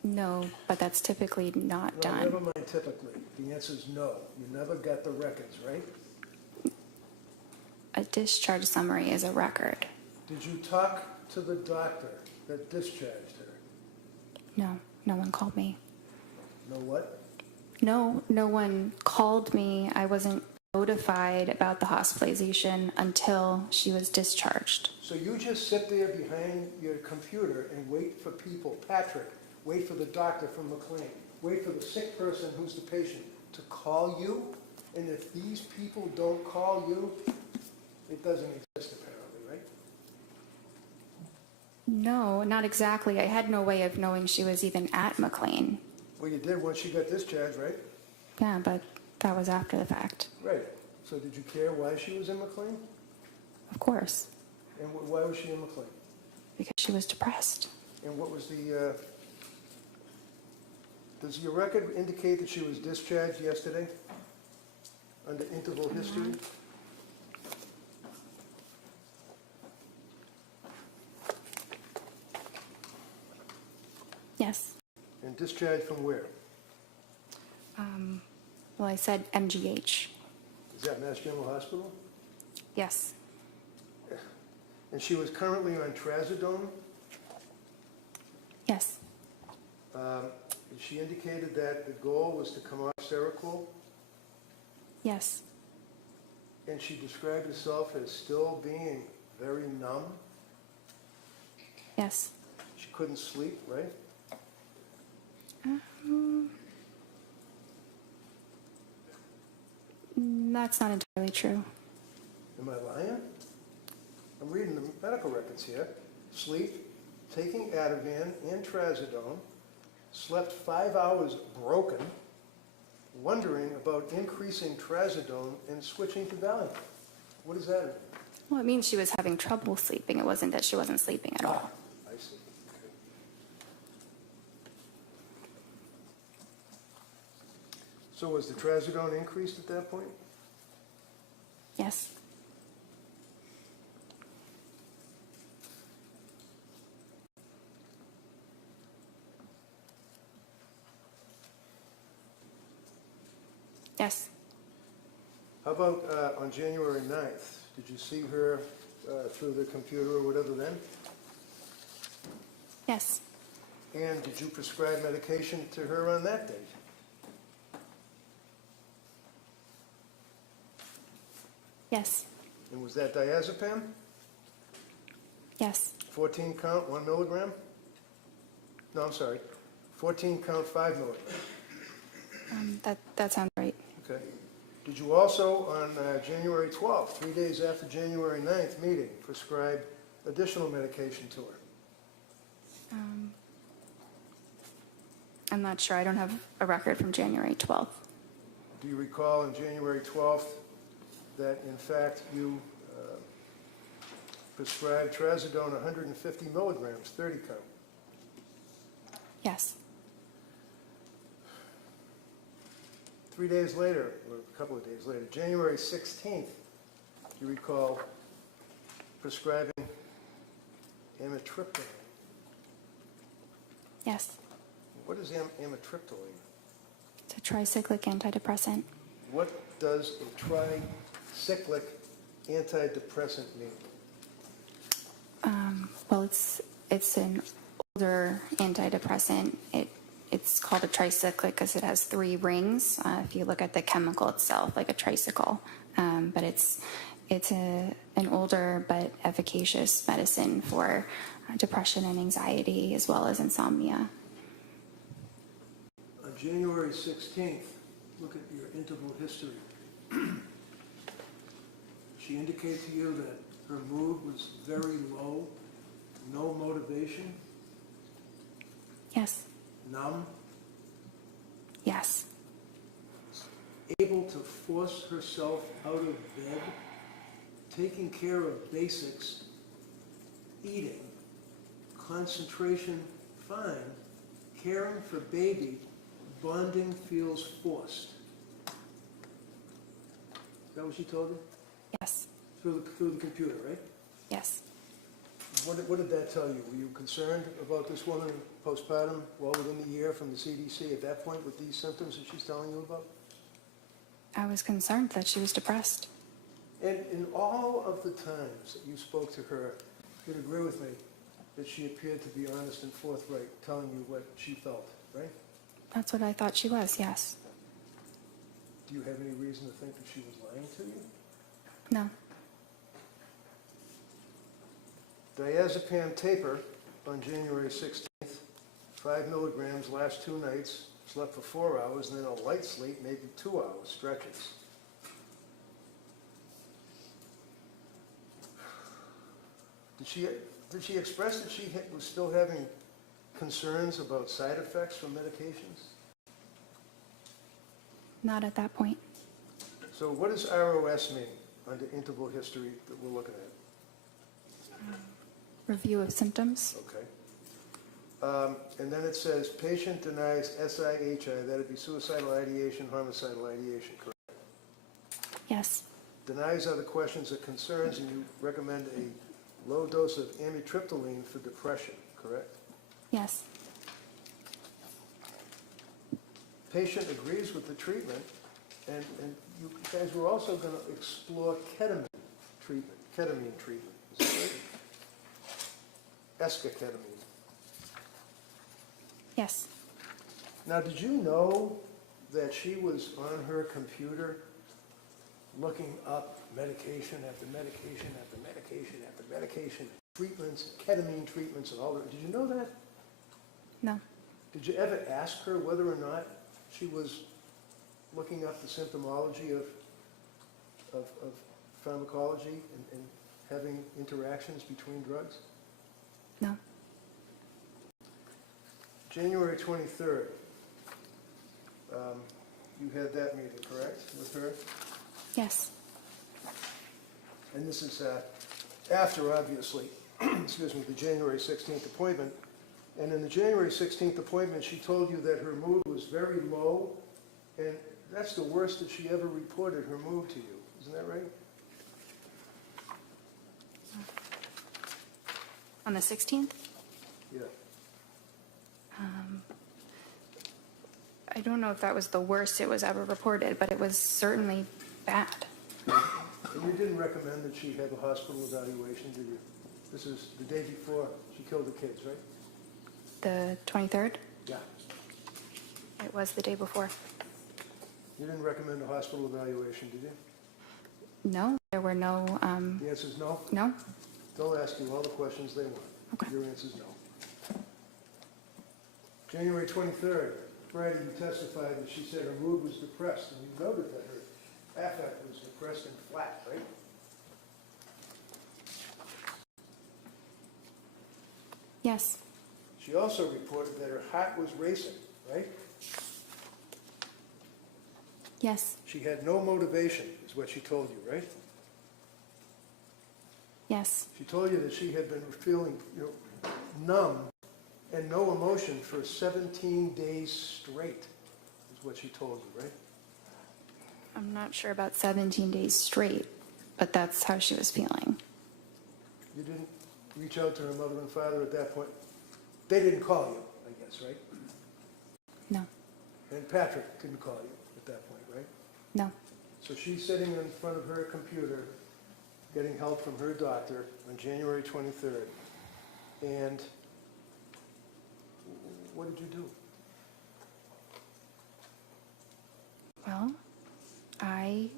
No, but that's typically not No, done. never mind typically. The answer is no. You never got the records, right? A discharge summary is a record. Did you talk to the doctor that discharged her? No, no one called me. Know what? No one called me. I wasn't notified about the hospitalization until she was discharged. So you just sit there behind your computer and wait for people, Patrick, wait for the doctor from McLean, wait for the sick person who's the patient to call you? And if these people don't call you, it doesn't exist apparently, right? No, not exactly. I had no way of knowing she was even at McLean. Well, you did once she got discharged, right? Yeah, but that was after the fact. Right. So did you care why she was in McLean? Of course, And why was she in McLean? because she was depressed. And what was the, does your record indicate that she was discharged yesterday? Under interval history? Yes. And discharged from where? Well, I said MGH. Is that Mass General Hospital? Yes. And she was currently on trazodone? Yes. She indicated that the goal was to come off Seroquel, Yes. and she described herself as still being very numb. Yes. She couldn't sleep, right? That's not entirely true. Am I lying? I'm reading the medical records here. Sleep, taking Ativan and trazodone, slept 5 hours broken, wondering about increasing trazodone and switching to Valium. What does that mean? Well, it means she was having trouble sleeping. It wasn't that she wasn't sleeping at all. I see. Okay. So was the trazodone increased at that point? Yes. Yes. How about on January 9th? Did you see her through the computer or whatever then? Yes. And did you prescribe medication to her on that date? Yes. And was that diazepam? Yes. 14 count, 1 milligram? No, I'm sorry, 14 count, 5 milligram. That sounds right. Okay. Did you also, on January 12th, 3 days after January 9th meeting, prescribe additional medication to her? I'm not sure. I don't have a record from January 12th. Do you recall on January 12th that, in fact, you prescribed trazodone 150 milligrams, 30 count? Yes. 3 days later, or a couple of days later, January 16th, do you recall prescribing amitriptyline? Yes. What is amitriptyline? It's a tricyclic antidepressant. What does a tricyclic antidepressant mean? Well, it's an older antidepressant. It's called a tricyclic because it has 3 rings. If you look at the chemical itself, like a tricycle, but it's an older but efficacious medicine for depression and anxiety as well as insomnia. On January 16th, look at your interval history. She indicated to you that her mood was very low, no motivation, Yes. numb, Yes. able to force herself out of bed, taking care of basics, eating, concentration fine, caring for baby, bonding feels forced. Is that what she told you? Yes. Through the computer, right? Yes. What did that tell you? Were you concerned about this woman postpartum well within the year from the CDC at that point with these symptoms that she's telling you about? I was concerned that she was depressed. And in all of the times that you spoke to her, you'd agree with me that she appeared to be honest and forthright, telling you what she felt, right? That's what I thought she was, yes. Do you have any reason to think that she was lying to you? No. Diazepam taper on January 16th, 5 milligrams last 2 nights, slept for 4 hours, and then a light sleep, maybe 2 hours, stretches. Did she express that she was still having concerns about side effects from medications? Not at that point. So what does ROS mean under interval history that we're looking at? Review of symptoms. Okay. And then it says, patient denies SIHI, that'd be suicidal ideation, homicidal ideation, correct? Yes. Denies other questions or concerns, and you recommend a low dose of amitriptyline for depression, correct? Yes. Patient agrees with the treatment, and you guys were also going to explore ketamine treatment. Is that right? Esketamine. Yes. Now, did you know that she was on her computer looking up medication after medication after medication after medication, treatments, ketamine treatments, and all that? Did you know that? No. Did you ever ask her whether or not she was looking up the symptomology of pharmacology and having interactions between drugs? No. January 23rd, you had that meeting, correct, with her? Yes. And this is after, obviously, excuse me, the January 16th appointment. And in the January 16th appointment, she told you that her mood was very low, and that's the worst that she ever reported her mood to you. Isn't that right? On the 16th? Yeah. I don't know if that was the worst it was ever reported, but it was certainly bad. And you didn't recommend that she have a hospital evaluation, did you? This is the day before she killed the kids, right? The 23rd? Yeah. It was the day before. You didn't recommend a hospital evaluation, did you? No, there were no, The answer is no? no? They'll ask you all the questions they want. Okay. Your answer is no. January 23rd, Friday, you testified that she said her mood was depressed, and you noted that her affect was depressed and flat, right? Yes. She also reported that her heart was racing, right? Yes. She had no motivation, is what she told you, right? Yes. She told you that she had been feeling, numb and no emotion for 17 days straight, is what she told you, right? I'm not sure about 17 days straight, but that's how she was feeling. You didn't reach out to her mother and father at that point? They didn't call you, I guess, right? No. And Patrick didn't call you at that point, right? No. So she's sitting in front of her computer, getting help from her doctor on January 23rd. And what did you do? Well, I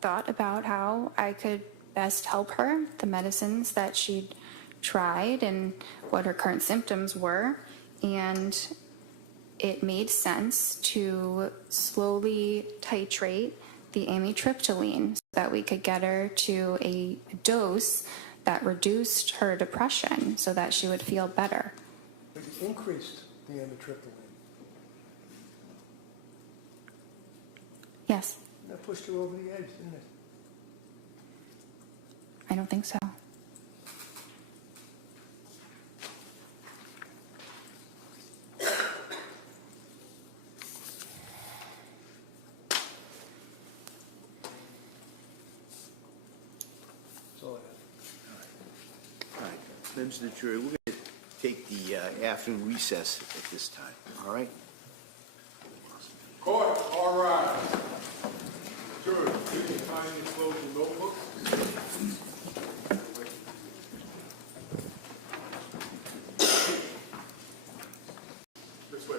thought about how I could best help her, the medicines that she'd tried and what her current symptoms were, and it made sense to slowly titrate the amitriptyline so that we could get her to a dose that reduced her depression so that she would feel better. But you increased the amitriptyline. Yes. That pushed you over the edge, didn't it? I don't think so. That's all I All right, members of the jury, we're going to take the afternoon recess at this time, all right? Court, all rise. Jurors, please kindly close your notebook. This way.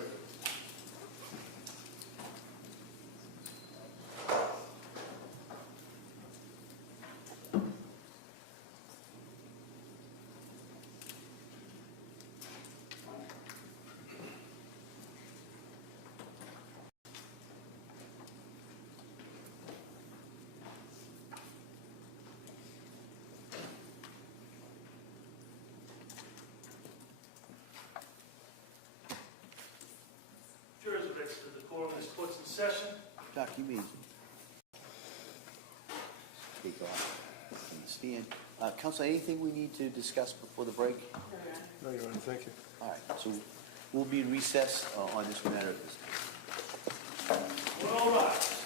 Jurors are next to the quorum. This court's in session. Doc, you may take off from the stand. Counsel, anything we need to discuss before the break? had. No, Your Honor, thank you. All right, so we'll be in recess on this matter at this time. Well, all right.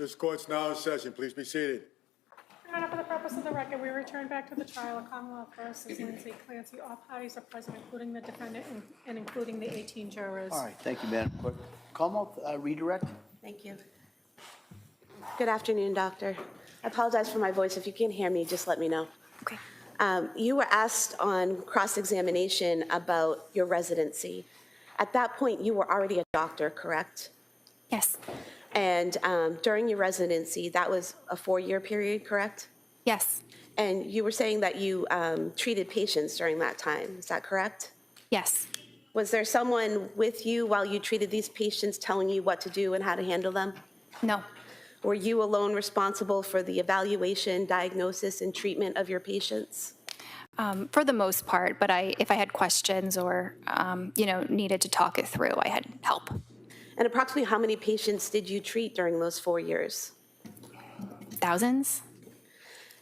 This court's now in session. Please be seated. Your Honor, for the purpose of the record, we return back to the trial of Commonwealth versus Lindsay Clancy. All parties are present, including the defendant and including the 18 jurors. All right, thank you, Madam Clerk. Commonwealth, redirect. Thank you. Good afternoon, doctor. I apologize for my voice. If you can't hear me, just let me know. Okay. You were asked on cross-examination about your residency. At that point, you were already a doctor, correct? Yes. And during your residency, that was a 4-year period, correct? Yes. And you were saying that you treated patients during that time. Is that correct? Yes. Was there someone with you while you treated these patients telling you what to do and how to handle them? No. Were you alone responsible for the evaluation, diagnosis, and treatment of your patients? For the most part, but if I had questions or, needed to talk it through, I had help. And approximately how many patients did you treat during those 4 years? Thousands?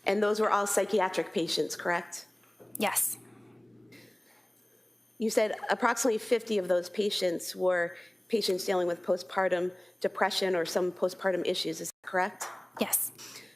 And those were all psychiatric patients, correct? Yes. You said approximately 50 of those patients were patients dealing with postpartum depression or some postpartum issues, is that correct? Yes.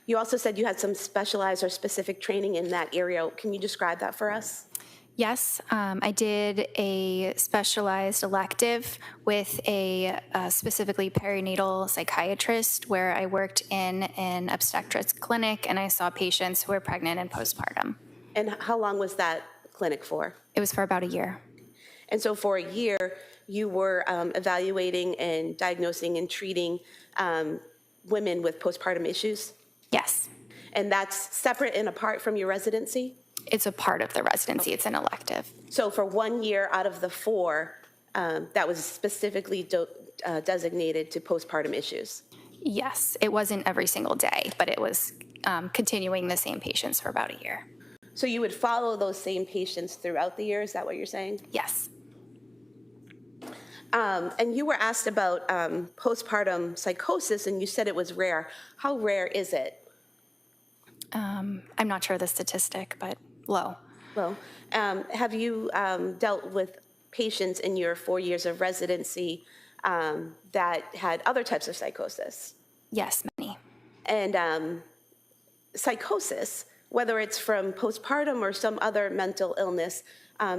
You also said you had some specialized or specific training in that area. Can you describe that for us? Yes, I did a specialized elective with a specifically perinatal psychiatrist where I worked in an obstetrics clinic and I saw patients who were pregnant and postpartum. And how long was that clinic for? It was for about a year. And so for a year, you were evaluating and diagnosing and treating women with postpartum issues? Yes. And that's separate and apart from your residency? It's a part of the residency. It's an elective. So for 1 year out of the 4, that was specifically designated to postpartum issues? Yes, it wasn't every single day, but it was continuing the same patients for about a year. So you would follow those same patients throughout the year, is that what you're saying? Yes. And you were asked about postpartum psychosis, and you said it was rare. How rare is it? I'm not sure the statistic, but low. Well, have you dealt with patients in your 4 years of residency that had other types of psychosis? Yes, many. And psychosis, whether it's from postpartum or some other mental illness,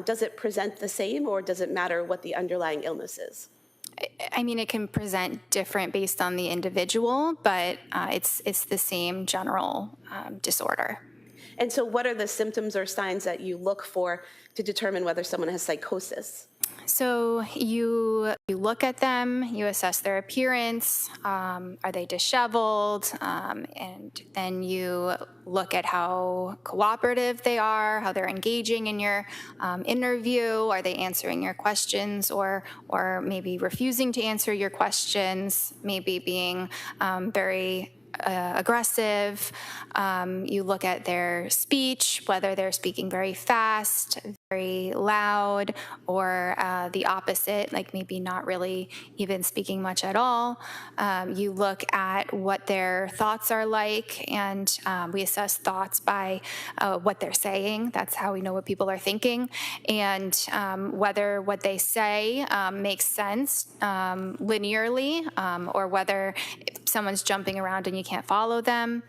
does it present the same, or does it matter what the underlying illness is? I mean, it can present different based on the individual, but it's the same general disorder. And so what are the symptoms or signs that you look for to determine whether someone has psychosis? So you look at them, you assess their appearance, are they disheveled, and then you look at how cooperative they are, how they're engaging in your interview, are they answering your questions or maybe refusing to answer your questions, maybe being very aggressive. You look at their speech, whether they're speaking very fast, very loud, or the opposite, like maybe not really even speaking much at all. You look at what their thoughts are like, and we assess thoughts by what they're saying. That's how we know what people are thinking, and whether what they say makes sense linearly, or whether someone's jumping around and you can't follow them.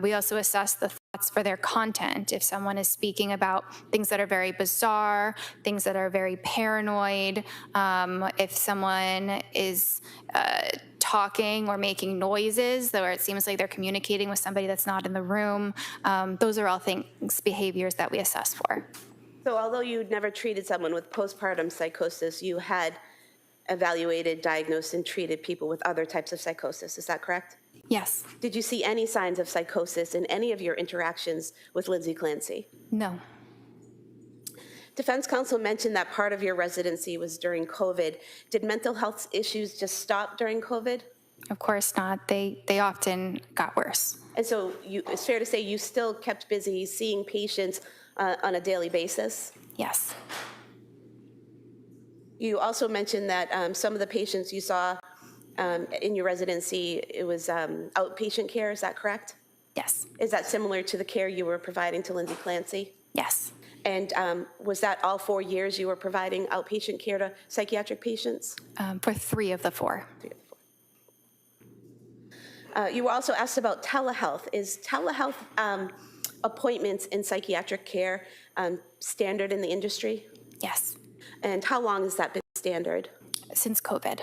We also assess the thoughts for their content. If someone is speaking about things that are very bizarre, things that are very paranoid, if someone is talking or making noises, where it seems like they're communicating with somebody that's not in the room, those are all things, behaviors that we assess for. So although you'd never treated someone with postpartum psychosis, you had evaluated, diagnosed, and treated people with other types of psychosis. Is that correct? Yes. Did you see any signs of psychosis in any of your interactions with Lindsay Clancy? No. Defense counsel mentioned that part of your residency was during COVID. Did mental health issues just stop during COVID? Of course not. They often got worse. And so it's fair to say you still kept busy seeing patients on a daily basis? Yes. You also mentioned that some of the patients you saw in your residency, it was outpatient care, is that correct? Yes. Is that similar to the care you were providing to Lindsay Clancy? Yes. And was that all 4 years you were providing outpatient care to psychiatric patients? For 3 of the 4. You were also asked about telehealth. Is telehealth appointments in psychiatric care standard in the industry? Yes, And how long has that been standard? since COVID.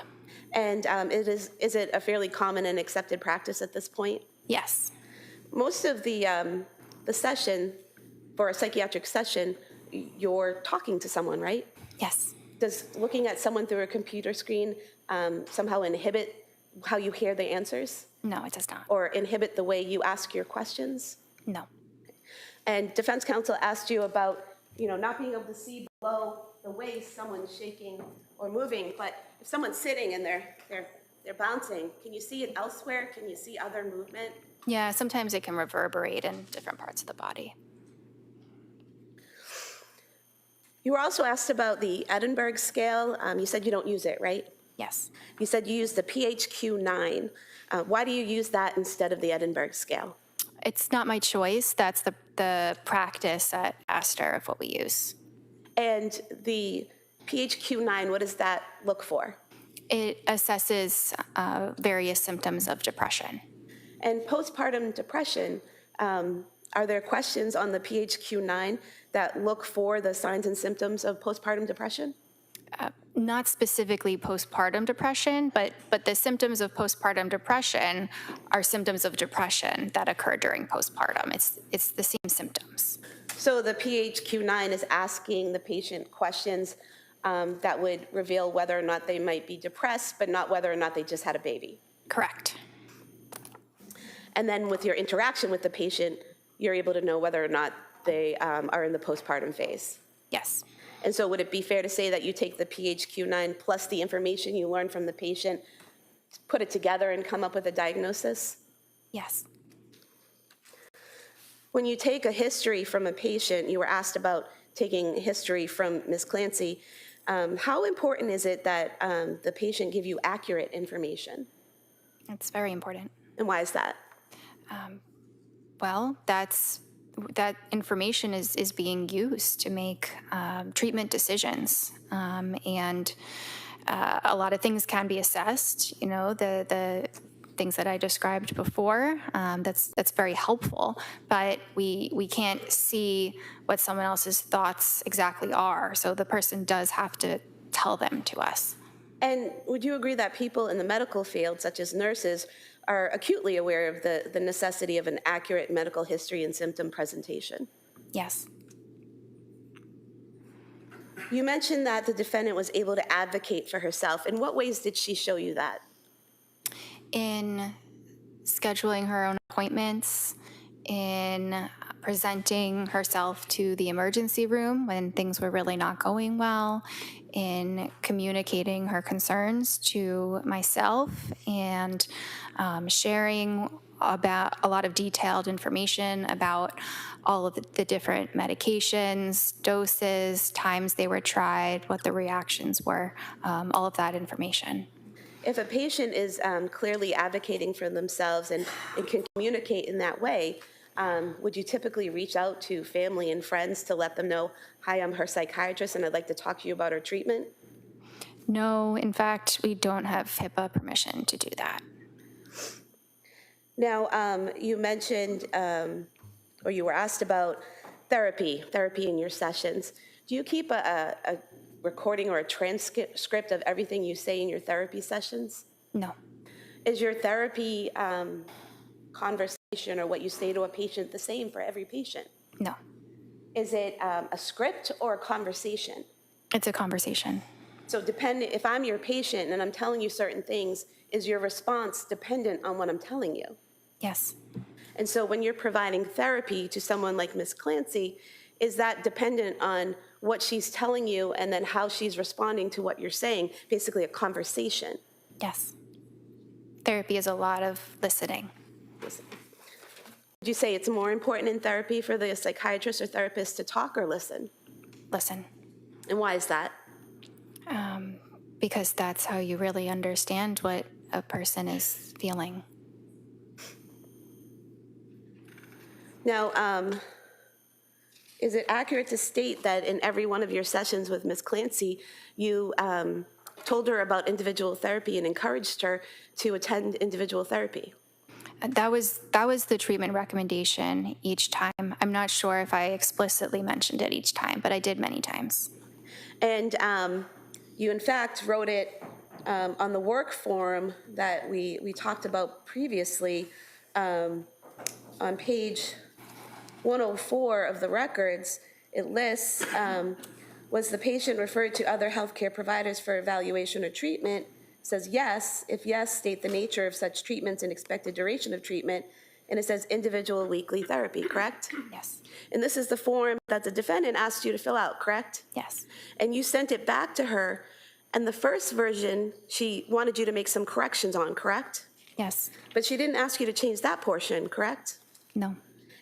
And is it a fairly common and accepted practice at this point? Yes, Most of the session, for a psychiatric session, you're talking to someone, right? yes. Does looking at someone through a computer screen somehow inhibit how you hear the answers? No, it does not. Or inhibit the way you ask your questions? No. And defense counsel asked you about, not being able to see below the waist someone's shaking or moving, but if someone's sitting and they're bouncing, can you see it elsewhere? Can you see other movement? Yeah, sometimes it can reverberate in different parts of the body. You were also asked about the Edinburgh scale. You said you don't use it, right? Yes. You said you use the PHQ-9. Why do you use that instead of the Edinburgh scale? It's not my choice. That's the practice at Astor of what we use. And the PHQ-9, what does that look for? It assesses various symptoms of depression. And postpartum depression, are there questions on the PHQ-9 that look for the signs and symptoms of postpartum depression? Not specifically postpartum depression, but the symptoms of postpartum depression are symptoms of depression that occur during postpartum. It's the same symptoms. So the PHQ-9 is asking the patient questions that would reveal whether or not they might be depressed, but not whether or not they just had a baby. Correct. And then with your interaction with the patient, you're able to know whether or not they are in the postpartum phase. Yes. And so would it be fair to say that you take the PHQ-9 plus the information you learn from the patient, put it together and come up with a diagnosis? Yes. When you take a history from a patient, you were asked about taking history from Ms. Clancy. How important is it that the patient give you accurate information? It's very important. And why is that? Well, that information is being used to make treatment decisions, and a lot of things can be assessed. The things that I described before. That's very helpful, but we can't see what someone else's thoughts exactly are. So the person does have to tell them to us. And would you agree that people in the medical field, such as nurses, are acutely aware of the necessity of an accurate medical history and symptom presentation? Yes. You mentioned that the defendant was able to advocate for herself. In what ways did she show you that? In scheduling her own appointments, in presenting herself to the emergency room when things were really not going well, in communicating her concerns to myself, and sharing about a lot of detailed information about all of the different medications, doses, times they were tried, what the reactions were, all of that information. If a patient is clearly advocating for themselves and can communicate in that way, would you typically reach out to family and friends to let them know, hi, I'm her psychiatrist and I'd like to talk to you about her treatment? No, in fact, we don't have HIPAA permission to do that. Now, you mentioned, or you were asked about therapy in your sessions. Do you keep a recording or a transcript of everything you say in your therapy sessions? No. Is your therapy conversation or what you say to a patient the same for every patient? No. Is it a script or a conversation? It's a conversation. So if I'm your patient and I'm telling you certain things, is your response dependent on what I'm telling you? Yes. And so when you're providing therapy to someone like Ms. Clancy, is that dependent on what she's telling you and then how she's responding to what you're saying, basically a conversation? Yes. Therapy is a lot of listening. Would you say it's more important in therapy for the psychiatrist or therapist to talk or listen? Listen. And why is that? Because that's how you really understand what a person is feeling. Now, is it accurate to state that in every one of your sessions with Ms. Clancy, you told her about individual therapy and encouraged her to attend individual therapy? That was the treatment recommendation each time. I'm not sure if I explicitly mentioned it each time, but I did many times. And you, in fact, wrote it on the work form that we talked about previously on page 104 of the records. It lists, was the patient referred to other healthcare providers for evaluation or treatment? It says yes. If yes, state the nature of such treatments and expected duration of treatment. And it says individual weekly therapy, correct? Yes. And this is the form that the defendant asked you to fill out, correct? Yes. And you sent it back to her, and the first version, she wanted you to make some corrections on, correct? Yes. But she didn't ask you to change that portion, correct? No.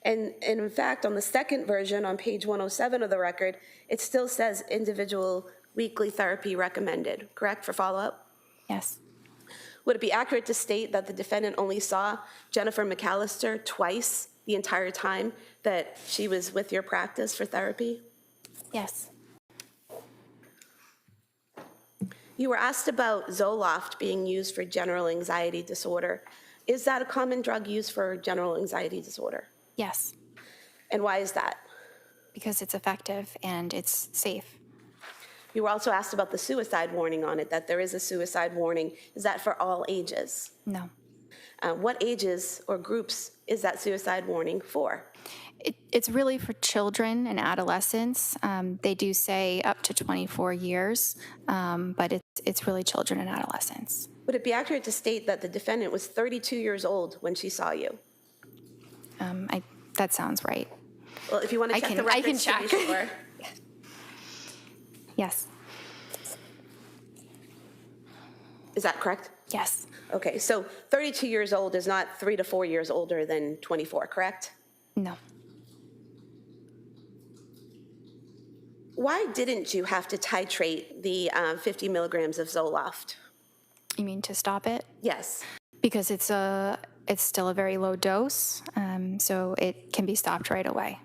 And in fact, on the second version, on page 107 of the record, it still says individual weekly therapy recommended, correct, for follow-up? Yes. Would it be accurate to state that the defendant only saw Jennifer McAllister twice the entire time that she was with your practice for therapy? Yes. You were asked about Zoloft being used for general anxiety disorder. Is that a common drug used for general anxiety disorder? Yes. And why is that? Because it's effective and it's safe. You were also asked about the suicide warning on it, that there is a suicide warning. Is that for all ages? No. What ages or groups is that suicide warning for? It's really for children and adolescents. They do say up to 24 years, but it's really children and adolescents. Would it be accurate to state that the defendant was 32 years old when she saw you? That sounds right. Well, if you want to check the I can records to be check. sure. Yes. Is that correct? Yes. Okay, so 32 years old is not 3 to 4 years older than 24, correct? No. Why didn't you have to titrate the 50 milligrams of Zoloft? You mean to stop it? Yes. Because it's still a very low dose, so it can be stopped right away.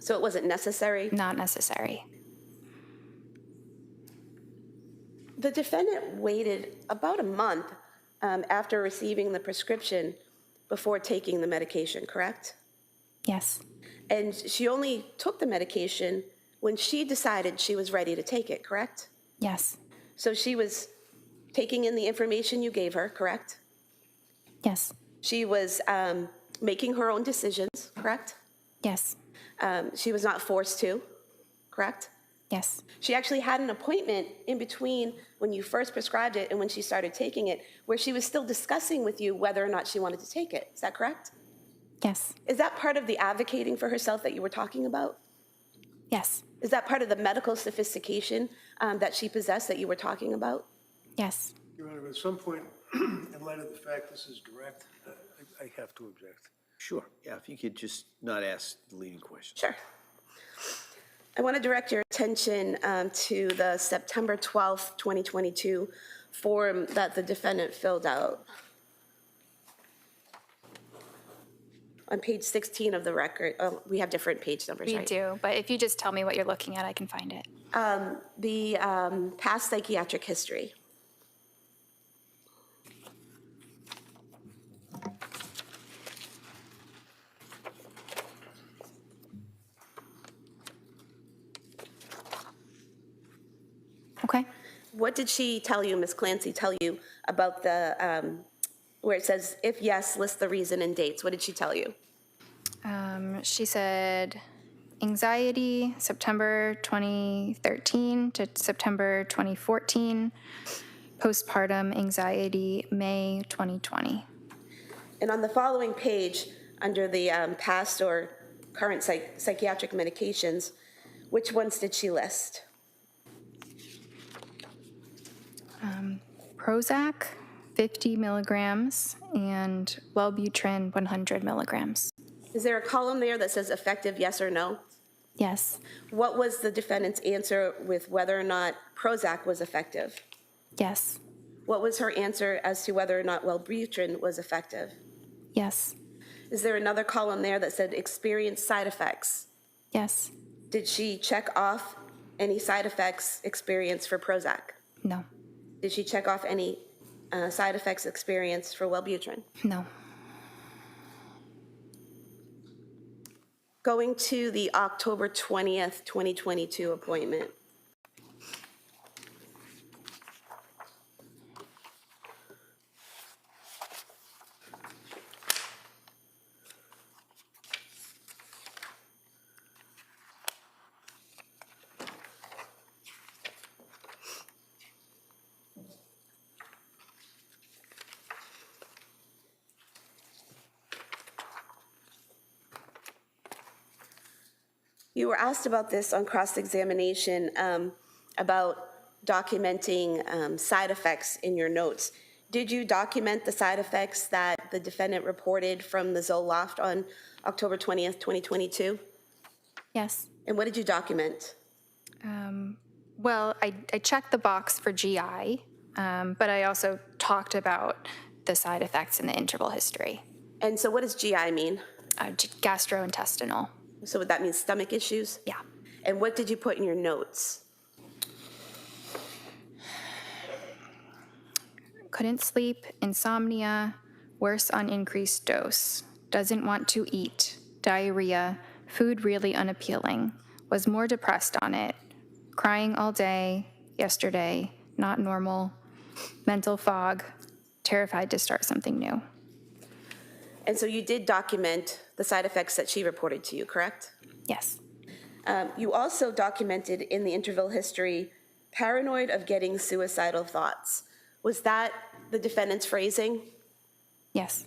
So it wasn't necessary? Not necessary. The defendant waited about a month after receiving the prescription before taking the medication, correct? Yes. And she only took the medication when she decided she was ready to take it, correct? Yes. So she was taking in the information you gave her, correct? Yes. She was making her own decisions, correct? Yes. She was not forced to, correct? Yes. She actually had an appointment in between when you first prescribed it and when she started taking it, where she was still discussing with you whether or not she wanted to take it. Is that correct? Yes. Is that part of the advocating for herself that you were talking about? Yes. Is that part of the medical sophistication that she possessed that you were talking about? Yes. Your Honor, at some point, in light of the fact this is direct, I have to object. Sure, yeah, if you could just not ask the leading question. Sure. I want to direct your attention to the September 12th, 2022 form that the defendant filled out. On page 16 of the record, we have different page numbers, We right? do, but if you just tell me what you're looking at, I can find it. The past psychiatric history. Okay. What did she tell you, Ms. Clancy, tell you about the, where it says, if yes, list the reason and dates? What did she tell you? She said anxiety, September 2013 to September 2014, postpartum anxiety, May 2020. And on the following page, under the past or current psychiatric medications, which ones did she list? Prozac, 50 milligrams, and Wellbutrin, 100 milligrams. Is there a column there that says effective, yes or no? Yes. What was the defendant's answer with whether or not Prozac was effective? Yes. What was her answer as to whether or not Wellbutrin was effective? Yes. Is there another column there that said experienced side effects? Yes. Did she check off any side effects experienced for Prozac? No. Did she check off any side effects experienced for Wellbutrin? No. Going to the October 20th, 2022 appointment. You were asked about this on cross-examination, about documenting side effects in your notes. Did you document the side effects that the defendant reported from the Zoloft on October 20th, 2022? Yes. And what did you document? Well, I checked the box for GI, but I also talked about the side effects in the interval history. And so what does GI mean? Gastrointestinal. So that means stomach issues? Yeah. And what did you put in your notes? Couldn't sleep, insomnia, worse on increased dose, doesn't want to eat, diarrhea, food really unappealing, was more depressed on it, crying all day, yesterday, not normal, mental fog, terrified to start something new. And so you did document the side effects that she reported to you, correct? Yes. You also documented in the interval history, paranoid of getting suicidal thoughts. Was that the defendant's phrasing? Yes.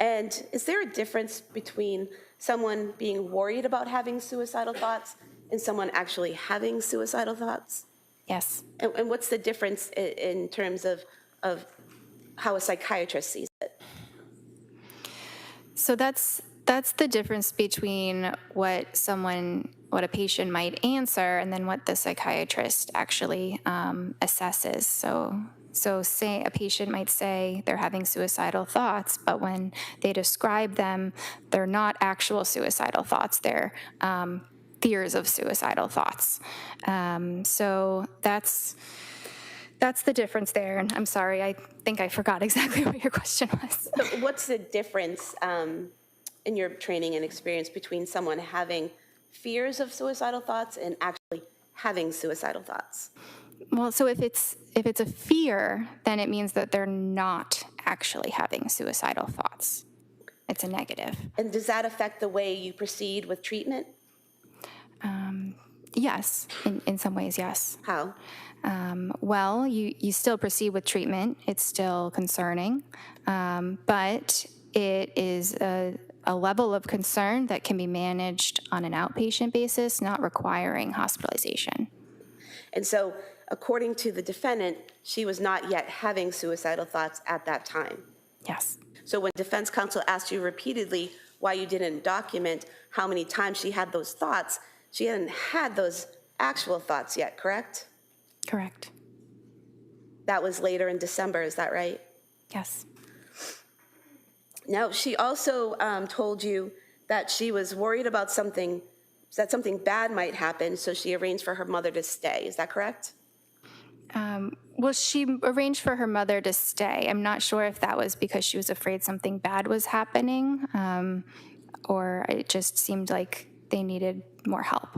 And is there a difference between someone being worried about having suicidal thoughts and someone actually having suicidal thoughts? Yes. And what's the difference in terms of how a psychiatrist sees it? So that's the difference between what a patient might answer and then what the psychiatrist actually assesses. So say a patient might say they're having suicidal thoughts, but when they describe them, they're not actual suicidal thoughts. They're fears of suicidal thoughts. So that's the difference there. And I'm sorry, I think I forgot exactly what your question was. So what's the difference in your training and experience between someone having fears of suicidal thoughts and actually having suicidal thoughts? Well, so if it's a fear, then it means that they're not actually having suicidal thoughts. It's a negative. And does that affect the way you proceed with treatment? Yes, in some ways, yes. How? Well, you still proceed with treatment. It's still concerning, but it is a level of concern that can be managed on an outpatient basis, not requiring hospitalization. And so, according to the defendant, she was not yet having suicidal thoughts at that time. Yes. So when defense counsel asked you repeatedly why you didn't document how many times she had those thoughts, she hadn't had those actual thoughts yet, correct? Correct. That was later in December, is that right? Yes. Now, she also told you that she was worried about that something bad might happen, so she arranged for her mother to stay. Is that correct? Well, she arranged for her mother to stay. I'm not sure if that was because she was afraid something bad was happening, or it just seemed like they needed more help.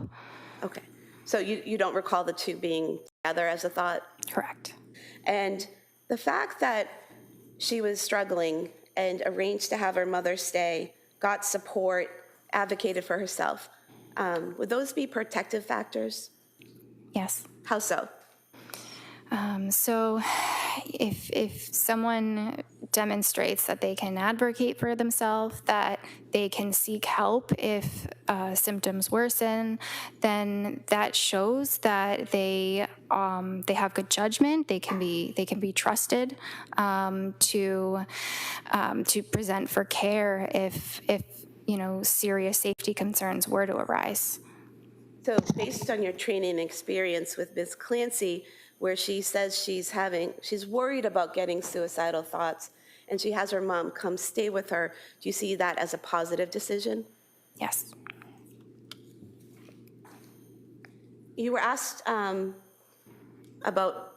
Okay. So you don't recall the two being together as a thought? Correct. And the fact that she was struggling and arranged to have her mother stay, got support, advocated for herself, would those be protective factors? Yes. How so? So if someone demonstrates that they can advocate for themselves, that they can seek help if symptoms worsen, then that shows that they have good judgment. They can be trusted to present for care if serious safety concerns were to arise. So based on your training and experience with Ms. Clancy, where she says she's worried about getting suicidal thoughts, and she has her mom come stay with her, do you see that as a positive decision? Yes. You were asked about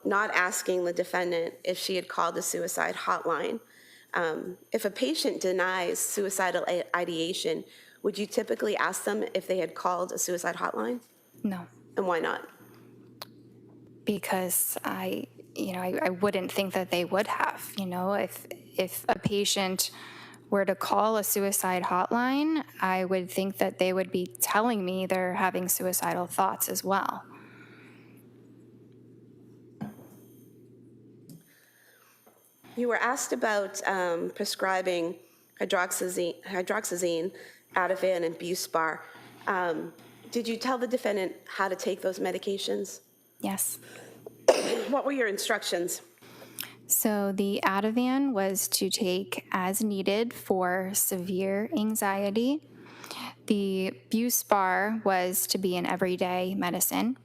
not asking the defendant if she had called the suicide hotline. If a patient denies suicidal ideation, would you typically ask them if they had called a suicide hotline? No, And why not? because I wouldn't think that they would have. If a patient were to call a suicide hotline, I would think that they would be telling me they're having suicidal thoughts as well. You were asked about prescribing hydroxyzine, Ativan, and Buspar. Did you tell the defendant how to take those medications? Yes. What were your instructions? So the Ativan was to take as needed for severe anxiety. The Buspar was to be an everyday medicine.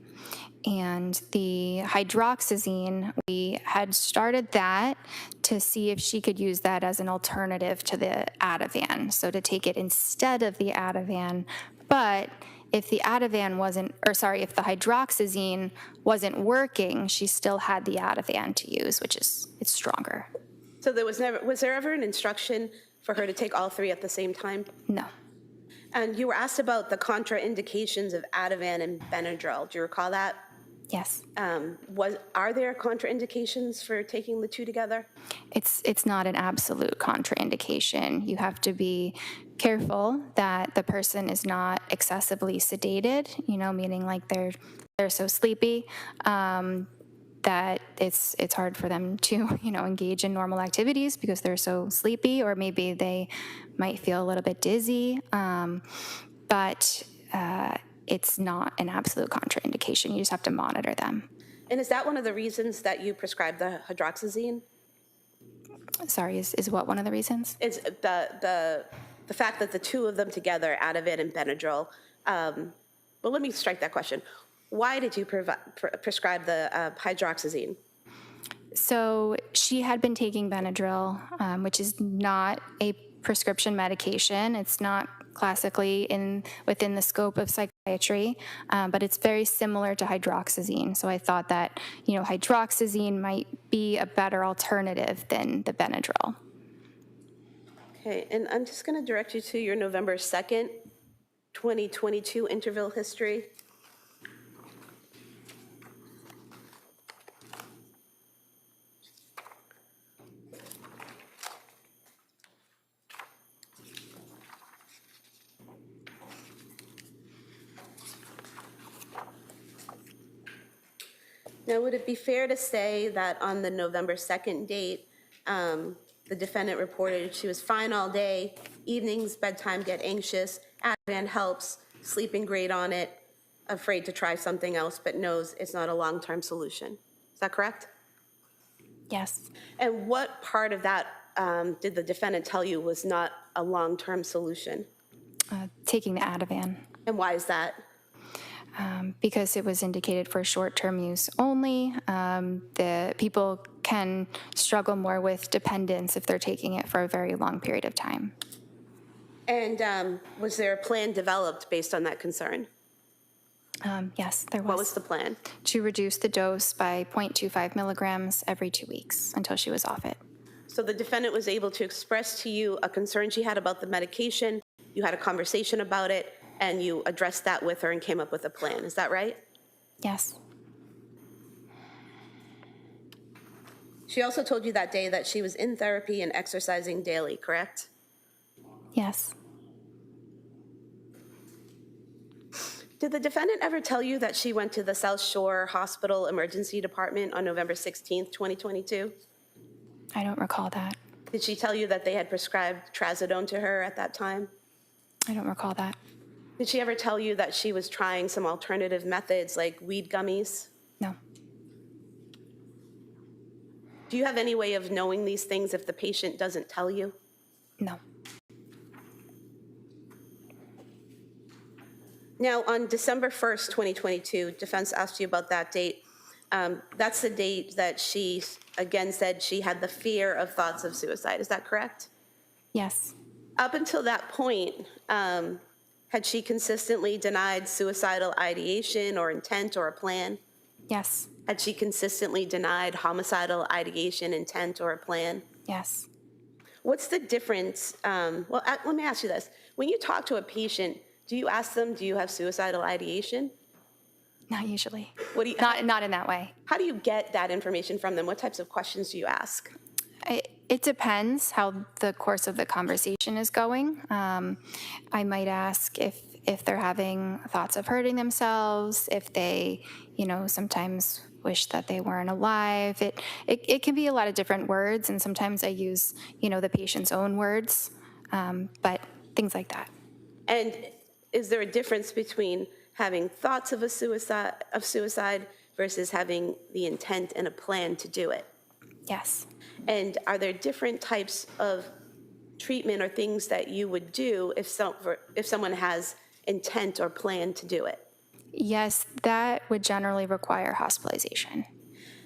And the hydroxyzine, we had started that to see if she could use that as an alternative to the Ativan, so to take it instead of the Ativan. But if the if the hydroxyzine wasn't working, she still had the Ativan to use, it's stronger. So was there ever an instruction for her to take all three at the same time? No. And you were asked about the contraindications of Ativan and Benadryl. Do you recall that? Yes. Are there contraindications for taking the two together? It's not an absolute contraindication. You have to be careful that the person is not excessively sedated, meaning like they're so sleepy that it's hard for them to, engage in normal activities because they're so sleepy, or maybe they might feel a little bit dizzy. But it's not an absolute contraindication. You just have to monitor them. And is that one of the reasons that you prescribed the hydroxyzine? Sorry, is what one of the reasons? It's the fact that the two of them together, Ativan and Benadryl. Well, let me strike that question. Why did you prescribe the hydroxyzine? So she had been taking Benadryl, which is not a prescription medication. It's not classically within the scope of psychiatry, but it's very similar to hydroxyzine. So I thought that, hydroxyzine might be a better alternative than the Benadryl. Okay, and I'm just going to direct you to your November 2nd, 2022 interval history. Now, would it be fair to say that on the November 2nd date, the defendant reported she was fine all day, evenings, bedtime, get anxious, Ativan helps, sleeping great on it, afraid to try something else, but knows it's not a long-term solution? Is that correct? Yes. And what part of that did the defendant tell you was not a long-term solution? Taking the Ativan. And why is that? Because it was indicated for short-term use only. The people can struggle more with dependence if they're taking it for a very long period of time. And was there a plan developed based on that concern? Yes, there was. What was the plan? To reduce the dose by 0.25 milligrams every 2 weeks until she was off it. So the defendant was able to express to you a concern she had about the medication, you had a conversation about it, and you addressed that with her and came up with a plan. Is that right? Yes. She also told you that day that she was in therapy and exercising daily, correct? Yes. Did the defendant ever tell you that she went to the South Shore Hospital Emergency Department on November 16th, 2022? I don't recall that. Did she tell you that they had prescribed trazodone to her at that time? I don't recall that. Did she ever tell you that she was trying some alternative methods like weed gummies? No. Do you have any way of knowing these things if the patient doesn't tell you? No. Now, on December 1st, 2022, defense asked you about that date. That's the date that she, again, said she had the fear of thoughts of suicide. Is that correct? Yes. Up until that point, had she consistently denied suicidal ideation or intent or a plan? Yes. Had she consistently denied homicidal ideation, intent, or a plan? Yes. what's the difference? Let me ask you this. When you talk to a patient, do you ask them, do you have suicidal ideation? Not usually. What do you, Not in that way. how do you get that information from them? What types of questions do you ask? It depends how the course of the conversation is going. I might ask if they're having thoughts of hurting themselves, if they, sometimes wish that they weren't alive. It can be a lot of different words, and sometimes I use, the patient's own words, but things like that. And is there a difference between having thoughts of suicide versus having the intent and a plan to do it? Yes. And are there different types of treatment or things that you would do if someone has intent or plan to do it? Yes, that would generally require hospitalization.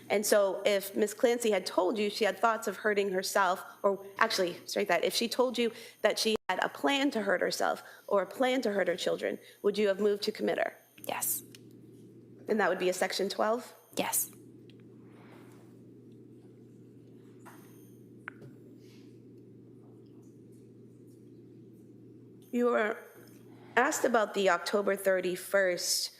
And so if Ms. Clancy had told you she had thoughts of hurting herself, or actually, strike that, if she told you that she had a plan to hurt herself or a plan to hurt her children, would you have moved to commit her? Yes. And that would be a Section 12? Yes. You were asked about the October 31st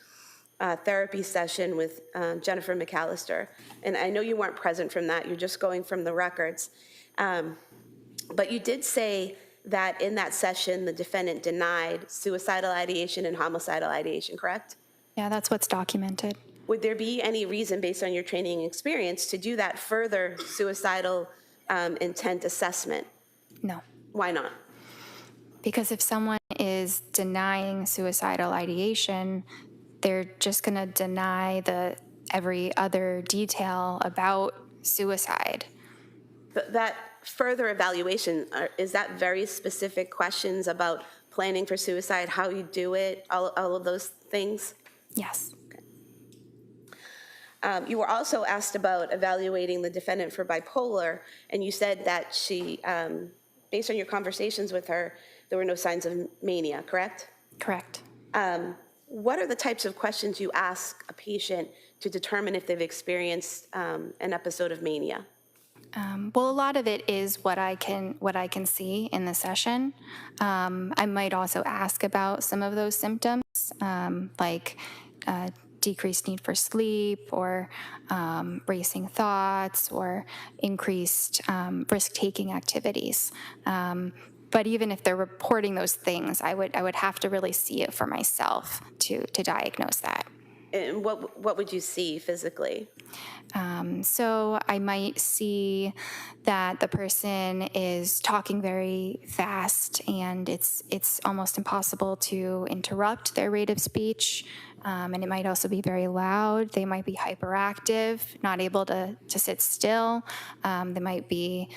therapy session with Jennifer McAllister, and I know you weren't present from that, you're just going from the records. But you did say that in that session, the defendant denied suicidal ideation and homicidal ideation, correct? Yeah, that's what's documented. Would there be any reason, based on your training and experience, to do that further suicidal intent assessment? No. Why not? Because if someone is denying suicidal ideation, they're just going to deny every other detail about suicide. That further evaluation, is that very specific questions about planning for suicide, how you do it, all of those things? Yes. You were also asked about evaluating the defendant for bipolar, and you said that she, based on your conversations with her, there were no signs of mania, correct? Correct. What are the types of questions you ask a patient to determine if they've experienced an episode of mania? Well, a lot of it is what I can see in the session. I might also ask about some of those symptoms, like decreased need for sleep, or racing thoughts, or increased risk-taking activities. But even if they're reporting those things, I would have to really see it for myself to diagnose that. And what would you see physically? So I might see that the person is talking very fast, and it's almost impossible to interrupt their rate of speech. And it might also be very loud. They might be hyperactive, not able to sit still. They might be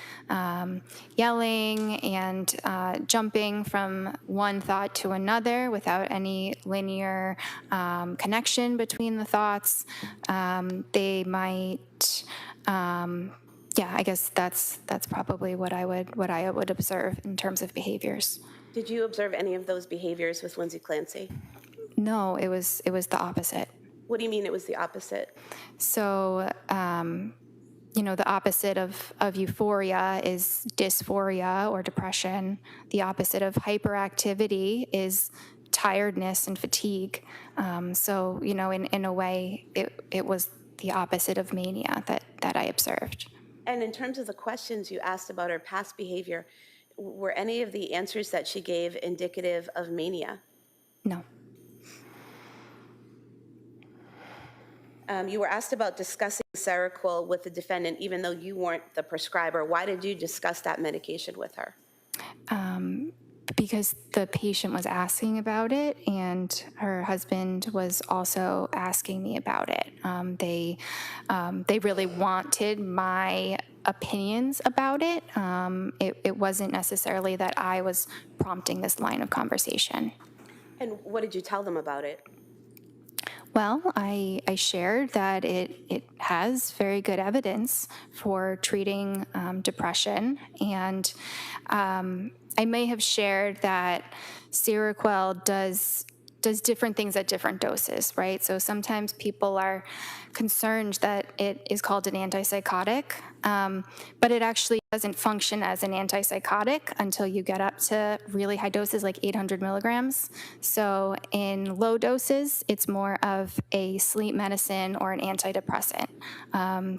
yelling and jumping from one thought to another without any linear connection between the thoughts. They might, I guess that's probably what I would observe in terms of behaviors. Did you observe any of those behaviors with Lindsay Clancy? No, it was the opposite. What do you mean it was the opposite? So, the opposite of euphoria is dysphoria or depression. The opposite of hyperactivity is tiredness and fatigue. So, in a way, it was the opposite of mania that I observed. And in terms of the questions you asked about her past behavior, were any of the answers that she gave indicative of mania? No. You were asked about discussing Seroquel with the defendant, even though you weren't the prescriber. Why did you discuss that medication with her? Because the patient was asking about it, and her husband was also asking me about it. They really wanted my opinions about it. It wasn't necessarily that I was prompting this line of conversation. And what did you tell them about it? Well, I shared that it has very good evidence for treating depression, and I may have shared that Seroquel does different things at different doses, right? So sometimes people are concerned that it is called an antipsychotic, but it actually doesn't function as an antipsychotic until you get up to really high doses, like 800 milligrams. So in low doses, it's more of a sleep medicine or an antidepressant.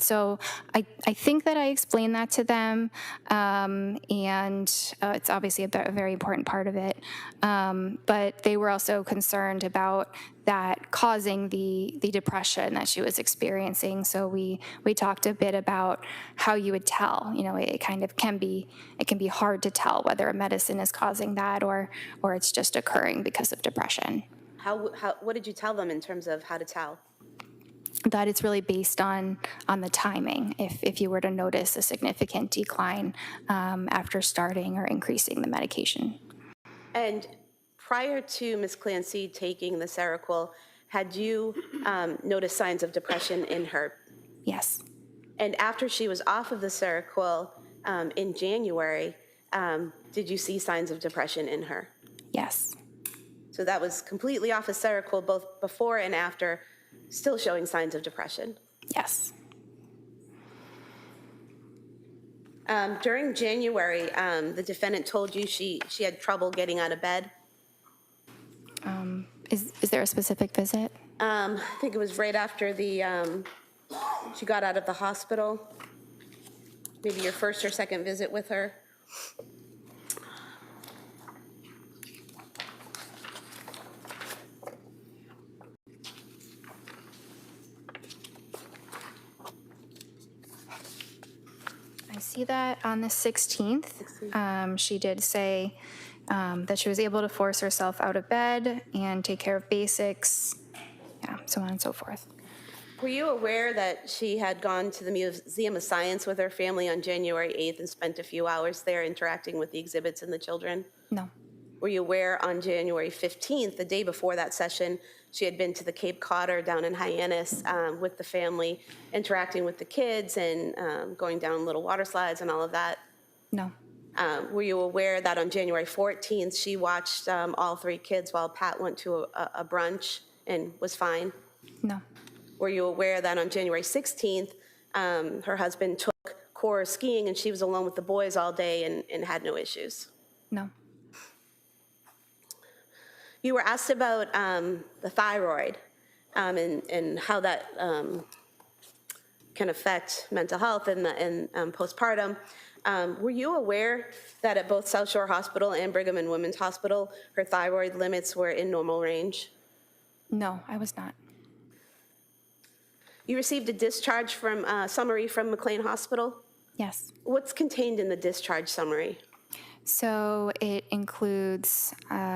So I think that I explained that to them, and it's obviously a very important part of it. But they were also concerned about that causing the depression that she was experiencing. So we talked a bit about how you would tell. You know, it can be hard to tell whether a medicine is causing that or it's just occurring because of depression. What did you tell them in terms of how to tell? That it's really based on the timing. If you were to notice a significant decline after starting or increasing the medication. And prior to Ms. Clancy taking the Seroquel, had you noticed signs of depression in her? Yes. And after she was off of the Seroquel in January, did you see signs of depression in her? Yes. So that was completely off of Seroquel, both before and after, still showing signs of depression? Yes. During January, the defendant told you she had trouble getting out of bed? Is there a specific visit? I think it was right after she got out of the hospital. Maybe your first or second visit with her. I see that on the 16th, she did say that she was able to force herself out of bed and take care of basics, so on and so forth. Were you aware that she had gone to the Museum of Science with her family on January 8th and spent a few hours there interacting with the exhibits and the children? No. Were you aware on January 15th, the day before that session, she had been to the Cape Codder down in Hyannis with the family, interacting with the kids and going down little water slides and all of that? No. Were you aware that on January 14th, she watched all three kids while Pat went to a brunch and was fine? No. Were you aware that on January 16th, her husband took Cora skiing and she was alone with the boys all day and had no issues? No. You were asked about the thyroid and how that can affect mental health and postpartum. Were you aware that at both South Shore Hospital and Brigham and Women's Hospital, her thyroid limits were in normal range? No, I was not. You received a discharge summary from McLean Hospital? Yes. What's contained in the discharge summary? So it includes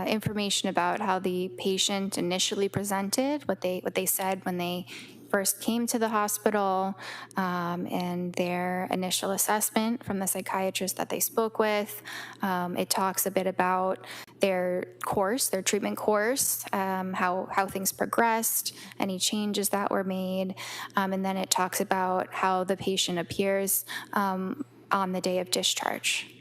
information about how the patient initially presented, what they said when they first came to the hospital, and their initial assessment from the psychiatrist that they spoke with. It talks a bit about their course, their treatment course, how things progressed, any changes that were made, and then it talks about how the patient appears on the day of discharge.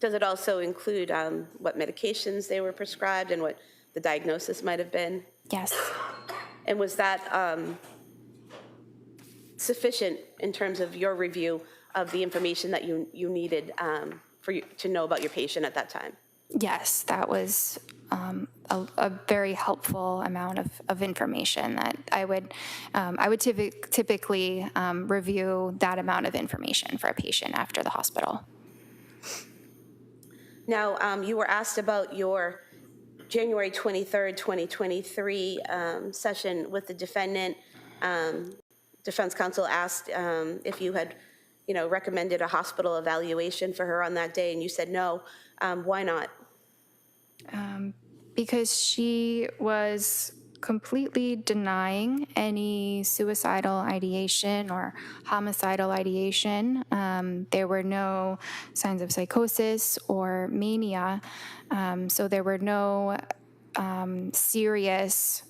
Does it also include what medications they were prescribed and what the diagnosis might have been? Yes. And was that sufficient in terms of your review of the information that you needed for you to know about your patient at that time? Yes, that was a very helpful amount of information that I would typically review that amount of information for a patient after the hospital. Now, you were asked about your January 23rd, 2023 session with the defendant. Defense counsel asked if you had, recommended a hospital evaluation for her on that day, and you said no. Why not? Because she was completely denying any suicidal ideation or homicidal ideation. There were no signs of psychosis or mania, so there were no serious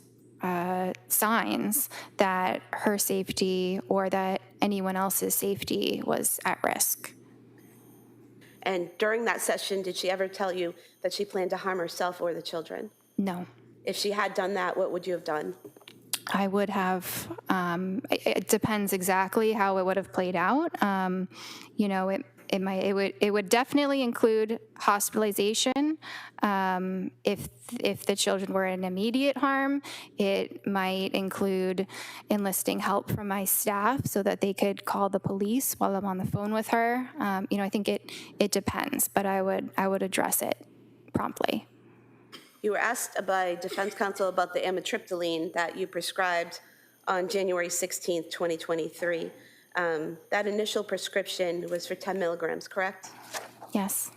signs that her safety or that anyone else's safety was at risk. And during that session, did she ever tell you that she planned to harm herself or the children? No. If she had done that, what would you have done? I would have, it depends exactly how it would have played out. It would definitely include hospitalization. If the children were in immediate harm, it might include enlisting help from my staff so that they could call the police while I'm on the phone with her. I think it depends, but I would address it promptly. You were asked by defense counsel about the amitriptyline that you prescribed on January 16th, 2023. That initial prescription was for 10 milligrams, correct? Yes.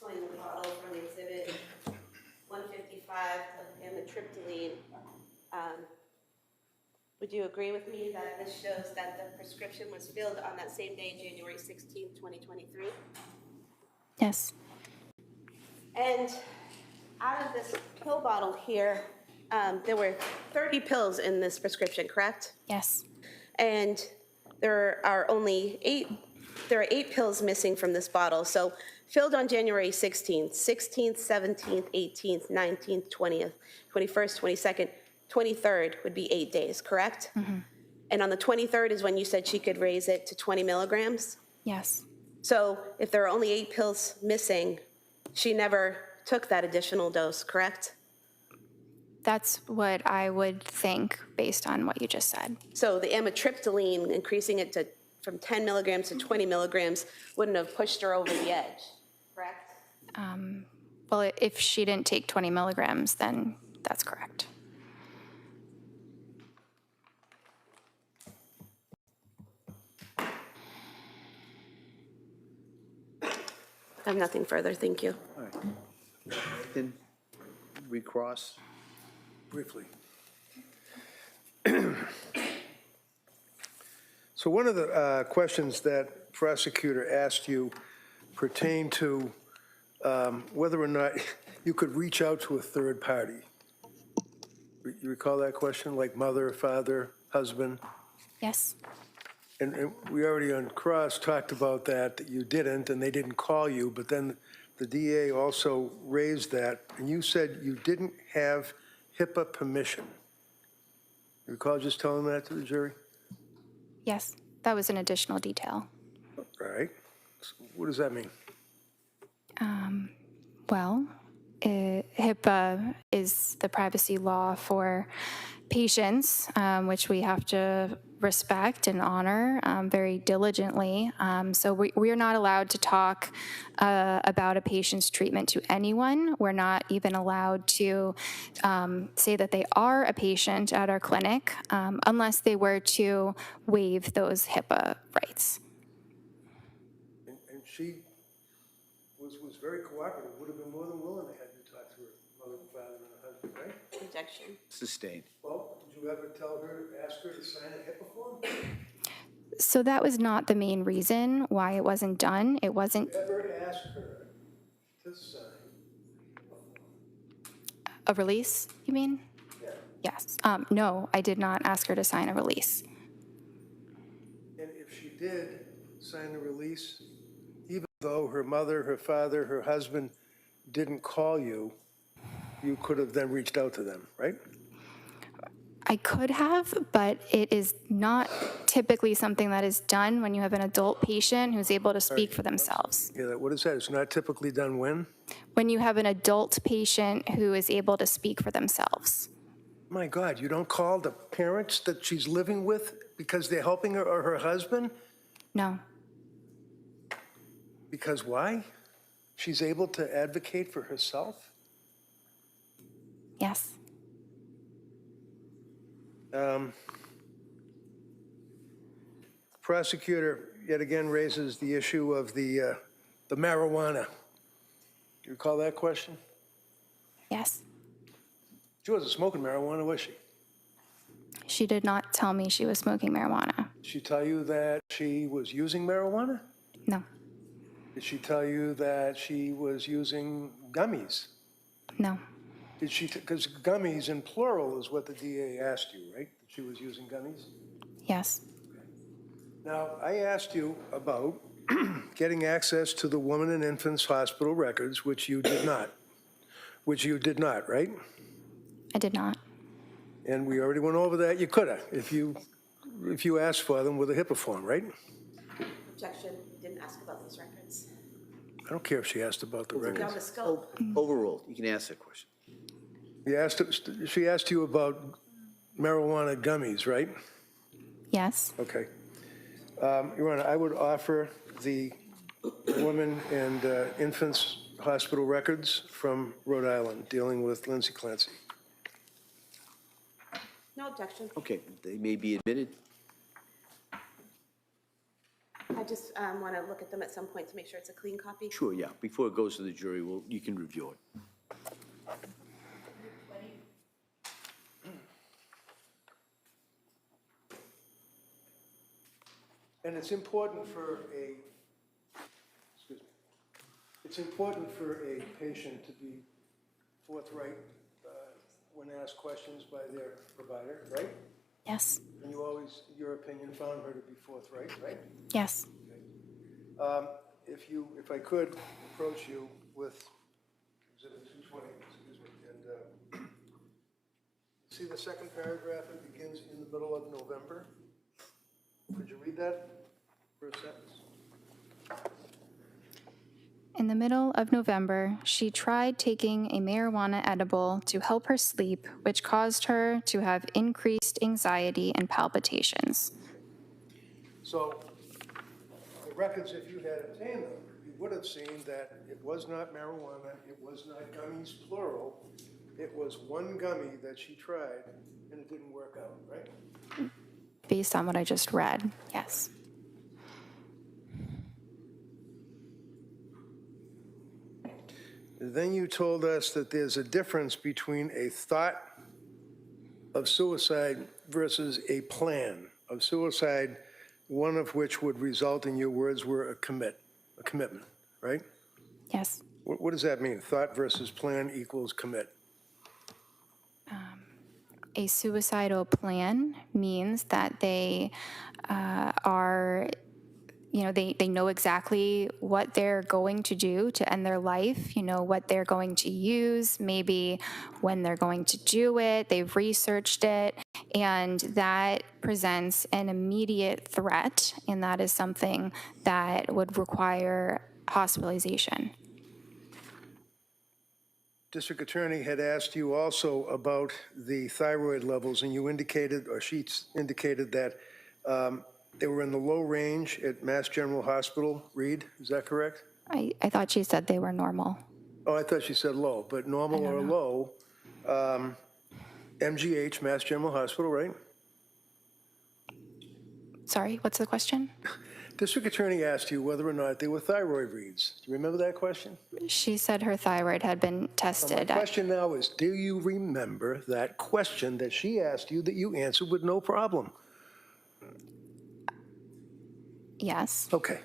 Pulling the bottle from exhibit 155 of amitriptyline. Would you agree with me that this shows that the prescription was filled on that same day, January 16th, 2023? Yes. And out of this pill bottle here, there were 30 pills in this prescription, correct? Yes. And there are 8 pills missing from this bottle. So filled on January 16th, 16th, 17th, 18th, 19th, 20th, 21st, 22nd, 23rd would be 8 days, correct? Mm-hmm. And on the 23rd is when you said she could raise it to 20 milligrams? Yes. So if there are only 8 pills missing, she never took that additional dose, correct? That's what I would think based on what you just said. So the amitriptyline, increasing it from 10 milligrams to 20 milligrams, wouldn't have pushed her over the edge, correct? Well, if she didn't take 20 milligrams, then that's correct. I have nothing further, thank you. All right. Then recross. Briefly. So one of the questions that prosecutor asked you pertained to whether or not you could reach out to a third party. You recall that question, like mother, father, husband? Yes. And we already on cross talked about that you didn't, and they didn't call you, but then the DA also raised that, and you said you didn't have HIPAA permission. You recall just telling that to the jury? Yes. That was an additional detail. All right. So what does that mean? Well, HIPAA is the privacy law for patients, which we have to respect and honor very diligently. So we are not allowed to talk about a patient's treatment to anyone. We're not even allowed to say that they are a patient at our clinic unless they were to waive those HIPAA rights. And she was very cooperative, would have been more than willing to have you talk to her mother, father, and her husband, right? Objection. Sustained. Well, did you ever tell her, ask her to sign a HIPAA form? So that was not the main reason why it wasn't done. It wasn't Ever ask her to sign a release, you mean? Yeah. Yes. No, I did not ask her to sign a release. And if she did sign a release, even though her mother, her father, her husband didn't call you, you could have then reached out to them, right? I could have, but it is not typically something that is done when you have an adult patient who's able to speak for themselves. Yeah, what is that? It's not typically done when? When you have an adult patient who is able to speak for themselves. My God, you don't call the parents that she's living with because they're helping her or her husband? No. Because why? She's able to advocate for herself? Yes. Prosecutor yet again raises the issue of the marijuana. Do you recall that question? Yes. She wasn't smoking marijuana, was she? She did not tell me she was smoking marijuana. Did she tell you that she was using marijuana? No. Did she tell you that she was using gummies? No. Did she, because gummies in plural is what the DA asked you, right? That she was using gummies? Yes. Now, I asked you about getting access to the Women and Infants Hospital records, which you did not. Which you did not, right? I did not. And we already went over that. You could have, if you asked for them with a HIPAA form, right? Objection, didn't ask about those records. I don't care if she asked about the Beyond records. the scope. Overruled. You can ask that question. She asked you about marijuana gummies, right? Yes. Okay. Your Honor, I would offer the Women and Infants Hospital records from Rhode Island dealing with Lindsay Clancy. No objection. Okay, they may be admitted. I just want to look at them at some point to make sure it's a clean copy. Sure, yeah. Before it goes to the jury, you can review it. And it's important for it's important for a patient to be forthright when asked questions by their provider, right? Yes. And you always, in your opinion, found her to be forthright, right? Yes. If I could approach you with Exhibit 220, excuse me, and see the second paragraph, it begins in the middle of November. Could you read that first sentence? In the middle of November, she tried taking a marijuana edible to help her sleep, which caused her to have increased anxiety and palpitations. So the records, if you had obtained them, you would have seen that it was not marijuana, it was not gummies, plural. It was one gummy that she tried, and it didn't work out, right? Based on what I just read, yes. Then you told us that there's a difference between a thought of suicide versus a plan of suicide, one of which would result, in your words, were a commitment, right? Yes. What does that mean? Thought versus plan equals commit. A suicidal plan means that they are, they know exactly what they're going to do to end their life, what they're going to use, maybe when they're going to do it, they've researched it, and that presents an immediate threat, and that is something that would require hospitalization. District Attorney had asked you also about the thyroid levels, and you indicated, or she indicated that they were in the low range at Mass General Hospital, Reed, is that correct? I thought she said they were normal. Oh, I thought she said low, but normal or low, MGH, Mass General Hospital, right? Sorry, what's the question? District Attorney asked you whether or not they were thyroid reads. Do you remember that question? She said her thyroid had been My tested. question now is, do you remember that question that she asked you that you answered with no problem? Yes. Okay.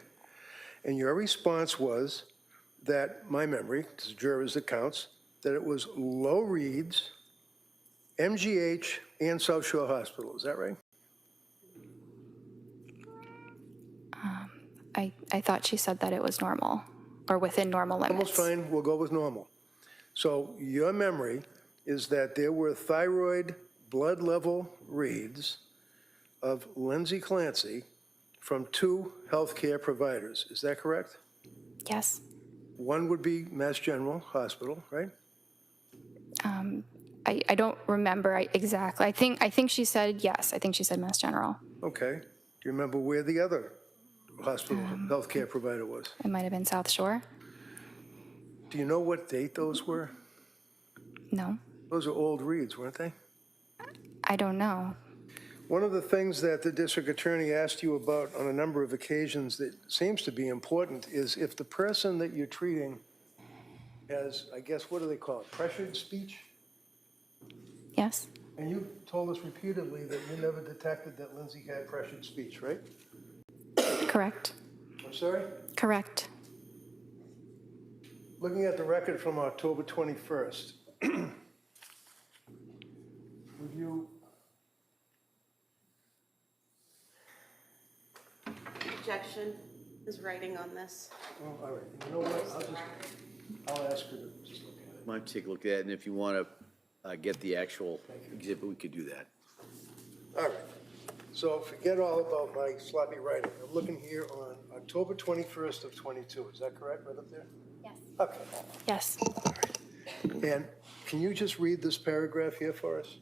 And your response was that, my memory, as jurors it counts, that it was low reads, MGH, and South Shore Hospital. Is that right? I thought she said that it was normal, or within normal limits. Almost fine. We'll go with normal. So your memory is that there were thyroid blood level reads of Lindsay Clancy from 2 healthcare providers. Is that correct? Yes. One would be Mass General Hospital, right? I don't remember exactly. I think she said yes. I think she said Mass General. Okay. Do you remember where the other hospital healthcare provider was? It might have been South Shore. Do you know what date those were? No, Those are old reads, weren't they? I don't know. One of the things that the district attorney asked you about on a number of occasions that seems to be important is if the person that you're treating has, I guess, what do they call it, pressured speech? Yes. And you told us repeatedly that you never detected that Lindsay had pressured speech, right? Correct. I'm sorry? Correct. Looking at the record from October 21st, would you, Objection. is writing on this. Oh, all right, you know what, I'll ask her to just look at it. Might take a look at it, and if you want to get the actual exhibit, we could do that. All right, so forget all about my sloppy writing. I'm looking here on October 21st of 22, is that correct, right up there? Yes. Okay, Yes. and can you just read this paragraph here for us?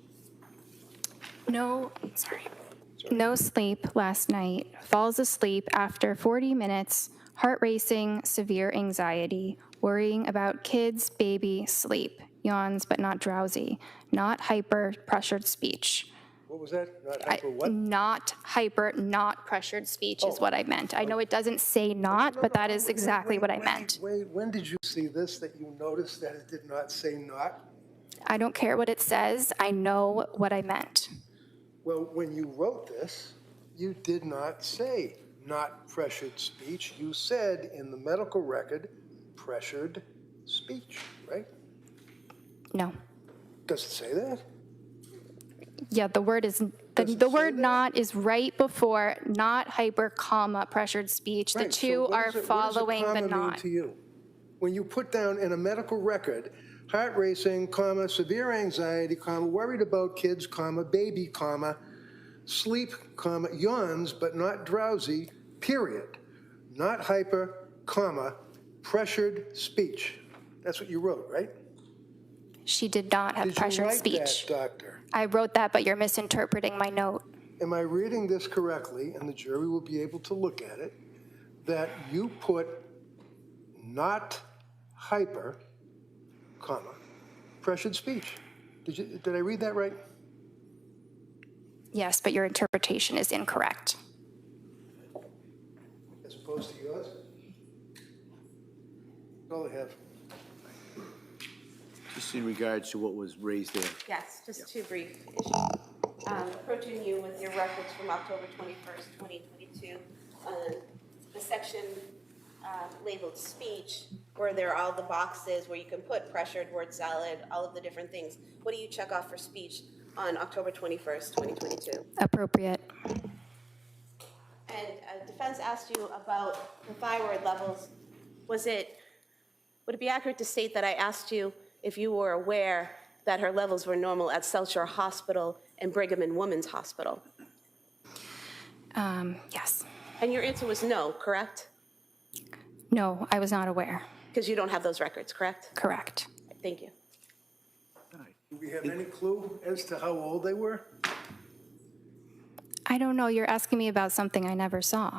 No sleep last night. Falls asleep after 40 minutes. Heart racing, severe anxiety. Worrying about kids, baby, sleep. Yawns but not drowsy. Not hyper, pressured speech. What was that? Not hyper what? Not hyper, not pressured speech is what I meant. I know it doesn't say not, but that is exactly what I meant. Wait, when did you see this that you noticed that it did not say not? I don't care what it says. I know what I meant. Well, when you wrote this, you did not say not pressured speech. You said in the medical record, pressured speech, right? No. Does it say that? Yeah, the word is, Does it the say word that? not is right before not hyper, comma, pressured speech. The Right, so two what are does it- following the What does a comma mean not. to you? When you put down in a medical record, heart racing, comma, severe anxiety, comma, worried about kids, comma, baby, comma, sleep, comma, yawns but not drowsy, period. Not hyper, comma, pressured speech. That's what you wrote, right? She did not have pressured Did you write speech. that, doctor? I wrote that, but you're misinterpreting my note. Am I reading this correctly, and the jury will be able to look at it, that you put not hyper, comma, pressured speech? Did I read that right? Yes, but your interpretation is incorrect. As opposed to yours? That's all I have. Just in regards to what was raised there. Yes, just two brief issues. Approaching you with your records from October 21st, 2022, the section labeled speech, where there are all the boxes where you can put pressured, word salad, all of the different things. What do you check off for speech on October 21st, 2022? Appropriate. And defense asked you about the thyroid levels. Would it be accurate to state that I asked you if you were aware that her levels were normal at South Shore Hospital and Brigham and Women's Hospital? Yes. And your answer was no, correct? No, I was not aware. Because you don't have those records, correct? Correct. Thank you. Do we have any clue as to how old they were? I don't know. You're asking me about something I never saw.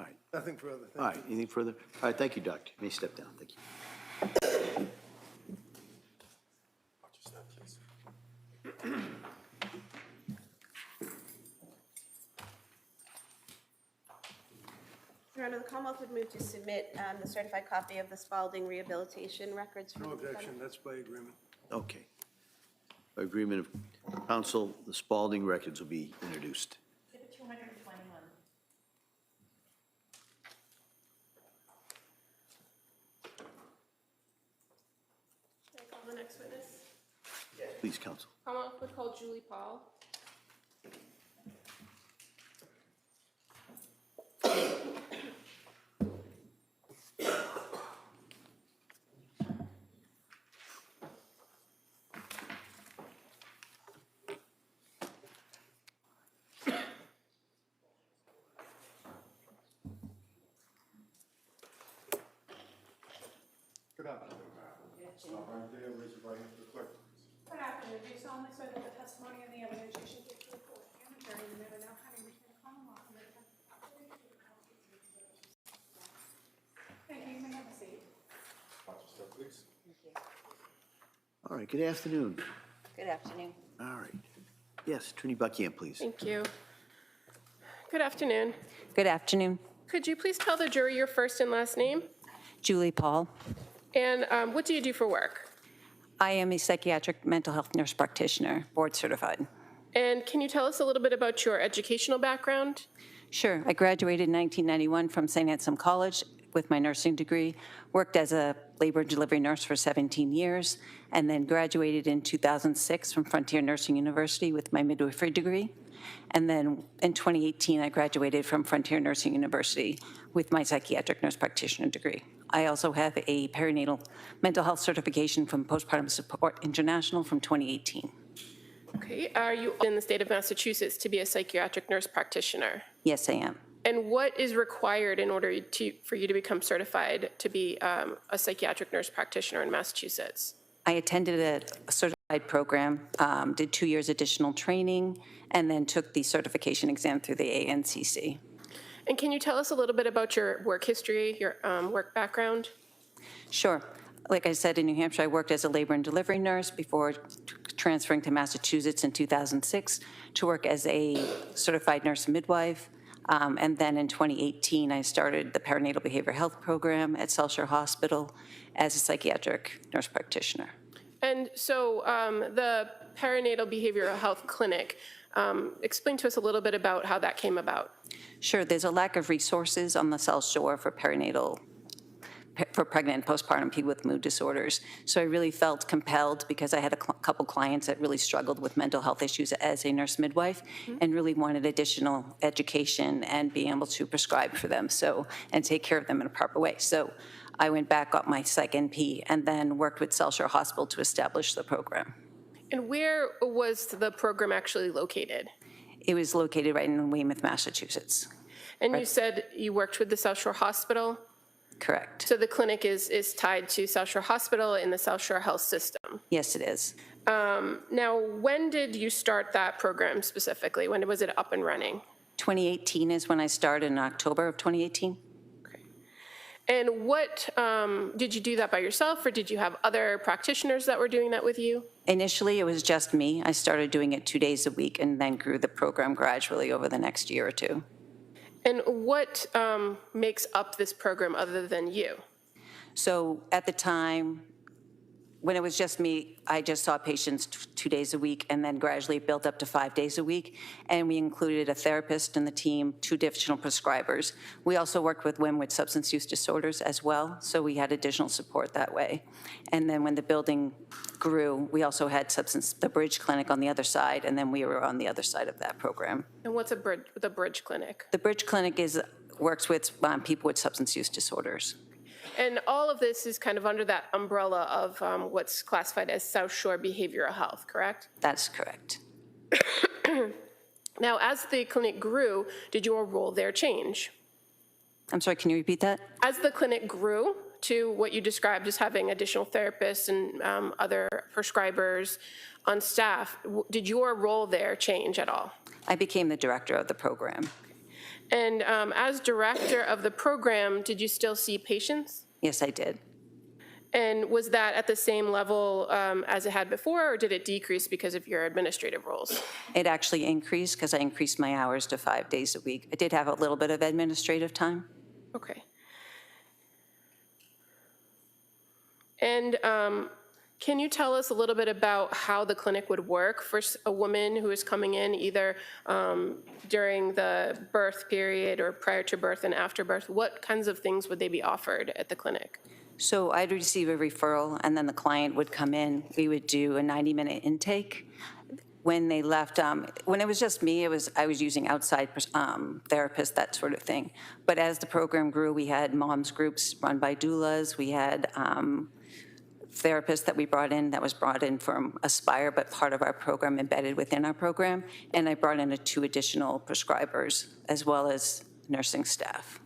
All right. Nothing further. All right, anything further? All right, thank you, Doctor. You may step down. Thank you. Your Honor, the Commonwealth would move to submit the certified copy of the Spalding rehabilitation records. for No the objection, defendant. that's by agreement. Okay. By agreement of counsel, the Spalding records will be introduced. Exhibit 221. Can I call the next witness? Please, counsel. Commonwealth would call Julie Paul. Good afternoon. Stop right there, raise your right hand for the clerk, please. Good afternoon. Do you solemnly swear that the testimony and the evidence you should give to the court and the jury in the matter now having before the Commonwealth and the defense Thank you. You may have a seat. Watch your step, please. All right, good afternoon. Good afternoon. All right. Yes, Attorney Buckingham, please. Thank you. Good afternoon. Good afternoon. Could you please tell the jury your first and last name? Julie Paul. And what do you do for work? I am a psychiatric mental health nurse practitioner, board certified. And can you tell us a little bit about your educational background? Sure. I graduated in 1991 from St. Anselm College with my nursing degree, worked as a labor and delivery nurse for 17 years, and then graduated in 2006 from Frontier Nursing University with my midwifery degree. And then in 2018, I graduated from Frontier Nursing University with my psychiatric nurse practitioner degree. I also have a perinatal mental health certification from Postpartum Support International from 2018. Okay, are you in the state of Massachusetts to be a psychiatric nurse practitioner? Yes, I am. And what is required in order for you to become certified to be a psychiatric nurse practitioner in Massachusetts? I attended a certified program, did 2 years additional training, and then took the certification exam through the ANCC. And can you tell us a little bit about your work history, your work background? Sure. Like I said, in New Hampshire, I worked as a labor and delivery nurse before transferring to Massachusetts in 2006 to work as a certified nurse midwife. And then in 2018, I started the perinatal behavioral health program at South Shore Hospital as a psychiatric nurse practitioner. And so the perinatal behavioral health clinic, explain to us a little bit about how that came about. Sure, there's a lack of resources on the South Shore for pregnant and postpartum people with mood disorders. So I really felt compelled, because I had a couple clients that really struggled with mental health issues as a nurse midwife, and really wanted additional education and being able to prescribe for them, and take care of them in a proper way. So I went back, got my Psych NP, and then worked with South Shore Hospital to establish the program. And where was the program actually located? It was located right in Weymouth, Massachusetts. And you said you worked with the South Shore Hospital? Correct. So the clinic is tied to South Shore Hospital in the South Shore Health System? Yes, it is. Now, when did you start that program specifically? When was it up and running? 2018 is when I started, in October of 2018. Okay. And what, did you do that by yourself, or did you have other practitioners that were doing that with you? Initially, it was just me. I started doing it 2 days a week and then grew the program gradually over the next year or two. And what makes up this program other than you? So at the time, when it was just me, I just saw patients 2 days a week, and then gradually it built up to 5 days a week. And we included a therapist in the team, 2 additional prescribers. We also worked with women with substance use disorders as well, so we had additional support that way. And then when the building grew, we also had the Bridge Clinic on the other side, and then we were on the other side of that program. And what's the Bridge Clinic? The Bridge Clinic works with people with substance use disorders. And all of this is kind of under that umbrella of what's classified as South Shore Behavioral Health, correct? That's correct. Now, as the clinic grew, did your role there change? I'm sorry, can you repeat that? As the clinic grew to what you described as having additional therapists and other prescribers on staff, did your role there change at all? I became the director of the program. And as director of the program, did you still see patients? Yes, I did. And was that at the same level as it had before, or did it decrease because of your administrative roles? It actually increased because I increased my hours to 5 days a week. I did have a little bit of administrative time. Okay. And can you tell us a little bit about how the clinic would work for a woman who is coming in either during the birth period or prior to birth and after birth? What kinds of things would they be offered at the clinic? So I'd receive a referral, and then the client would come in. We would do a 90-minute intake. When they left, when it was just me, I was using outside therapists, that sort of thing. But as the program grew, we had moms groups run by doulas. We had therapists that was brought in from Aspire, but part of our program embedded within our program. And I brought in 2 additional prescribers, as well as nursing staff.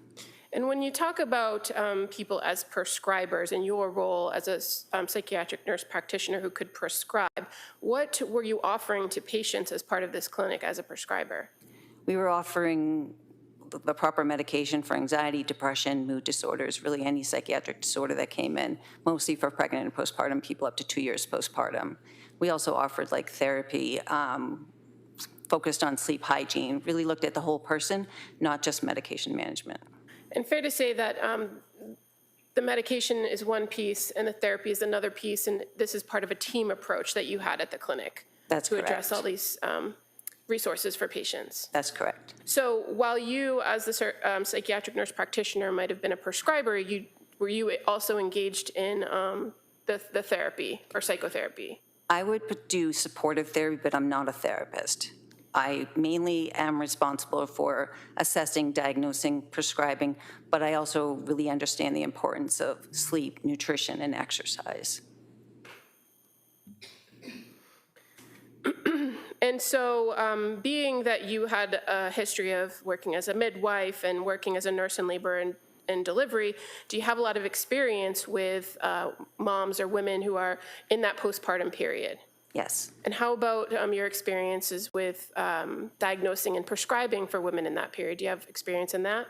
And when you talk about people as prescribers and your role as a psychiatric nurse practitioner who could prescribe, what were you offering to patients as part of this clinic as a prescriber? We were offering the proper medication for anxiety, depression, mood disorders, really any psychiatric disorder that came in, mostly for pregnant and postpartum people up to 2 years postpartum. We also offered therapy focused on sleep hygiene, really looked at the whole person, not just medication management. And fair to say that the medication is one piece and the therapy is another piece, and this is part of a team approach that you had at the clinic. That's to correct. address all these resources for patients. That's correct. So while you, as the psychiatric nurse practitioner, might have been a prescriber, were you also engaged in the therapy or psychotherapy? I would do supportive therapy, but I'm not a therapist. I mainly am responsible for assessing, diagnosing, prescribing, but I also really understand the importance of sleep, nutrition, and exercise. And so, being that you had a history of working as a midwife and working as a nurse in labor and delivery, do you have a lot of experience with moms or women who are in that postpartum period? Yes. And how about your experiences with diagnosing and prescribing for women in that period? Do you have experience in that?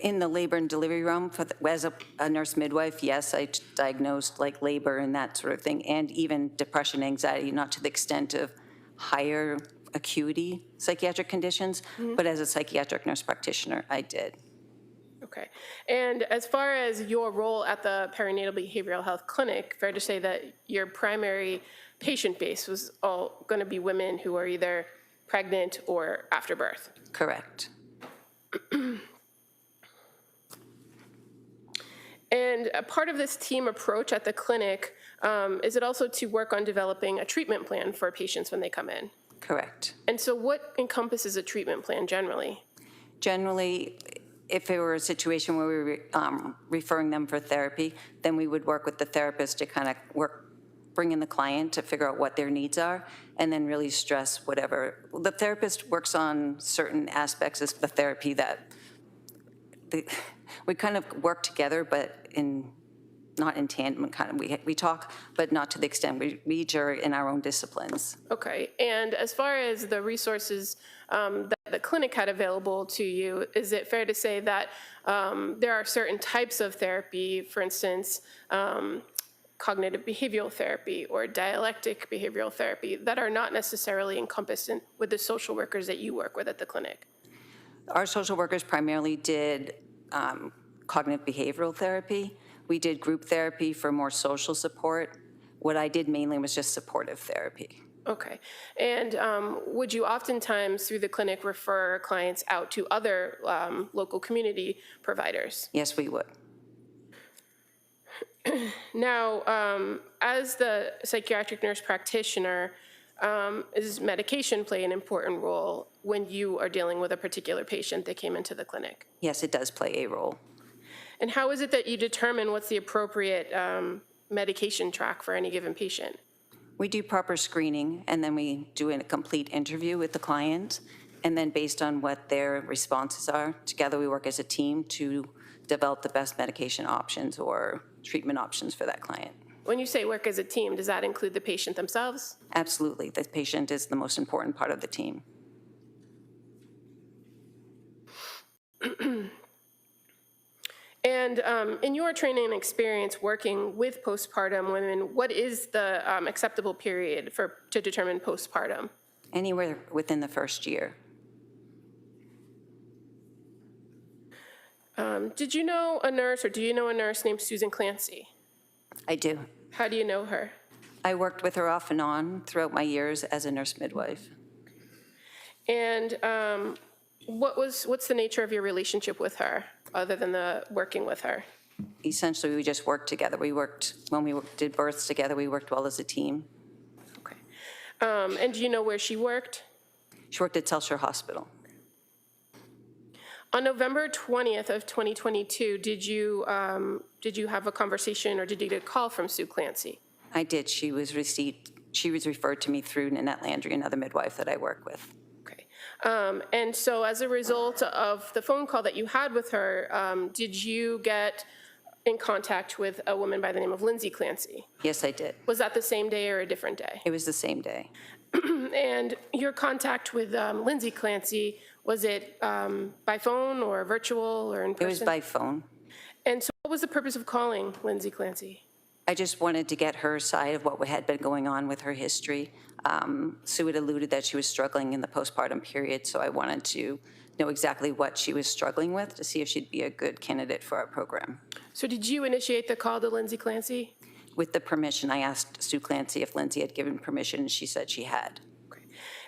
In the labor and delivery realm, as a nurse midwife, yes, I diagnosed like labor and that sort of thing, and even depression, anxiety, not to the extent of higher acuity psychiatric conditions, but as a psychiatric nurse practitioner, I did. Okay. And as far as your role at the perinatal behavioral health clinic, fair to say that your primary patient base was all going to be women who are either pregnant or after birth? Correct. And a part of this team approach at the clinic, is it also to work on developing a treatment plan for patients when they come in? Correct. And so what encompasses a treatment plan generally? Generally, if it were a situation where we were referring them for therapy, then we would work with the therapist to kind of bring in the client to figure out what their needs are, and then really stress whatever. The therapist works on certain aspects of the therapy that we kind of work together, but not in tandem, kind of. We talk, but not to the extent we each are in our own disciplines. Okay. And as far as the resources that the clinic had available to you, is it fair to say that there are certain types of therapy, for instance, cognitive behavioral therapy or dialectic behavioral therapy, that are not necessarily encompassed with the social workers that you work with at the clinic? Our social workers primarily did cognitive behavioral therapy. We did group therapy for more social support. What I did mainly was just supportive therapy. Okay. And would you oftentimes, through the clinic, refer clients out to other local community providers? Yes, we would. Now, as the psychiatric nurse practitioner, does medication play an important role when you are dealing with a particular patient that came into the clinic? Yes, it does play a role. And how is it that you determine what's the appropriate medication track for any given patient? We do proper screening, and then we do a complete interview with the client, and then based on what their responses are, together we work as a team to develop the best medication options or treatment options for that client. When you say work as a team, does that include the patient themselves? Absolutely. The patient is the most important part of the team. And in your training and experience working with postpartum women, what is the acceptable period to determine postpartum? Anywhere within the first year. Did you know a nurse, or do you know a nurse named Susan Clancy? I do. How do you know her? I worked with her off and on throughout my years as a nurse midwife. And what's the nature of your relationship with her, other than the working with her? Essentially, we just worked together. When we did births together, we worked well as a team. Okay. And do you know where she worked? She worked at Telsher Hospital. On November 20th of 2022, did you have a conversation, or did you get a call from Sue Clancy? I did. She was referred to me through Nanette Landry, another midwife that I work with. Okay. And so as a result of the phone call that you had with her, did you get in contact with a woman by the name of Lindsay Clancy? Yes, I did. Was that the same day or a different day? It was the same day. And your contact with Lindsay Clancy, was it by phone or virtual or in person? It was by phone. And so what was the purpose of calling Lindsay Clancy? I just wanted to get her side of what had been going on with her history. Sue had alluded that she was struggling in the postpartum period, so I wanted to know exactly what she was struggling with to see if she'd be a good candidate for our program. So did you initiate the call to Lindsay Clancy? With the permission, I asked Sue Clancy if Lindsay had given permission, and she said she had. Okay.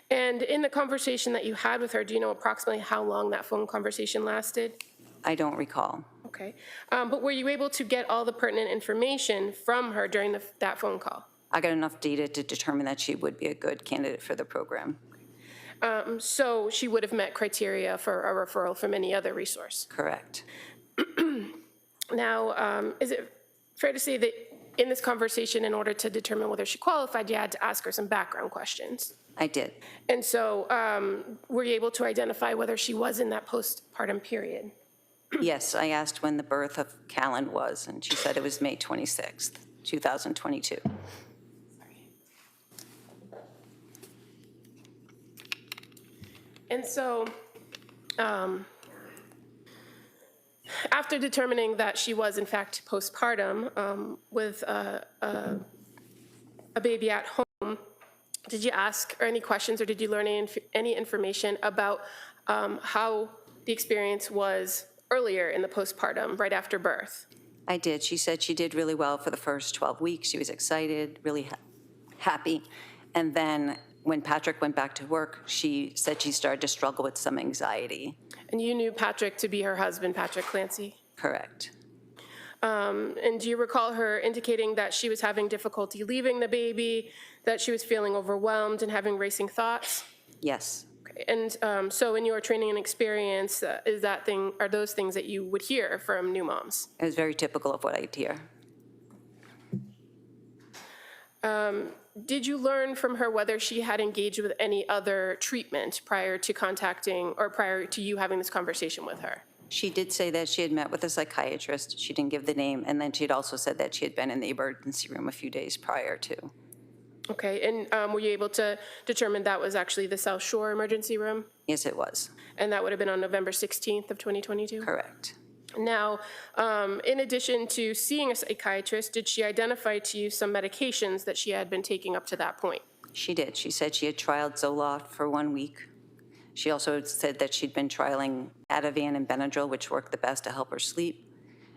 And in the conversation that you had with her, do you know approximately how long that phone conversation lasted? I don't recall. Okay. But were you able to get all the pertinent information from her during that phone call? I got enough data to determine that she would be a good candidate for the program. So she would have met criteria for a referral from any other resource. Correct. Now, is it fair to say that in this conversation, in order to determine whether she qualified, you had to ask her some background questions? I did. And so were you able to identify whether she was in that postpartum period? Yes, I asked when the birth of Callan was, and she said it was May 26th, 2022. And so after determining that she was in fact postpartum with a baby at home, did you ask her any questions or did you learn any information about how the experience was earlier in the postpartum, right after birth? I did. She said she did really well for the first 12 weeks. She was excited, really happy. And then when Patrick went back to work, she said she started to struggle with some anxiety. And you knew Patrick to be her husband, Patrick Clancy? Correct. And do you recall her indicating that she was having difficulty leaving the baby, that she was feeling overwhelmed and having racing thoughts? Yes. Okay. And so in your training and experience, are those things that you would hear from new moms? It was very typical of what I'd hear. Did you learn from her whether she had engaged with any other treatment prior to contacting or prior to you having this conversation with her? She did say that she had met with a psychiatrist. She didn't give the name. And then she had also said that she had been in the emergency room a few days prior to. Okay, and were you able to determine that was actually the South Shore emergency room? Yes, it was. And that would have been on November 16th of 2022? Correct. Now, in addition to seeing a psychiatrist, did she identify to you some medications that she had been taking up to that point? She did. She said she had trialed Zoloft for 1 week. She also said that she'd been trialing Ativan and Benadryl, which worked the best to help her sleep.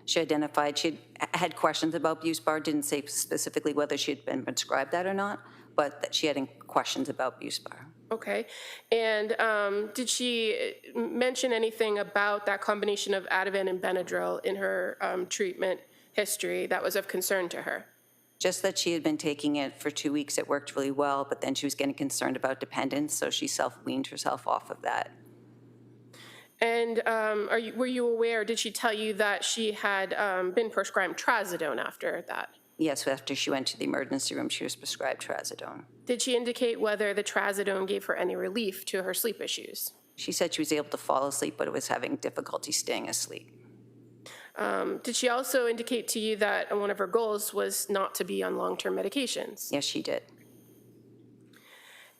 She identified she had questions about Buspar, didn't say specifically whether she had been prescribed that or not, but that she had questions about Buspar. Okay. And did she mention anything about that combination of Ativan and Benadryl in her treatment history that was of concern to her? Just that she had been taking it for 2 weeks. It worked really well, but then she was getting concerned about dependence, so she self-weaned herself off of that. And were you aware, did she tell you that she had been prescribed trazodone after that? Yes, after she went to the emergency room, she was prescribed trazodone. Did she indicate whether the trazodone gave her any relief to her sleep issues? She said she was able to fall asleep, but it was having difficulty staying asleep. Did she also indicate to you that one of her goals was not to be on long-term medications? Yes, she did.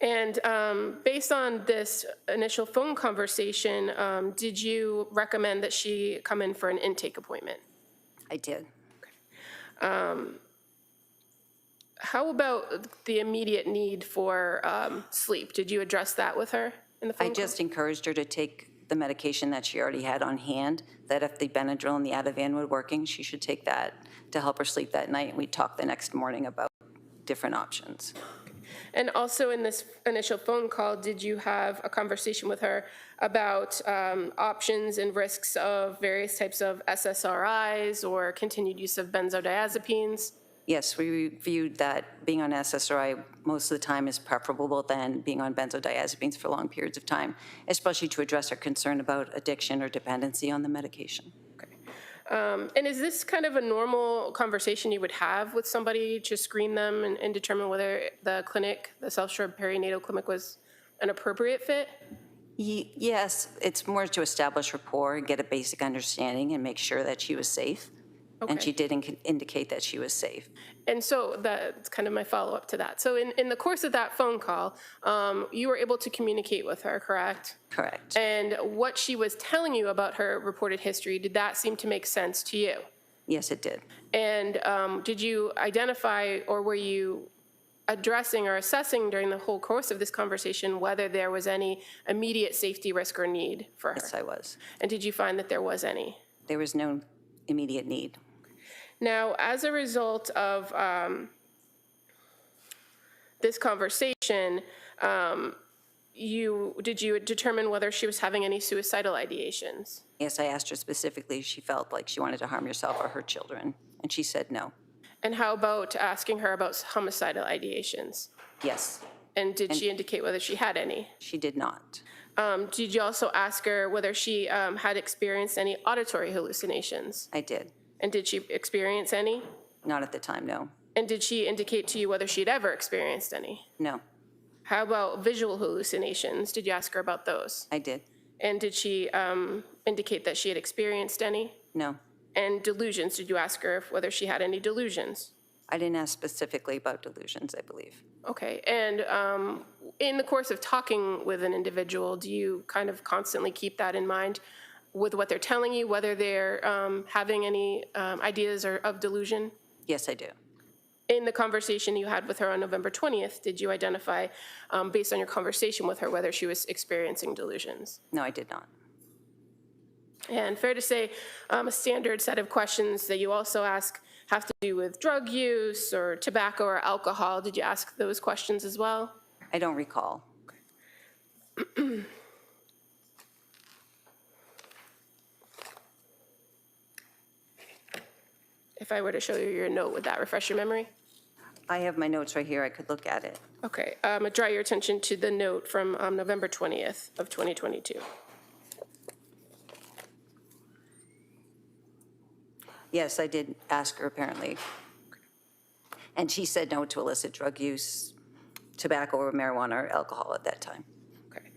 And based on this initial phone conversation, did you recommend that she come in for an intake appointment? I did. How about the immediate need for sleep? Did you address that with her in the phone I call? just encouraged her to take the medication that she already had on hand, that if the Benadryl and the Ativan were working, she should take that to help her sleep that night. And we talked the next morning about different options. And also in this initial phone call, did you have a conversation with her about options and risks of various types of SSRIs or continued use of benzodiazepines? Yes, we reviewed that being on SSRI most of the time is preferable than being on benzodiazepines for long periods of time, especially to address her concern about addiction or dependency on the medication. Okay. And is this kind of a normal conversation you would have with somebody to screen them and determine whether the clinic, the South Shore Perinatal Clinic, was an appropriate fit? Yes, it's more to establish rapport and get a basic understanding and make sure that she was safe. Okay. And she did indicate that she was safe. And so that's kind of my follow-up to that. So in the course of that phone call, you were able to communicate with her, correct? Correct. And what she was telling you about her reported history, did that seem to make sense to you? Yes, it did. And did you identify, or were you addressing or assessing during the whole course of this conversation whether there was any immediate safety risk or need for her? Yes, I was. And did you find that there was any? There was no immediate need. Now, as a result of this conversation, did you determine whether she was having any suicidal ideations? Yes, I asked her specifically if she felt like she wanted to harm herself or her children, and she said no. And how about asking her about homicidal ideations? Yes. And did she indicate whether she had any? She did not. Did you also ask her whether she had experienced any auditory hallucinations? I did. And did she experience any? Not at the time, no. And did she indicate to you whether she'd ever experienced any? No, How about visual hallucinations? Did you ask her about those? I did. And did she indicate that she had experienced any? No. And delusions, did you ask her whether she had any delusions? I didn't ask specifically about delusions, I believe. Okay, and in the course of talking with an individual, do you kind of constantly keep that in mind with what they're telling you, whether they're having any ideas or of delusion? Yes, I do. In the conversation you had with her on November 20th, did you identify, based on your conversation with her, whether she was experiencing delusions? No, I did not. And fair to say, a standard set of questions that you also ask have to do with drug use or tobacco or alcohol. Did you ask those questions as well? I don't recall. If I were to show you your note, would that refresh your memory? I have my notes right here. I could look at it. Okay, I'm gonna draw your attention to the note from November 20th of 2022. Yes, I did ask her apparently. And she said no to illicit drug use, tobacco or marijuana or alcohol at that time. Okay.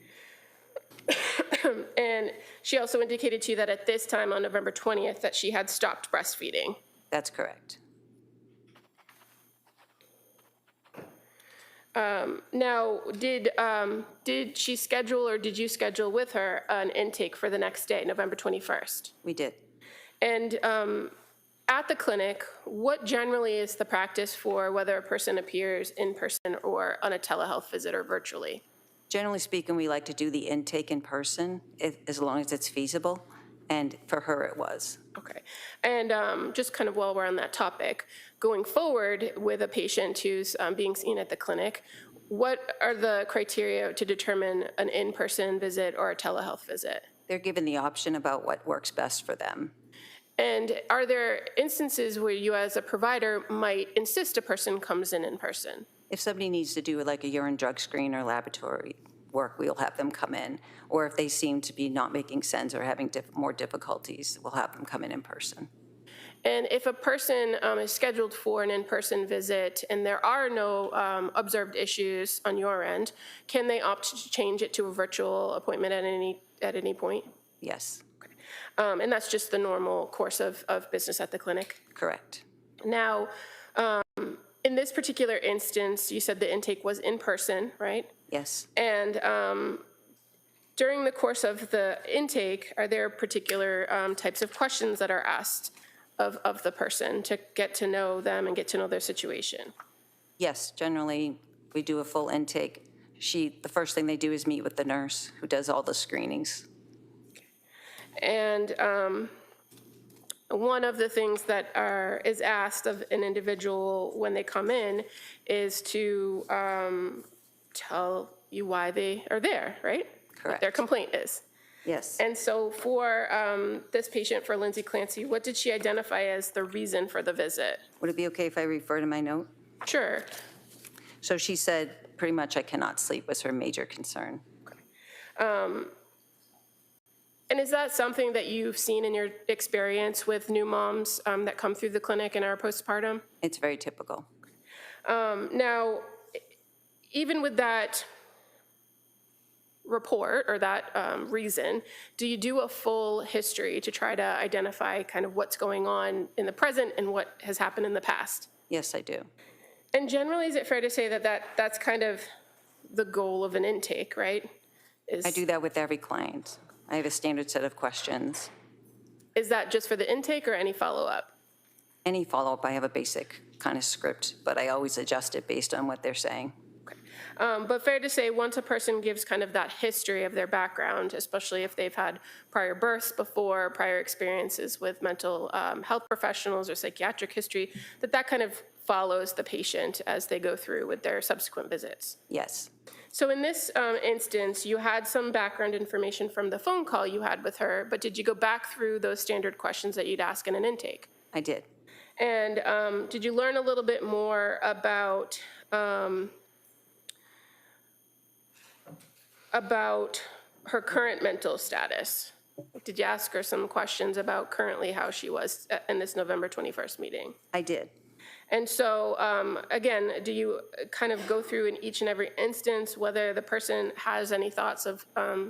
And she also indicated to you that at this time on November 20th that she had stopped breastfeeding. That's correct. Now, did she schedule or did you schedule with her an intake for the next day, November 21st? We did. And at the clinic, what generally is the practice for whether a person appears in person or on a telehealth visit or virtually? Generally speaking, we like to do the intake in person as long as it's feasible. And for her, it was. Okay. And just kind of while we're on that topic, going forward with a patient who's being seen at the clinic, what are the criteria to determine an in-person visit or a telehealth visit? They're given the option about what works best for them. And are there instances where you as a provider might insist a person comes in person? If somebody needs to do like a urine drug screen or laboratory work, we'll have them come in. Or if they seem to be not making sense or having more difficulties, we'll have them come in person. And if a person is scheduled for an in-person visit and there are no observed issues on your end, can they opt to change it to a virtual appointment at any point? Yes. Okay. And that's just the normal course of business at the clinic? Correct. Now, in this particular instance, you said the intake was in person, right? Yes. And during the course of the intake, are there particular types of questions that are asked of the person to get to know them and get to know their situation? Yes, generally, we do a full intake. The first thing they do is meet with the nurse who does all the screenings. And one of the things that is asked of an individual when they come in is to tell you why they are there, right? Correct. What their complaint is. Yes. And so for this patient, for Lindsay Clancy, what did she identify as the reason for the visit? Would it be okay if I refer to my note? Sure. So she said pretty much I cannot sleep was her major concern. And is that something that you've seen in your experience with new moms that come through the clinic and are postpartum? It's very typical. Now, even with that report or that reason, do you do a full history to try to identify kind of what's going on in the present and what has happened in the past? Yes, I do. And generally, is it fair to say that that's kind of the goal of an intake, right? I do that with every client. I have a standard set of questions. Is that just for the intake or any follow-up? Any follow-up, I have a basic kind of script, but I always adjust it based on what they're saying. Okay. But fair to say, once a person gives kind of that history of their background, especially if they've had prior births before, prior experiences with mental health professionals or psychiatric history, that kind of follows the patient as they go through with their subsequent visits. Yes. So in this instance, you had some background information from the phone call you had with her, but did you go back through those standard questions that you'd ask in an intake? I did. And did you learn a little bit more about about her current mental status? Did you ask her some questions about currently how she was in this November 21st meeting? I did. And so, again, do you kind of go through in each and every instance whether the person has any thoughts of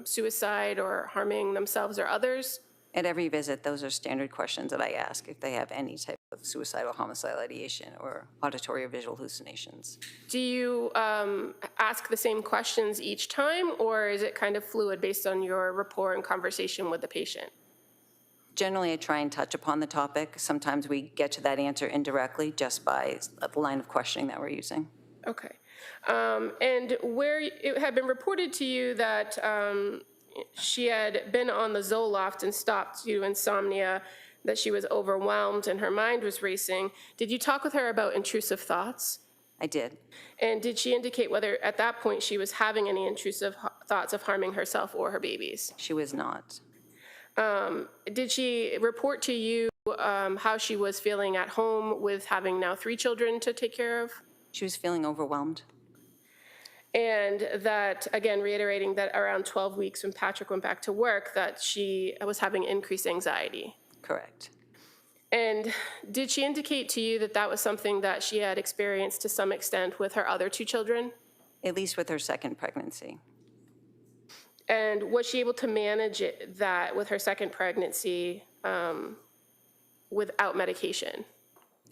suicide or harming themselves or others? At every visit, those are standard questions that I ask if they have any type of suicidal homicidal ideation or auditory or visual hallucinations. Do you ask the same questions each time, or is it kind of fluid based on your rapport and conversation with the patient? Generally, I try and touch upon the topic. Sometimes we get to that answer indirectly just by the line of questioning that we're using. Okay. And where it had been reported to you that she had been on the Zoloft and stopped due to insomnia, that she was overwhelmed and her mind was racing, did you talk with her about intrusive thoughts? I did. And did she indicate whether at that point she was having any intrusive thoughts of harming herself or her babies? She was not. Did she report to you how she was feeling at home with having now 3 children to take care of? She was feeling overwhelmed. And that, again, reiterating that around 12 weeks when Patrick went back to work, that she was having increased anxiety. Correct. And did she indicate to you that that was something that she had experienced to some extent with her other 2 children? At least with her second pregnancy. And was she able to manage that with her second pregnancy without medication?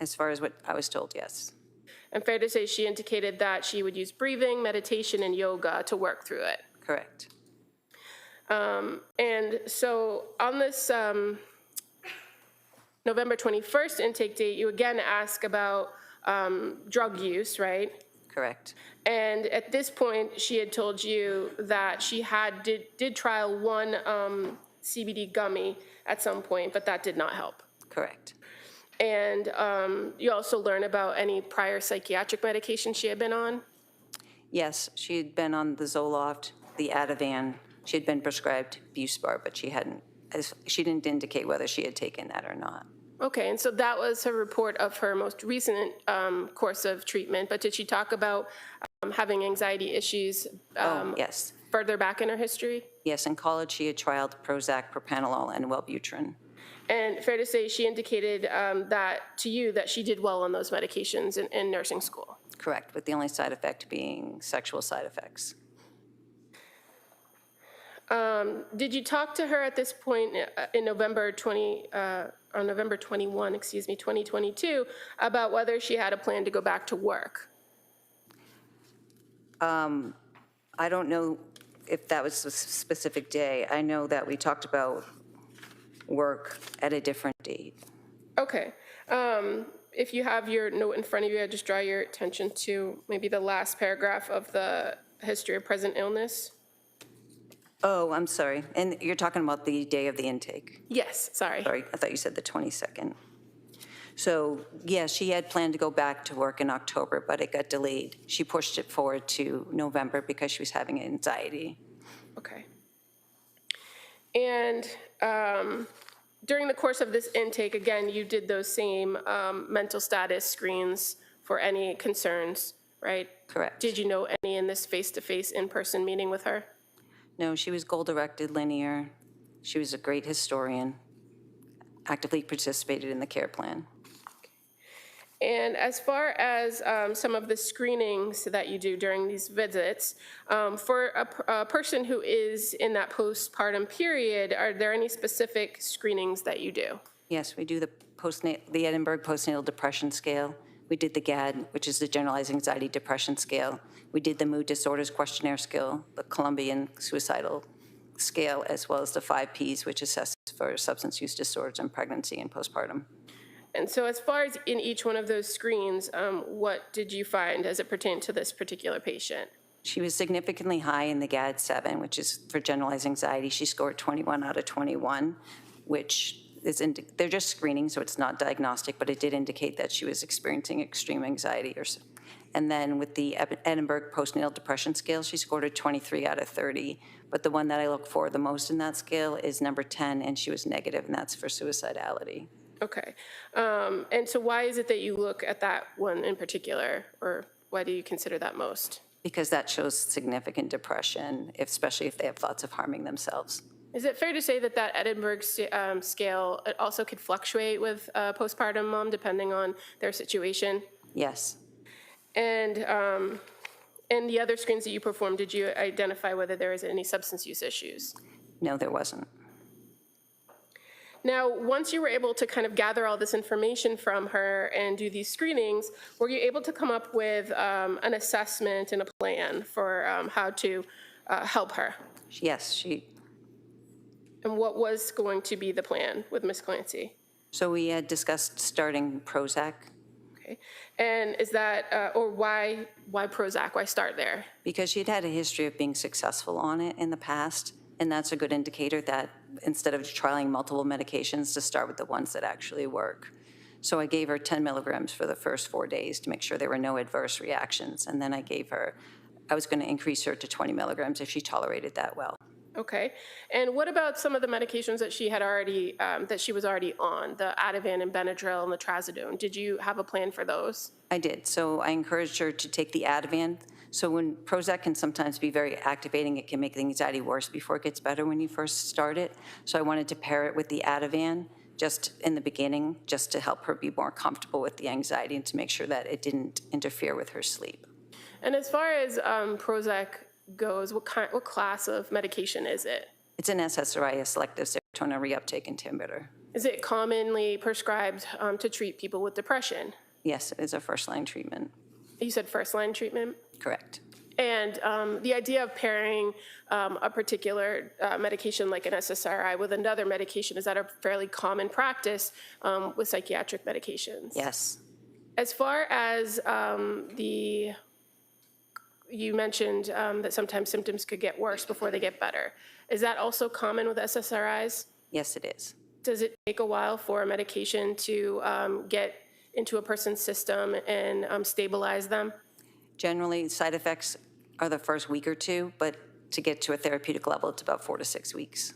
As far as what I was told, yes. And fair to say she indicated that she would use breathing, meditation, and yoga to work through it. Correct. And so on this November 21st intake date, you again ask about drug use, right? Correct. And at this point, she had told you that she did trial one CBD gummy at some point, but that did not help. Correct. And you also learn about any prior psychiatric medication she had been on? Yes, she had been on the Zoloft, the Ativan. She had been prescribed Buspar, but she didn't indicate whether she had taken that or not. Okay, and so that was her report of her most recent course of treatment, but did she talk about having anxiety issues Yes. further back in her history? Yes, in college she had trialed Prozac, propranolol, and Wellbutrin. And fair to say she indicated that to you that she did well on those medications in nursing school? Correct, with the only side effect being sexual side effects. Did you talk to her at this point in November 21, 2022, about whether she had a plan to go back to work? I don't know if that was a specific day. I know that we talked about work at a different date. Okay. If you have your note in front of you, I'd just draw your attention to maybe the last paragraph of the history of present illness. Oh, I'm sorry. And you're talking about the day of the intake? Yes, sorry. Sorry, I thought you said the 22nd. So, yeah, she had planned to go back to work in October, but it got delayed. She pushed it forward to November because she was having anxiety. Okay. And during the course of this intake, again, you did those same mental status screens for any concerns, right? Correct. Did you know any in this face-to-face in-person meeting with her? No, she was goal-directed, linear. She was a great historian, actively participated in the care plan. And as far as some of the screenings that you do during these visits, for a person who is in that postpartum period, are there any specific screenings that you do? Yes, we do the Edinburgh Postnatal Depression Scale. We did the GAD, which is the Generalized Anxiety Depression Scale. We did the Mood Disorders Questionnaire Scale, the Colombian Suicidal Scale, as well as the 5 Ps, which assesses for substance use disorders in pregnancy and postpartum. And so as far as in each one of those screens, what did you find as it pertained to this particular patient? She was significantly high in the GAD-7, which is for generalized anxiety. She scored 21 out of 21, which is, they're just screening, so it's not diagnostic, but it did indicate that she was experiencing extreme anxiety. And then with the Edinburgh Postnatal Depression Scale, she scored a 23 out of 30. But the one that I look for the most in that scale is number 10, and she was negative, and that's for suicidality. Okay. And so why is it that you look at that one in particular, or why do you consider that most? because that shows significant depression, especially if they have thoughts of harming themselves. Is it fair to say that that Edinburgh scale, it also could fluctuate with postpartum mom depending on their situation? Yes. And in the other screens that you performed, did you identify whether there was any substance use issues? No, there wasn't. Now, once you were able to kind of gather all this information from her and do these screenings, were you able to come up with an assessment and a plan for how to help her? Yes, And what was going to be the plan with Ms. Clancy? so we had discussed starting Prozac Okay. And is that, or why Prozac? Why start there? because she'd had a history of being successful on it in the past, and that's a good indicator that instead of trialing multiple medications, to start with the ones that actually work. So I gave her 10 milligrams for the first 4 days to make sure there were no adverse reactions, and then I was going to increase her to 20 milligrams if she tolerated that well. Okay. And what about some of the medications that she had already, that she was already on, the Ativan and Benadryl and the Trazodone? Did you have a plan for those? I did. So I encouraged her to take the Ativan. So when Prozac can sometimes be very activating, it can make the anxiety worse before it gets better when you first start it. So I wanted to pair it with the Ativan just in the beginning, just to help her be more comfortable with the anxiety and to make sure that it didn't interfere with her sleep. And as far as Prozac goes, what class of medication is it? It's an SSRI, a selective serotonin reuptake inhibitor. Is it commonly prescribed to treat people with depression? Yes, it is a first-line treatment. You said first-line treatment? Correct. And the idea of pairing a particular medication like an SSRI with another medication, is that a fairly common practice with psychiatric medications? Yes. As far as you mentioned that sometimes symptoms could get worse before they get better. Is that also common with SSRIs? Yes, it is. Does it take a while for a medication to get into a person's system and stabilize them? Generally, side effects are the first week or two, but to get to a therapeutic level, it's about 4 to 6 weeks.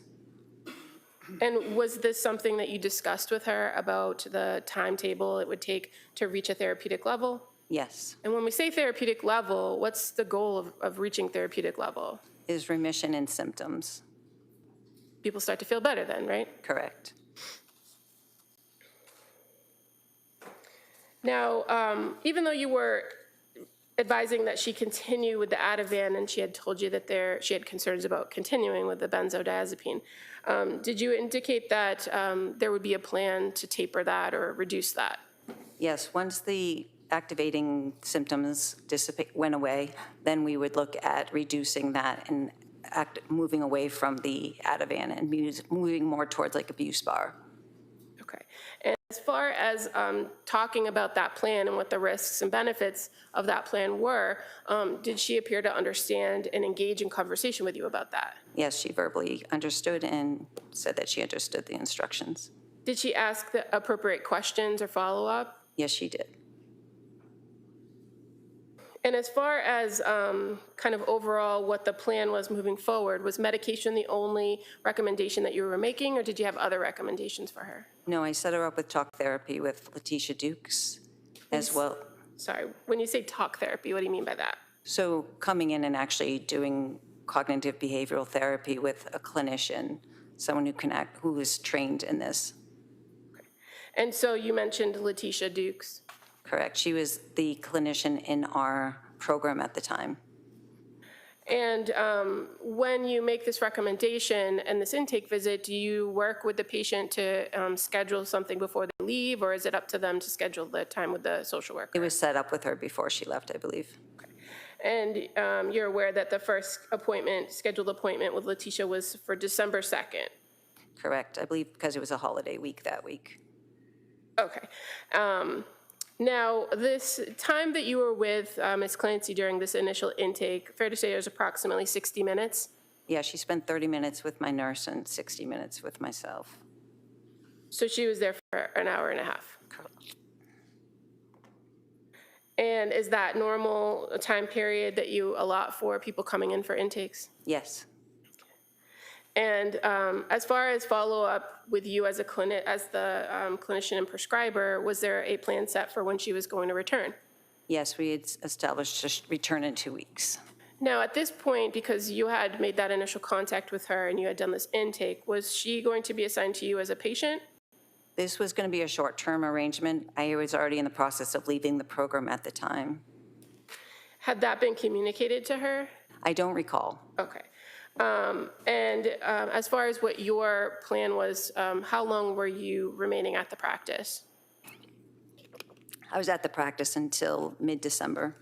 And was this something that you discussed with her about the timetable it would take to reach a therapeutic level? Yes. And when we say therapeutic level, what's the goal of reaching therapeutic level? Is remission in symptoms. People start to feel better then, right? Correct. Now, even though you were advising that she continue with the Ativan and she had told you that she had concerns about continuing with the benzodiazepine, did you indicate that there would be a plan to taper that or reduce that? Yes, once the activating symptoms went away, then we would look at reducing that and moving away from the Ativan and moving more towards like a Buspar. Okay. And as far as talking about that plan and what the risks and benefits of that plan were, did she appear to understand and engage in conversation with you about that? Yes, she verbally understood and said that she understood the instructions. Did she ask the appropriate questions or follow up? Yes, she did. And as far as kind of overall what the plan was moving forward, was medication the only recommendation that you were making, or did you have other recommendations for her? No, I set her up with talk therapy with Letitia Dukes as well. Sorry, when you say talk therapy, what do you mean by that? So coming in and actually doing cognitive behavioral therapy with a clinician, someone who is trained in this. Okay. And so you mentioned Letitia Dukes. Correct. She was the clinician in our program at the time. And when you make this recommendation and this intake visit, do you work with the patient to schedule something before they leave, or is it up to them to schedule the time with the social worker? It was set up with her before she left, I believe. Okay. And you're aware that the first scheduled appointment with Letitia was for December 2nd? Correct. I believe because it was a holiday week that week. Okay. Now, this time that you were with Ms. Clancy during this initial intake, fair to say it was approximately 60 minutes? Yeah, she spent 30 minutes with my nurse and 60 minutes with myself. So she was there for an hour and a half? And is that normal time period that you allot for people coming in for intakes? Yes. And as far as follow-up with you as the clinician and prescriber, was there a plan set for when she was going to return? Yes, we had established a return in 2 weeks. Now, at this point, because you had made that initial contact with her and you had done this intake, was she going to be assigned to you as a patient? This was going to be a short-term arrangement. I was already in the process of leaving the program at the time. Had that been communicated to her? I don't recall. Okay. As far as what your plan was, how long were you remaining at the practice? I was at the practice until mid-December.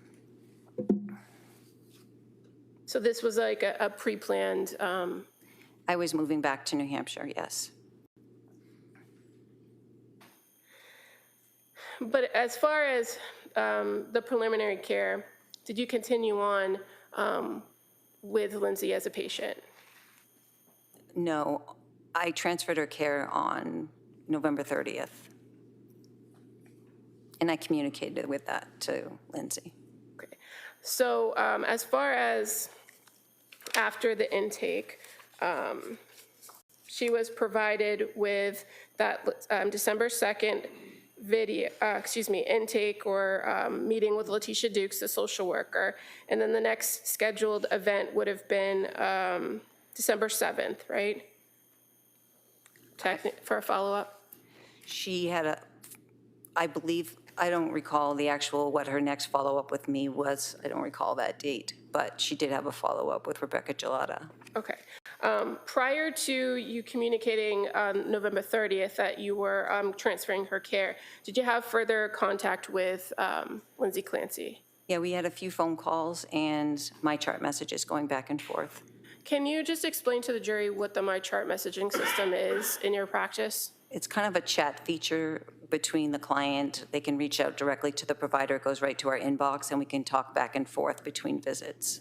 So this was like a pre-planned, I was moving back to New Hampshire, yes. but as far as the preliminary care, did you continue on with Lindsay as a patient? No, I transferred her care on November 30th. And I communicated with that to Lindsay. Okay. So as far as after the intake, she was provided with that December 2nd intake or meeting with Letitia Dukes, the social worker. And then the next scheduled event would have been December 7th, right? For a follow-up? She had I believe, I don't recall the actual, what her next follow-up with me was. I don't recall that date, but she did have a follow-up with Rebecca Gelada. Okay. Prior to you communicating on November 30th that you were transferring her care, did you have further contact with Lindsay Clancy? Yeah, we had a few phone calls and my chart messages going back and forth. Can you just explain to the jury what the MyChart messaging system is in your practice? It's kind of a chat feature between the client. They can reach out directly to the provider. It goes right to our inbox, and we can talk back and forth between visits.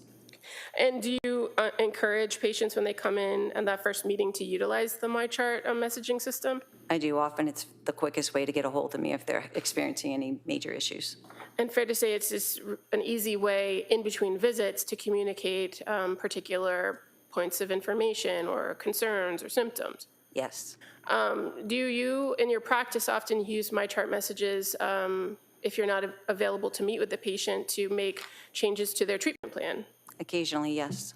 And do you encourage patients when they come in and that first meeting to utilize the MyChart messaging system? I do. Often it's the quickest way to get a hold of me if they're experiencing any major issues. And fair to say it's just an easy way in between visits to communicate particular points of information or concerns or symptoms? Yes. Do you, in your practice, often use MyChart messages if you're not available to meet with the patient to make changes to their treatment plan? Occasionally, yes.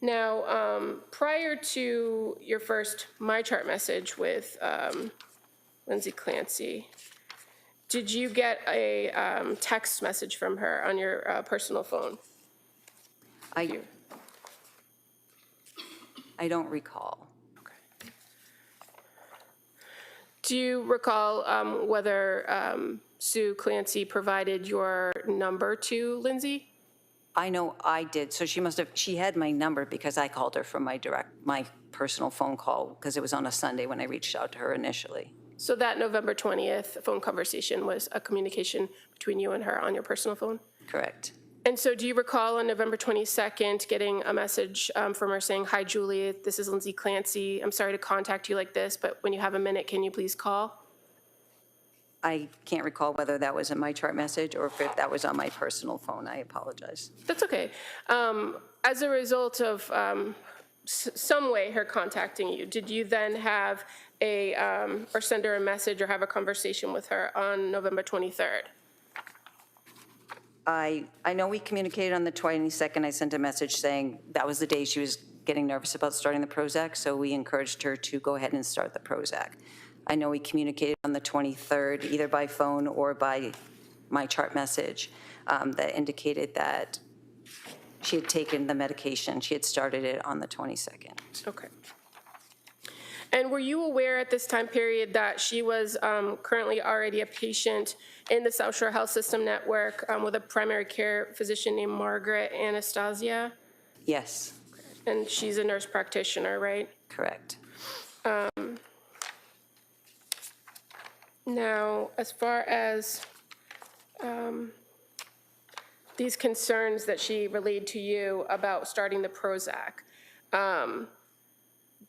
Now, prior to your first MyChart message with Lindsay Clancy, did you get a text message from her on your personal phone? I don't recall. Okay. Do you recall whether Sue Clancy provided your number to Lindsay? I know I did. So she had my number because I called her from my personal phone call because it was on a Sunday when I reached out to her initially. So that November 20th phone conversation was a communication between you and her on your personal phone? Correct. And so do you recall on November 22nd getting a message from her saying, "Hi, Julie, this is Lindsay Clancy. I'm sorry to contact you like this, but when you have a minute, can you please call?" I can't recall whether that was a MyChart message or if that was on my personal phone. I apologize. That's okay. As a result of some way her contacting you, did you then have or send her a message or have a conversation with her on November 23rd? I know we communicated on the 22nd. I sent a message saying that was the day she was getting nervous about starting the Prozac, so we encouraged her to go ahead and start the Prozac. I know we communicated on the 23rd, either by phone or by MyChart message, that indicated that she had taken the medication. She had started it on the 22nd. Okay. And were you aware at this time period that she was currently already a patient in the South Shore Health System Network with a primary care physician named Margaret Anastasia? Yes. And she's a nurse practitioner, right? Correct. Now, as far as these concerns that she relayed to you about starting the Prozac,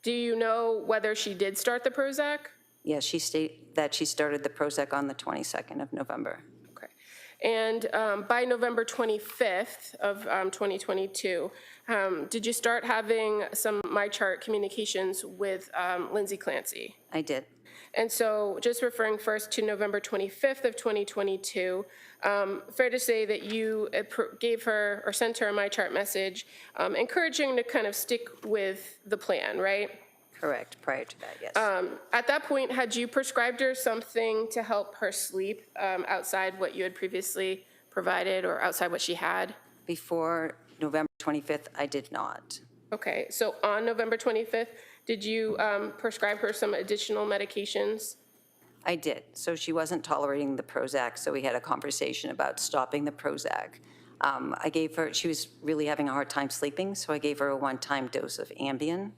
do you know whether she did start the Prozac? Yes, she stated that she started the Prozac on the 22nd of November. Okay. And by November 25th of 2022, did you start having some MyChart communications with Lindsay Clancy? I did. And so just referring first to November 25th of 2022, fair to say that you gave her or sent her a MyChart message encouraging to kind of stick with the plan, right? Correct, prior to that, yes. At that point, had you prescribed her something to help her sleep outside what you had previously provided or outside what she had? Before November 25th, I did not. Okay, so on November 25th, did you prescribe her some additional medications? I did. So she wasn't tolerating the Prozac, so we had a conversation about stopping the Prozac. I gave her, she was really having a hard time sleeping, so I gave her a one-time dose of Ambien.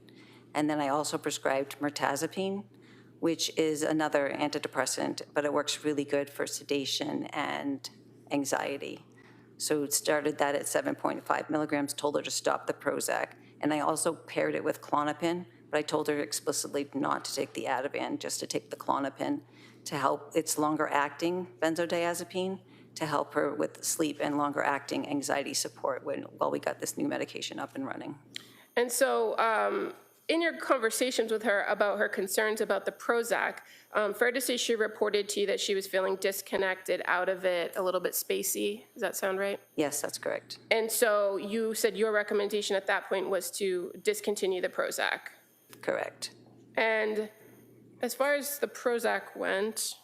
And then I also prescribed mirtazapine, which is another antidepressant, but it works really good for sedation and anxiety. So started that at 7.5 milligrams, told her to stop the Prozac. And I also paired it with Klonopin, but I told her explicitly not to take the Ativan, just to take the Klonopin to help. It's longer acting benzodiazepine to help her with sleep and longer acting anxiety support while we got this new medication up and running. And so in your conversations with her about her concerns about the Prozac, fair to say she reported to you that she was feeling disconnected, out of it, a little bit spacey. Does that sound right? Yes, that's correct. And so you said your recommendation at that point was to discontinue the Prozac. Correct. And as far as the Prozac went,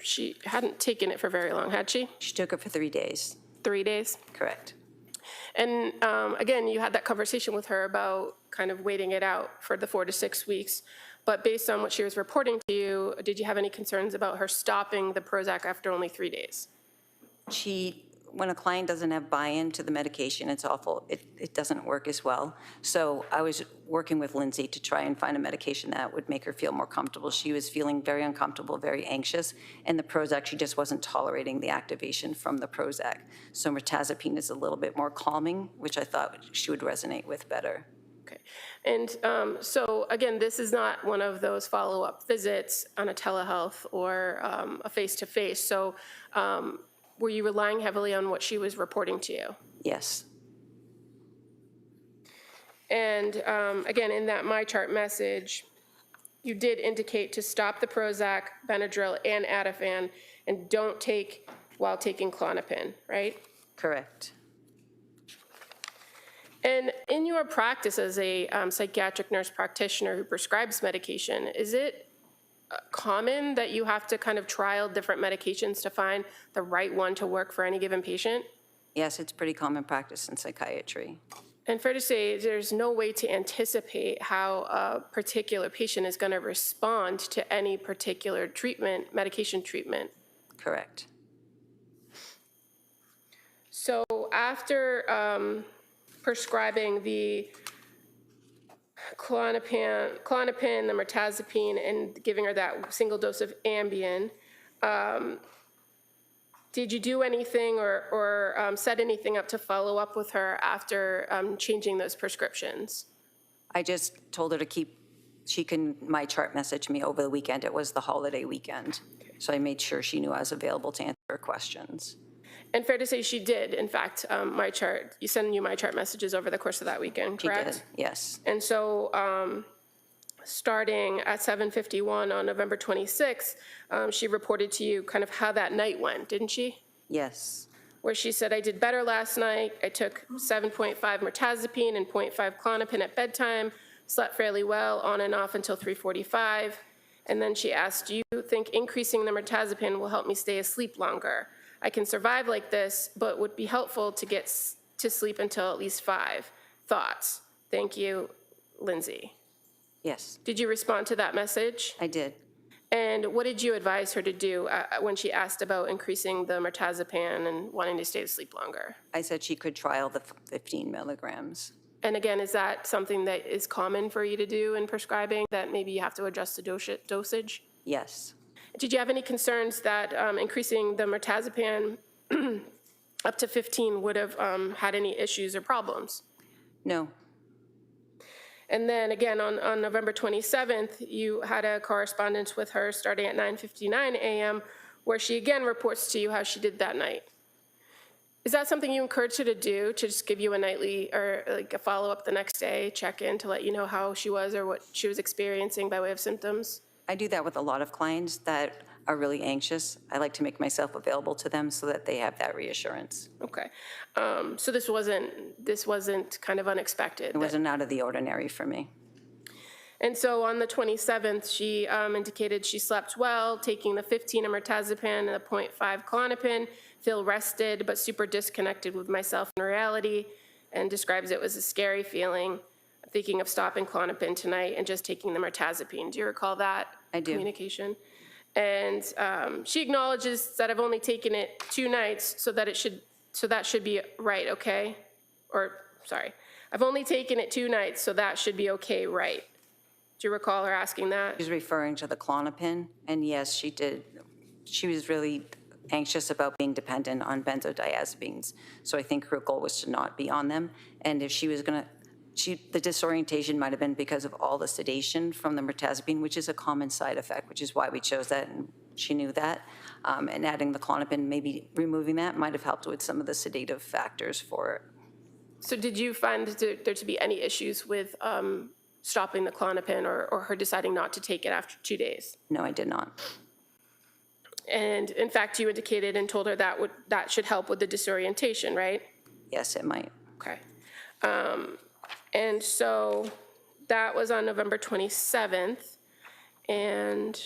she hadn't taken it for very long, had she? She took it for 3 days. 3 days? Correct. And again, you had that conversation with her about kind of waiting it out for the 4 to 6 weeks. But based on what she was reporting to you, did you have any concerns about her stopping the Prozac after only 3 days? When a client doesn't have buy-in to the medication, it's awful. It doesn't work as well. So I was working with Lindsay to try and find a medication that would make her feel more comfortable. She was feeling very uncomfortable, very anxious, and the Prozac, she just wasn't tolerating the activation from the Prozac. So mirtazapine is a little bit more calming, which I thought she would resonate with better. Okay. And so again, this is not one of those follow-up visits on a telehealth or a face-to-face. So were you relying heavily on what she was reporting to you? Yes. And again, in that MyChart message, you did indicate to stop the Prozac, Benadryl, and Ativan, and don't take while taking Klonopin, right? Correct. And in your practice as a psychiatric nurse practitioner who prescribes medication, is it common that you have to kind of trial different medications to find the right one to work for any given patient? Yes, it's pretty common practice in psychiatry. And fair to say, there's no way to anticipate how a particular patient is going to respond to any particular treatment, medication treatment. Correct. So after prescribing the Klonopin, the mirtazapine, and giving her that single dose of Ambien, did you do anything or set anything up to follow up with her after changing those prescriptions? I just told her to she can MyChart message me over the weekend. It was the holiday weekend. Okay. So I made sure she knew I was available to answer her questions. And fair to say she did, in fact, MyChart. You sent you MyChart messages over the course of that weekend, correct? She did, yes. And so starting at 7:51 on November 26th, she reported to you kind of how that night went, didn't she? Yes. Where she said, I did better last night. I took 7.5 mirtazapine and 0.5 Klonopin at bedtime, slept fairly well on and off until 3:45. And then she asked, do you think increasing the mirtazapine will help me stay asleep longer? I can survive like this, but would be helpful to get to sleep until at least 5. Thoughts? Thank you, Lindsay. Yes. Did you respond to that message? I did. And what did you advise her to do when she asked about increasing the mirtazapine and wanting to stay asleep longer? I said she could trial the 15 milligrams. And again, is that something that is common for you to do in prescribing, that maybe you have to adjust the dosage? Yes. Did you have any concerns that increasing the mirtazapine up to 15 would have had any issues or problems? No. And then again, on November 27th, you had a correspondence with her starting at 9:59 a.m. where she again reports to you how she did that night. Is that something you encourage her to do, to just give you a nightly or like a follow-up the next day, check in to let you know how she was or what she was experiencing by way of symptoms? I do that with a lot of clients that are really anxious. I like to make myself available to them so that they have that reassurance. Okay. So this wasn't kind of unexpected? It wasn't out of the ordinary for me. And so on the 27th, she indicated she slept well, taking the 15 mirtazapine and the 0.5 Klonopin, feel rested but super disconnected with myself and reality, and describes it as a scary feeling, thinking of stopping Klonopin tonight and just taking the mirtazapine. Do you recall that I do. communication? And she acknowledges that I've only taken it 2 nights, so that should be right, okay? Or, sorry, I've only taken it 2 nights, so that should be okay, right? Do you recall her asking that? She's referring to the Klonopin, and yes, she did. She was really anxious about being dependent on benzodiazepines, so I think her goal was to not be on them. And if she was going to, the disorientation might have been because of all the sedation from the mirtazapine, which is a common side effect, which is why we chose that, and she knew that. And adding the Klonopin, maybe removing that, might have helped with some of the sedative factors for it. So did you find there to be any issues with stopping the Klonopin or her deciding not to take it after 2 days? No, I did not. And in fact, you indicated and told her that should help with the disorientation, right? Yes, it might. Okay. And so that was on November 27th. And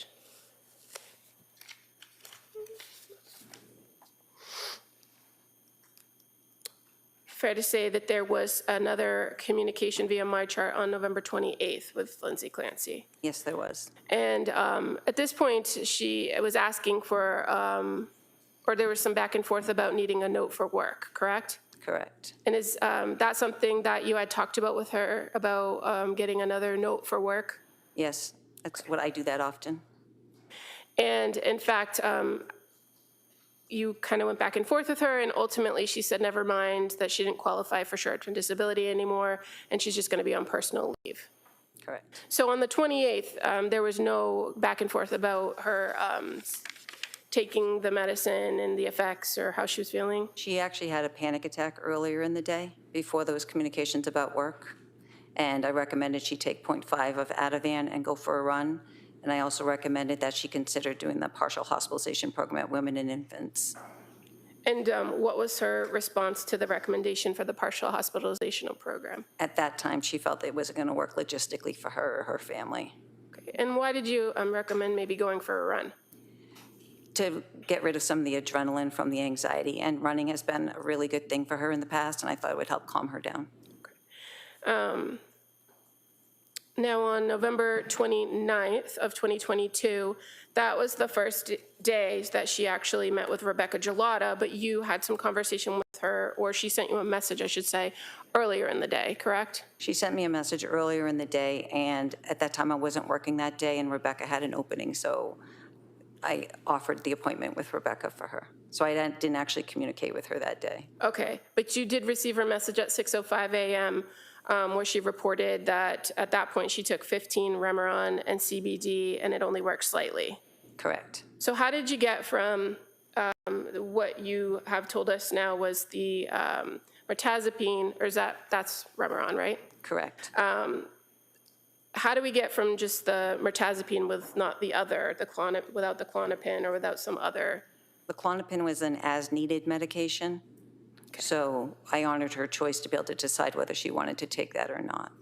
fair to say that there was another communication via my chart on November 28th with Lindsay Clancy. Yes, there was. And at this point, she was asking for, or there was some back and forth about needing a note for work, correct? Correct. And is that something that you had talked about with her, about getting another note for work? Yes, that's what I do that often. And in fact, you kind of went back and forth with her, and ultimately she said never mind, that she didn't qualify for short-term disability anymore, and she's just going to be on personal leave. Correct. So on the 28th, there was no back and forth about her taking the medicine and the effects or how she was feeling? She actually had a panic attack earlier in the day before those communications about work. And I recommended she take 0.5 of Ativan and go for a run. And I also recommended that she consider doing the partial hospitalization program at women and infants. And what was her response to the recommendation for the partial hospitalization program? At that time, she felt it wasn't going to work logistically for her or her family. Okay. And why did you recommend maybe going for a run? To get rid of some of the adrenaline from the anxiety. And running has been a really good thing for her in the past, and I thought it would help calm her down. Okay. Now, on November 29th of 2022, that was the first day that she actually met with Rebecca Gelada, but you had some conversation with her, or she sent you a message, I should say, earlier in the day, correct? She sent me a message earlier in the day, and at that time I wasn't working that day, and Rebecca had an opening, so I offered the appointment with Rebecca for her. So I didn't actually communicate with her that day. Okay, but you did receive her message at 6:05 a.m., where she reported that at that point she took 15 Remeron and CBD and it only worked slightly. Correct. So how did you get from what you have told us now was the mirtazapine, or that's Remeron, right? Correct. How do we get from just the mirtazapine with not the other, without the Klonopin or without some other? The Klonopin was an as-needed medication. Okay. So I honored her choice to be able to decide whether she wanted to take that or not.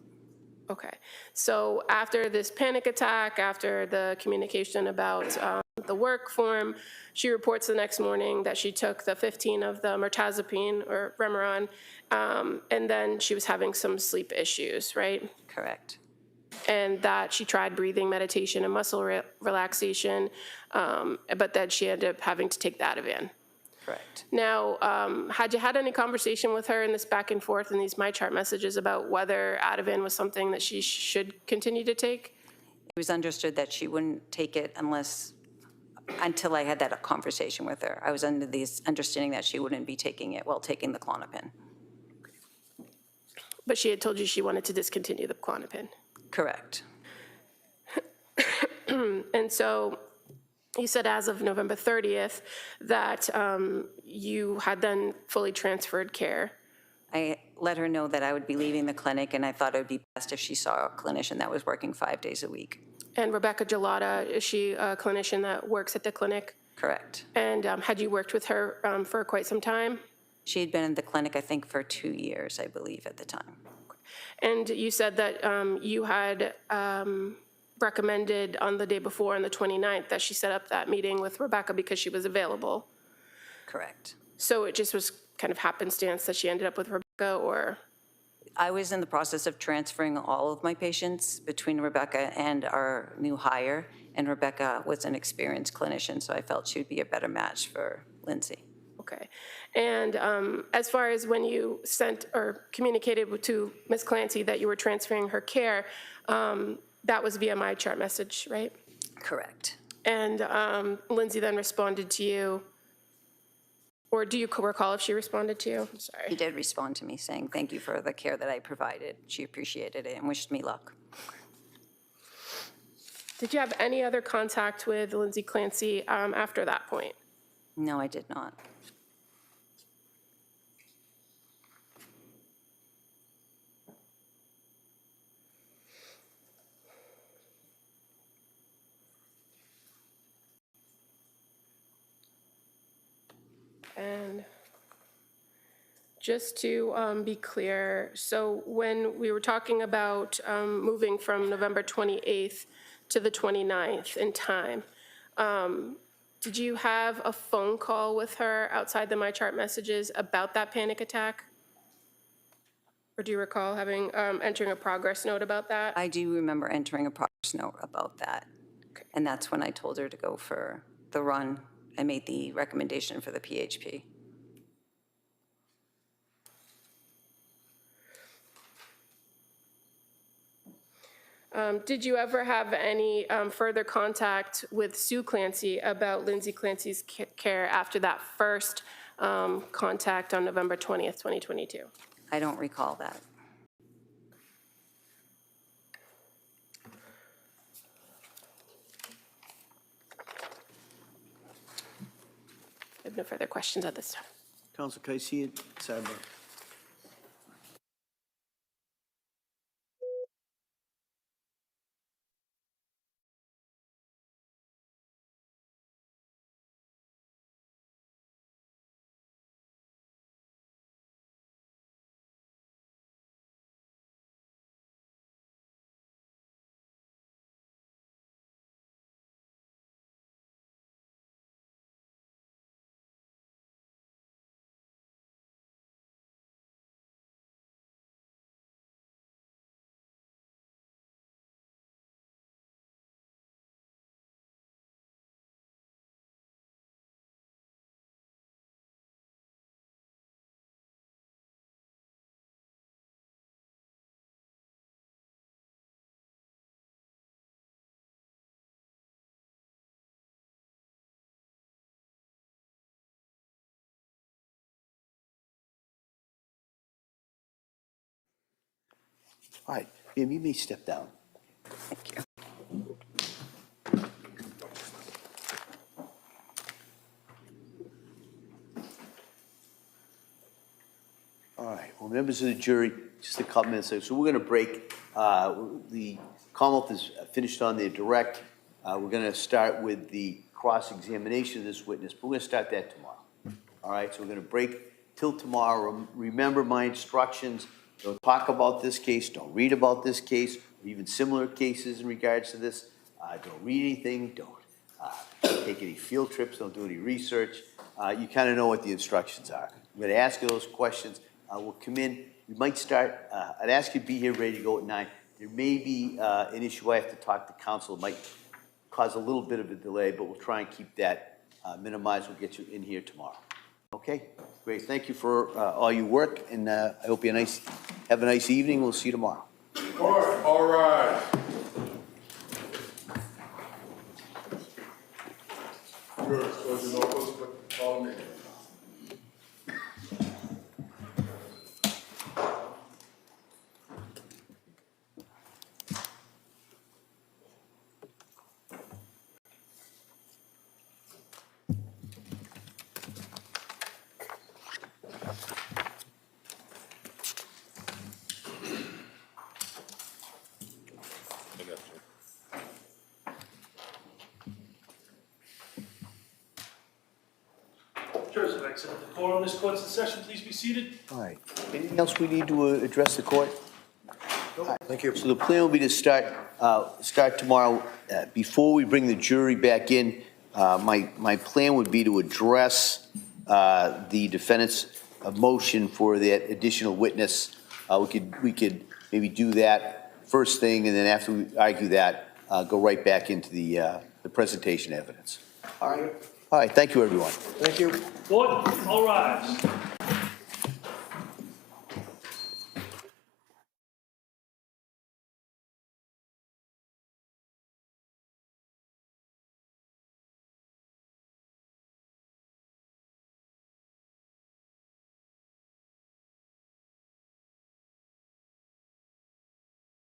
Okay. So after this panic attack, after the communication about the work form, she reports the next morning that she took the 15 of the mirtazapine or Remeron, and then she was having some sleep issues, right? Correct. And that she tried breathing meditation and muscle relaxation, but that she ended up having to take the Ativan. Correct. Now, had you had any conversation with her in this back and forth in these MyChart messages about whether Ativan was something that she should continue to take? It was understood that she wouldn't take it until I had that conversation with her. I was under the understanding that she wouldn't be taking it while taking the Klonopin. But she had told you she wanted to discontinue the Klonopin. Correct. And so you said as of November 30th that you had then fully transferred care. I let her know that I would be leaving the clinic, and I thought it would be best if she saw a clinician that was working 5 days a week. And Rebecca Gelada, is she a clinician that works at the clinic? Correct. And had you worked with her for quite some time? She had been in the clinic, I think, for 2 years, I believe, at the time. And you said that you had recommended on the day before, on the 29th, that she set up that meeting with Rebecca because she was available. Correct. So it just was kind of happenstance that she ended up with Rebecca, or? I was in the process of transferring all of my patients between Rebecca and our new hire, and Rebecca was an experienced clinician, so I felt she would be a better match for Lindsay. Okay. And as far as when you sent or communicated to Ms. Clancy that you were transferring her care, that was via my chart message, right? Correct. And Lindsay then responded to you, or do you recall if she responded to you? I'm She sorry. did respond to me saying thank you for the care that I provided. She appreciated it and wished me luck. Did you have any other contact with Lindsay Clancy after that point? No, I did not. And just to be clear, so when we were talking about moving from November 28th to the 29th in time, did you have a phone call with her outside the MyChart messages about that panic attack? Or do you recall having, entering a progress note about that? I do remember entering a progress note about that. Okay. And that's when I told her to go for the run. I made the recommendation for the PHP. Did you ever have any further contact with Sue Clancy about Lindsay Clancy's care after that first contact on November 20th, 2022? I don't recall that. I have no further questions at this time. Counsel, can I see it? Sidebar. All right, ma'am, you may step down. Thank you. All right, well, members of the jury, just a couple minutes. So we're going to break. The Commonwealth is finished on their direct. We're going to start with the cross-examination of this witness, but we're going to start that tomorrow. All right, so we're going to break till tomorrow. Remember my instructions. Don't talk about this case. Don't read about this case, or even similar cases in regards to this. Don't read anything. Don't take any field trips. Don't do any research. You kind of know what the instructions are. I'm going to ask you those questions. We'll come in. We might start. I'd ask you to be here ready to go at 9. There may be an issue I have to talk to counsel. It might cause a little bit of a delay, but we'll try and keep that minimized. We'll get you in here tomorrow. Okay? Great. Thank you for all your work, and I hope you have a nice evening. We'll see you tomorrow. All right. Good, so you know what's call me. Jurors have exited the courtroom. This court's in session. Please be seated. All right. Anything else we need to address the court? Thank you. So the plan will be to start tomorrow. Before we bring the jury back in, my plan would be to address the defendant's motion for that additional witness. We could maybe do that first thing, and then after we argue that, go right back into the presentation evidence. All right. Thank you, everyone. Thank you. Court, all rise.